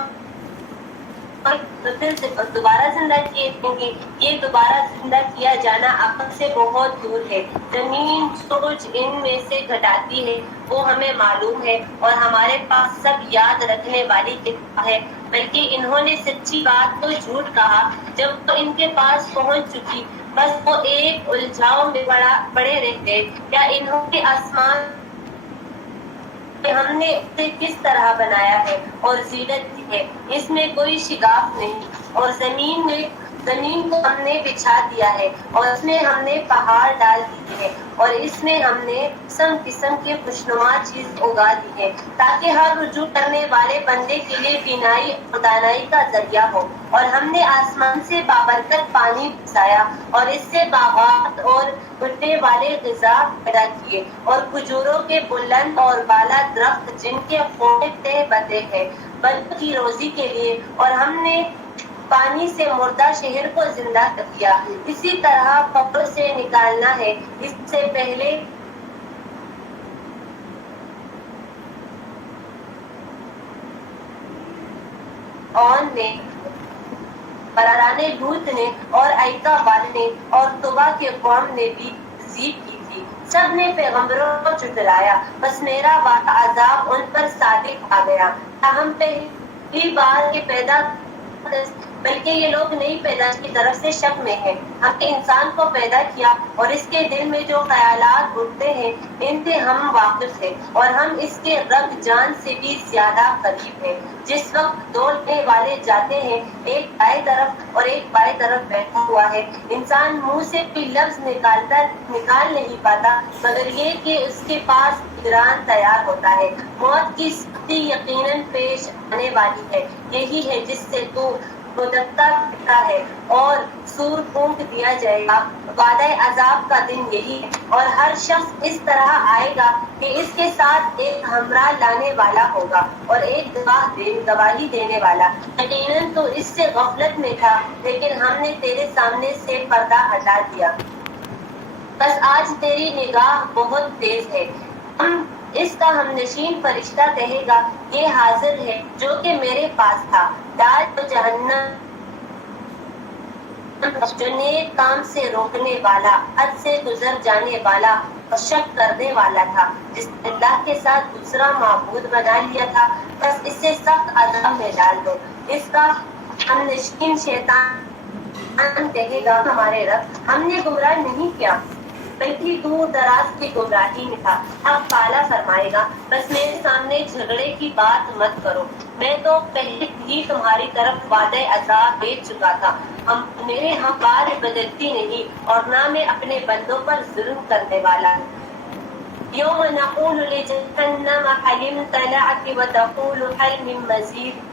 پھر سے دوبارہ زندہ کیے دیں گے. یہ دوبارہ زندہ کیا جانا عقل سے بہت دور ہے. زمین سوچ ان میں سے گھٹاتی ہے وہ ہمیں معلوم ہے اور ہمارے پاس سب یاد رکھنے والی کتاب ہے. بلکہ انہوں نے سچی بات تو جھوٹ کہا جب وہ ان کے پاس پہنچ چکی, بس وہ ایک الجھاؤ میں پڑے رہتے. کیا انہوں نے آسمان ہم نے اسے کس طرح بنایا ہے اور زینت دی ہے, اس میں کوئی شگاف نہیں, اور زمین کو ہم نے بچھا دیا ہے اور اس میں ہم نے پہاڑ ڈال دیے ہیں اور اس میں ہم نے قسم قسم کے خوشنما چیز اگا دی ہے تاکہ ہر رجوع کرنے والے بندے کے لیے بینائی اور دانائی کا ذریعہ ہو. اور ہم نے آسمان سے بابرکت پانی برسایا اور اس سے باغات اور بھٹے والے غذا پیدا کیے اور کھجوروں کے بلند اور بالا درخت جن کے پودے تہ بندے ہیں بندوں کی روزی کے لیے. اور ہم نے پانی سے مردہ شہر کو زندہ کر دیا. اسی طرح قبر سے نکالنا ہے. اس سے پہلے فرعون نے، براران لوط نے اور ایکا والے نے اور طبا کے قوم نے بھی تکذیب کی تھی، سب نے پیغمبروں کو جھٹلایا، بس میرا وعدہ عذاب ان پر صادق آ گیا۔ ہم پہلی بار کے پیدا بلکہ یہ لوگ نئی پیدائش کی طرف سے شک میں ہیں۔ ہم نے انسان کو پیدا کیا اور اس کے دل میں جو خیالات اٹھتے ہیں ان سے ہم واقف ہیں، اور ہم اس کے رب جان سے بھی زیادہ قریب ہیں۔ جس وقت دو لڑنے والے جاتے ہیں، ایک دائیں طرف اور ایک بائیں طرف بیٹھا ہوا ہے، انسان منہ سے کوئی لفظ نکال نہیں پاتا مگر یہ کہ اس کے پاس نگران تیار ہوتا ہے۔ موت کی سختی یقیناً پیش آنے والی ہے، یہی ہے جس سے تو مدکتا پھرتا ہے، اور سور پھونک دیا جائے گا۔ وعدہ عذاب کا دن یہی ہے، اور ہر شخص اس طرح آئے گا کہ اس کے ساتھ ایک ہمراہ لانے والا ہوگا اور ایک گواہی دینے والا۔ یقیناً تو اس سے غفلت میں تھا، لیکن ہم نے تیرے سامنے سے پردہ ہٹا دیا، بس آج تیری نگاہ بہت تیز ہے۔ اس کا ہم نشین فرشتہ کہے گا، یہ حاضر ہے جو کہ میرے پاس تھا، ڈال تو جہنم، جو نیک کام سے روکنے والا، حد سے گزر جانے والا اور شک کرنے والا تھا، جس نے اللہ کے ساتھ دوسرا معبود بنا لیا تھا، بس اسے سخت عذاب میں ڈال دو۔ اس کا ہم نشین شیطان کہے گا، ہمارے رب، ہم نے گمراہ نہیں کیا بلکہ دور دراز کی گمراہی میں تھا۔ اب تعالیٰ فرمائے گا، بس میرے سامنے جھگڑے کی بات مت کرو، میں تو پہلے ہی تمہاری طرف وعدہ عذاب بھیج چکا تھا۔ میرے ہاں بات بدلتی نہیں، اور نہ میں اپنے بندوں پر ظلم کرنے والا ہوں۔ یوم نقول لجہنم حل امتلأت وتقول حل من مزید،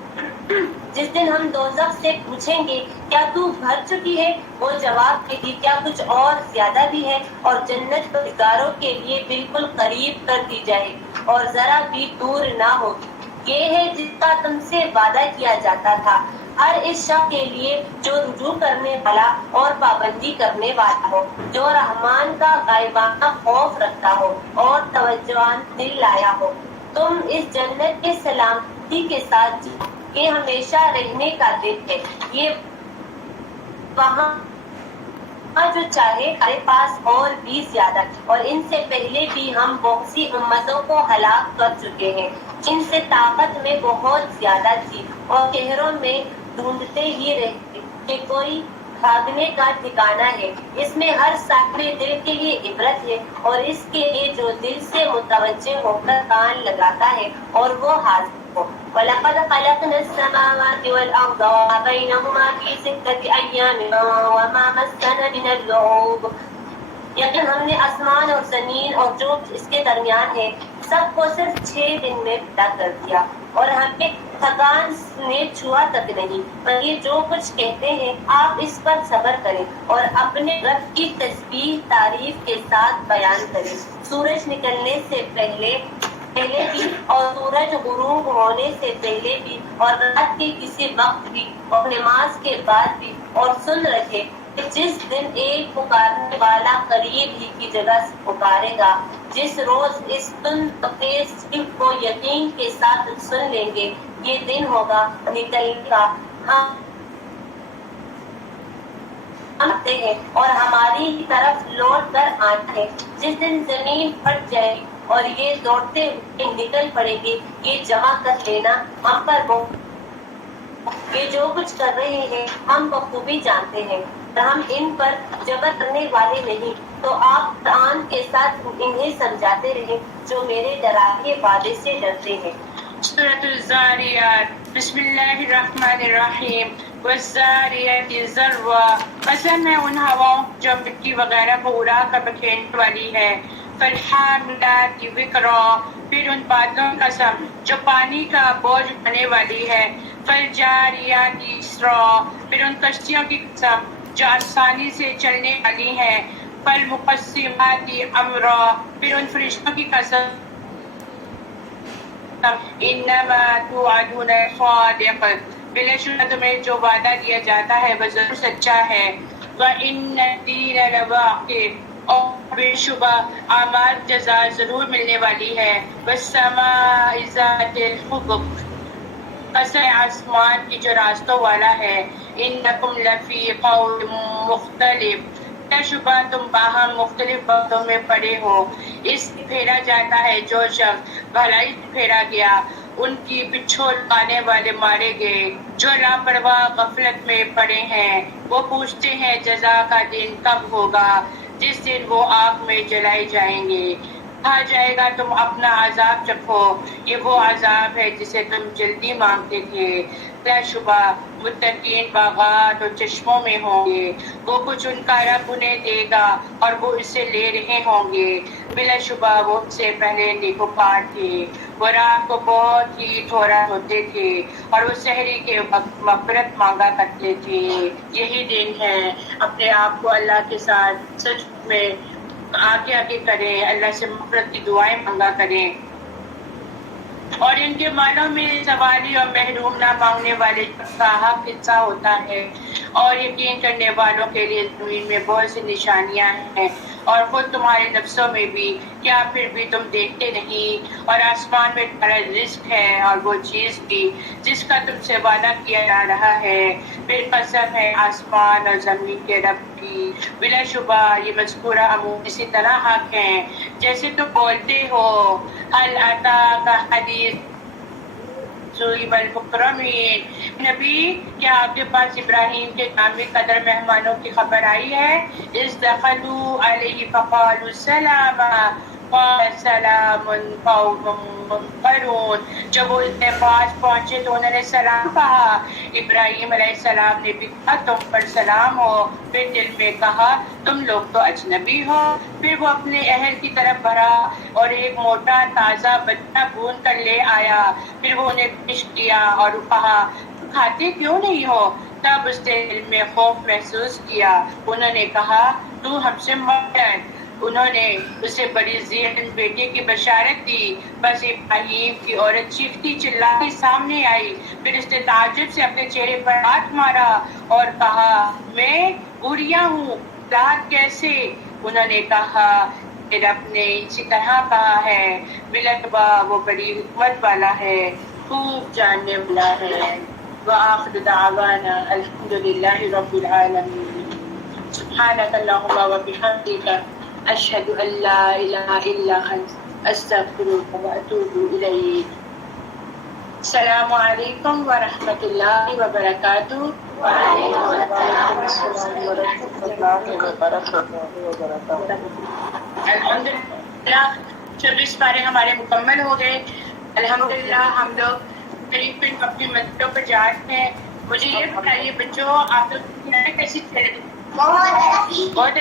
جس دن ہم دوزخ سے پوچھیں گے کیا تو بھر چکی ہے، وہ جواب دے گی کیا کچھ اور زیادہ بھی ہے، اور جنت پرہیزگاروں کے لیے بالکل قریب کر دی جائے گی اور ذرا بھی دور نہ ہوگی۔ یہ ہے جس کا تم سے وعدہ کیا جاتا تھا، ہر اس شخص کے لیے جو رجوع کرنے والا اور پابندی کرنے والا ہو، جو رحمان کا غائبانہ خوف رکھتا ہو اور توجہان دل لایا ہو۔ تم اس جنت کے سلامتی کے ساتھ جاؤ، یہ ہمیشہ رہنے کا دن ہے، یہ وہاں جو چاہے ہمارے پاس اور بھی زیادہ، اور ان سے پہلے بھی ہم بہت سی امتوں کو ہلاک کر چکے ہیں جن سے طاقت میں بہت زیادہ تھی، اور شہروں میں ڈھونڈتے ہی رہتے کہ کوئی بھاگنے کا ٹھکانہ ہے۔ اس میں ہر صاحب دل کے لیے عبرت ہے، اور اس کے لیے جو دل سے متوجہ ہو کر کان لگاتا ہے اور وہ حاضر ہو۔ وَلَقَدْ خَلَقْنَا السَّمَاوَاتِ وَالْأَرْضَ وَمَا بَيْنَهُمَا فِي سِتَّةِ أَيَّامٍ وَمَا مَسَّنَا مِنَ اللُّغُوبِ، یقین ہم نے آسمان اور زمین اور جو اس کے درمیان ہے سب کو صرف 6 دن میں پیدا کر دیا، اور ہمیں تھکان نے چھوا تک نہیں، پر یہ جو کچھ کہتے ہیں آپ اس پر صبر کریں اور اپنے رب کی تسبیح تعریف کے ساتھ بیان کریں، سورج نکلنے سے پہلے بھی اور سورج غروب ہونے سے پہلے بھی اور رات کے کسی وقت بھی اور نماز کے بعد بھی، اور سن رکھے کہ جس دن ایک پکارنے والا قریب ہی کی جگہ سے پکارے گا، جس روز اس تند تیز چیخ کو یقین کے ساتھ سن لیں گے، یہ دن ہوگا نکلنے کا، ہم آتے ہیں اور ہماری طرف لوٹ کر آنا ہے، جس دن زمین پھٹ جائے گی اور یہ دوڑتے ہوئے نکل پڑے گی، یہ جمع کر لینا ہم پر یہ جو کچھ کر رہے ہیں ہم بخوبی جانتے ہیں، اور ہم ان پر جبر کرنے والے نہیں۔ تو آپ قرآن کے ساتھ انہیں سمجھاتے رہیں جو میرے ڈرانے وعدے سے ڈرتے ہیں۔ سورۃ الزاریات، بسم اللہ الرحمن الرحیم۔ والزاریات ذروا، قسم ہے ان ہواؤں جو مٹی وغیرہ کو اڑا کر بکھیرنے والی ہے۔ فالحاملات وقرا، پھر ان بادلوں کا قسم جو پانی کا بوجھ اٹھانے والی ہے۔ فالجاریات یسرا، پھر ان کشتیوں کی قسم جو آسانی سے چلنے والی ہیں۔ فالمقسمات امرا، پھر ان فرشتوں کی قسم انما توعدون صادق، بلا شبہ تمہیں جو وعدہ دیا جاتا ہے وہ ضرور سچا ہے۔ وَإِنَّ الدِّينَ لَوَاقِعٌ، اور بے شبہ اعمال جزا ضرور ملنے والی ہے۔ وَالسَّمَاءِ ذَاتِ الْحُبُكِ، قسم آسمان کی جو راستوں والا ہے، انکم لفی قول مختلف، بے شبہ تم باہم مختلف باتوں میں پڑے ہو۔ اس سے پھیرا جاتا ہے جو شخص بھلائی سے پھیرا گیا، ان کی پچھو لگانے والے مارے گئے۔ جو لاپرواہ غفلت میں پڑے ہیں، وہ پوچھتے ہیں جزا کا دن کب ہوگا، جس دن وہ آگ میں جلائے جائیں گے۔ کہا جائے گا تم اپنا عذاب چکھو، یہ وہ عذاب ہے جسے تم جلدی مانگتے تھے۔ بلا شبہ متقین باغات اور چشموں میں ہوں گے، وہ کچھ ان کا رب انہیں دے گا اور وہ اسے لے رہے ہوں گے۔ بلا شبہ وہ ان سے پہلے نیکوکار تھے، وہ رات کو بہت ہی تھوڑا ہوتے تھے اور وہ سحری کے وقت مغفرت مانگا کرتے تھے۔ یہی دن ہے، اپنے آپ کو اللہ کے ساتھ سچ میں آگے آگے کریں، اللہ سے مغفرت کی دعائیں مانگا کریں، اور ان کے مالوں میں سوالی اور محروم نہ مانگنے والے کا حق حصہ ہوتا ہے۔ اور یقین کرنے والوں کے لیے زمین میں بہت سی نشانیاں ہیں، اور خود تمہارے نفسوں میں بھی، کیا پھر بھی تم دیکھتے نہیں؟ اور آسمان میں تمہارا رزق ہے اور وہ چیز بھی جس کا تم سے وعدہ کیا جا رہا ہے۔ پھر قسم ہے آسمان اور زمین کے رب کی، بلا شبہ یہ مذکورہ عموم اسی طرح حق ہیں جیسے تم بولتے ہو۔ حل اتاک حدیث صحیح المکرمین، نبی کیا آپ کے پاس ابراہیم کے نامی قدر مہمانوں کی خبر آئی ہے؟ اذ دخلوا علیہ فقالوا سلاما قال سلام قوم منکرون، جب وہ ان کے پاس پہنچے تو انہوں نے سلام کہا۔ ابراہیم علیہ السلام نے بھی کہا تم پر سلام ہو، پھر دل میں کہا تم لوگ تو اجنبی ہو۔ پھر وہ اپنے اہل کی طرف بڑھا اور ایک موٹا تازہ بچہ بھون کر لے آیا، پھر وہ انہیں پیش کیا اور کہا کھاتے کیوں نہیں ہو؟ تب اس نے دل میں خوف محسوس کیا، انہوں نے کہا تو ہم سے مت ڈر۔ انہوں نے اسے بڑی ذہین بیٹے کی بشارت دی، بس ابراہیم کی عورت چیختی چلاتی سامنے آئی، پھر اس نے تعجب سے اپنے چہرے پر ہاتھ مارا اور کہا میں بوڑھیا ہوں، اولاد کیسے؟ انہوں نے کہا کہ رب نے اسی طرح کہا ہے، بلکہ وہ بڑی حکمت والا ہے، خوب جاننے والا ہے۔ وآخر دعوانا الحمد للہ رب العالمین۔ سبحانک اللہم وبحمدک، اشہد ان لا الہ الا انت، استغفرک واتوب الیک۔ السلام علیکم ورحمۃ اللہ وبرکاتہ۔ الحمدللہ 26 پارے ہمارے مکمل ہو گئے۔ الحمدللہ ہم لوگ قریب اپنی منزلوں پر جا رہے ہیں۔ مجھے یہ بتائیے بچوں، آپ لوگ کی کیسی چل رہی ہے؟ بہت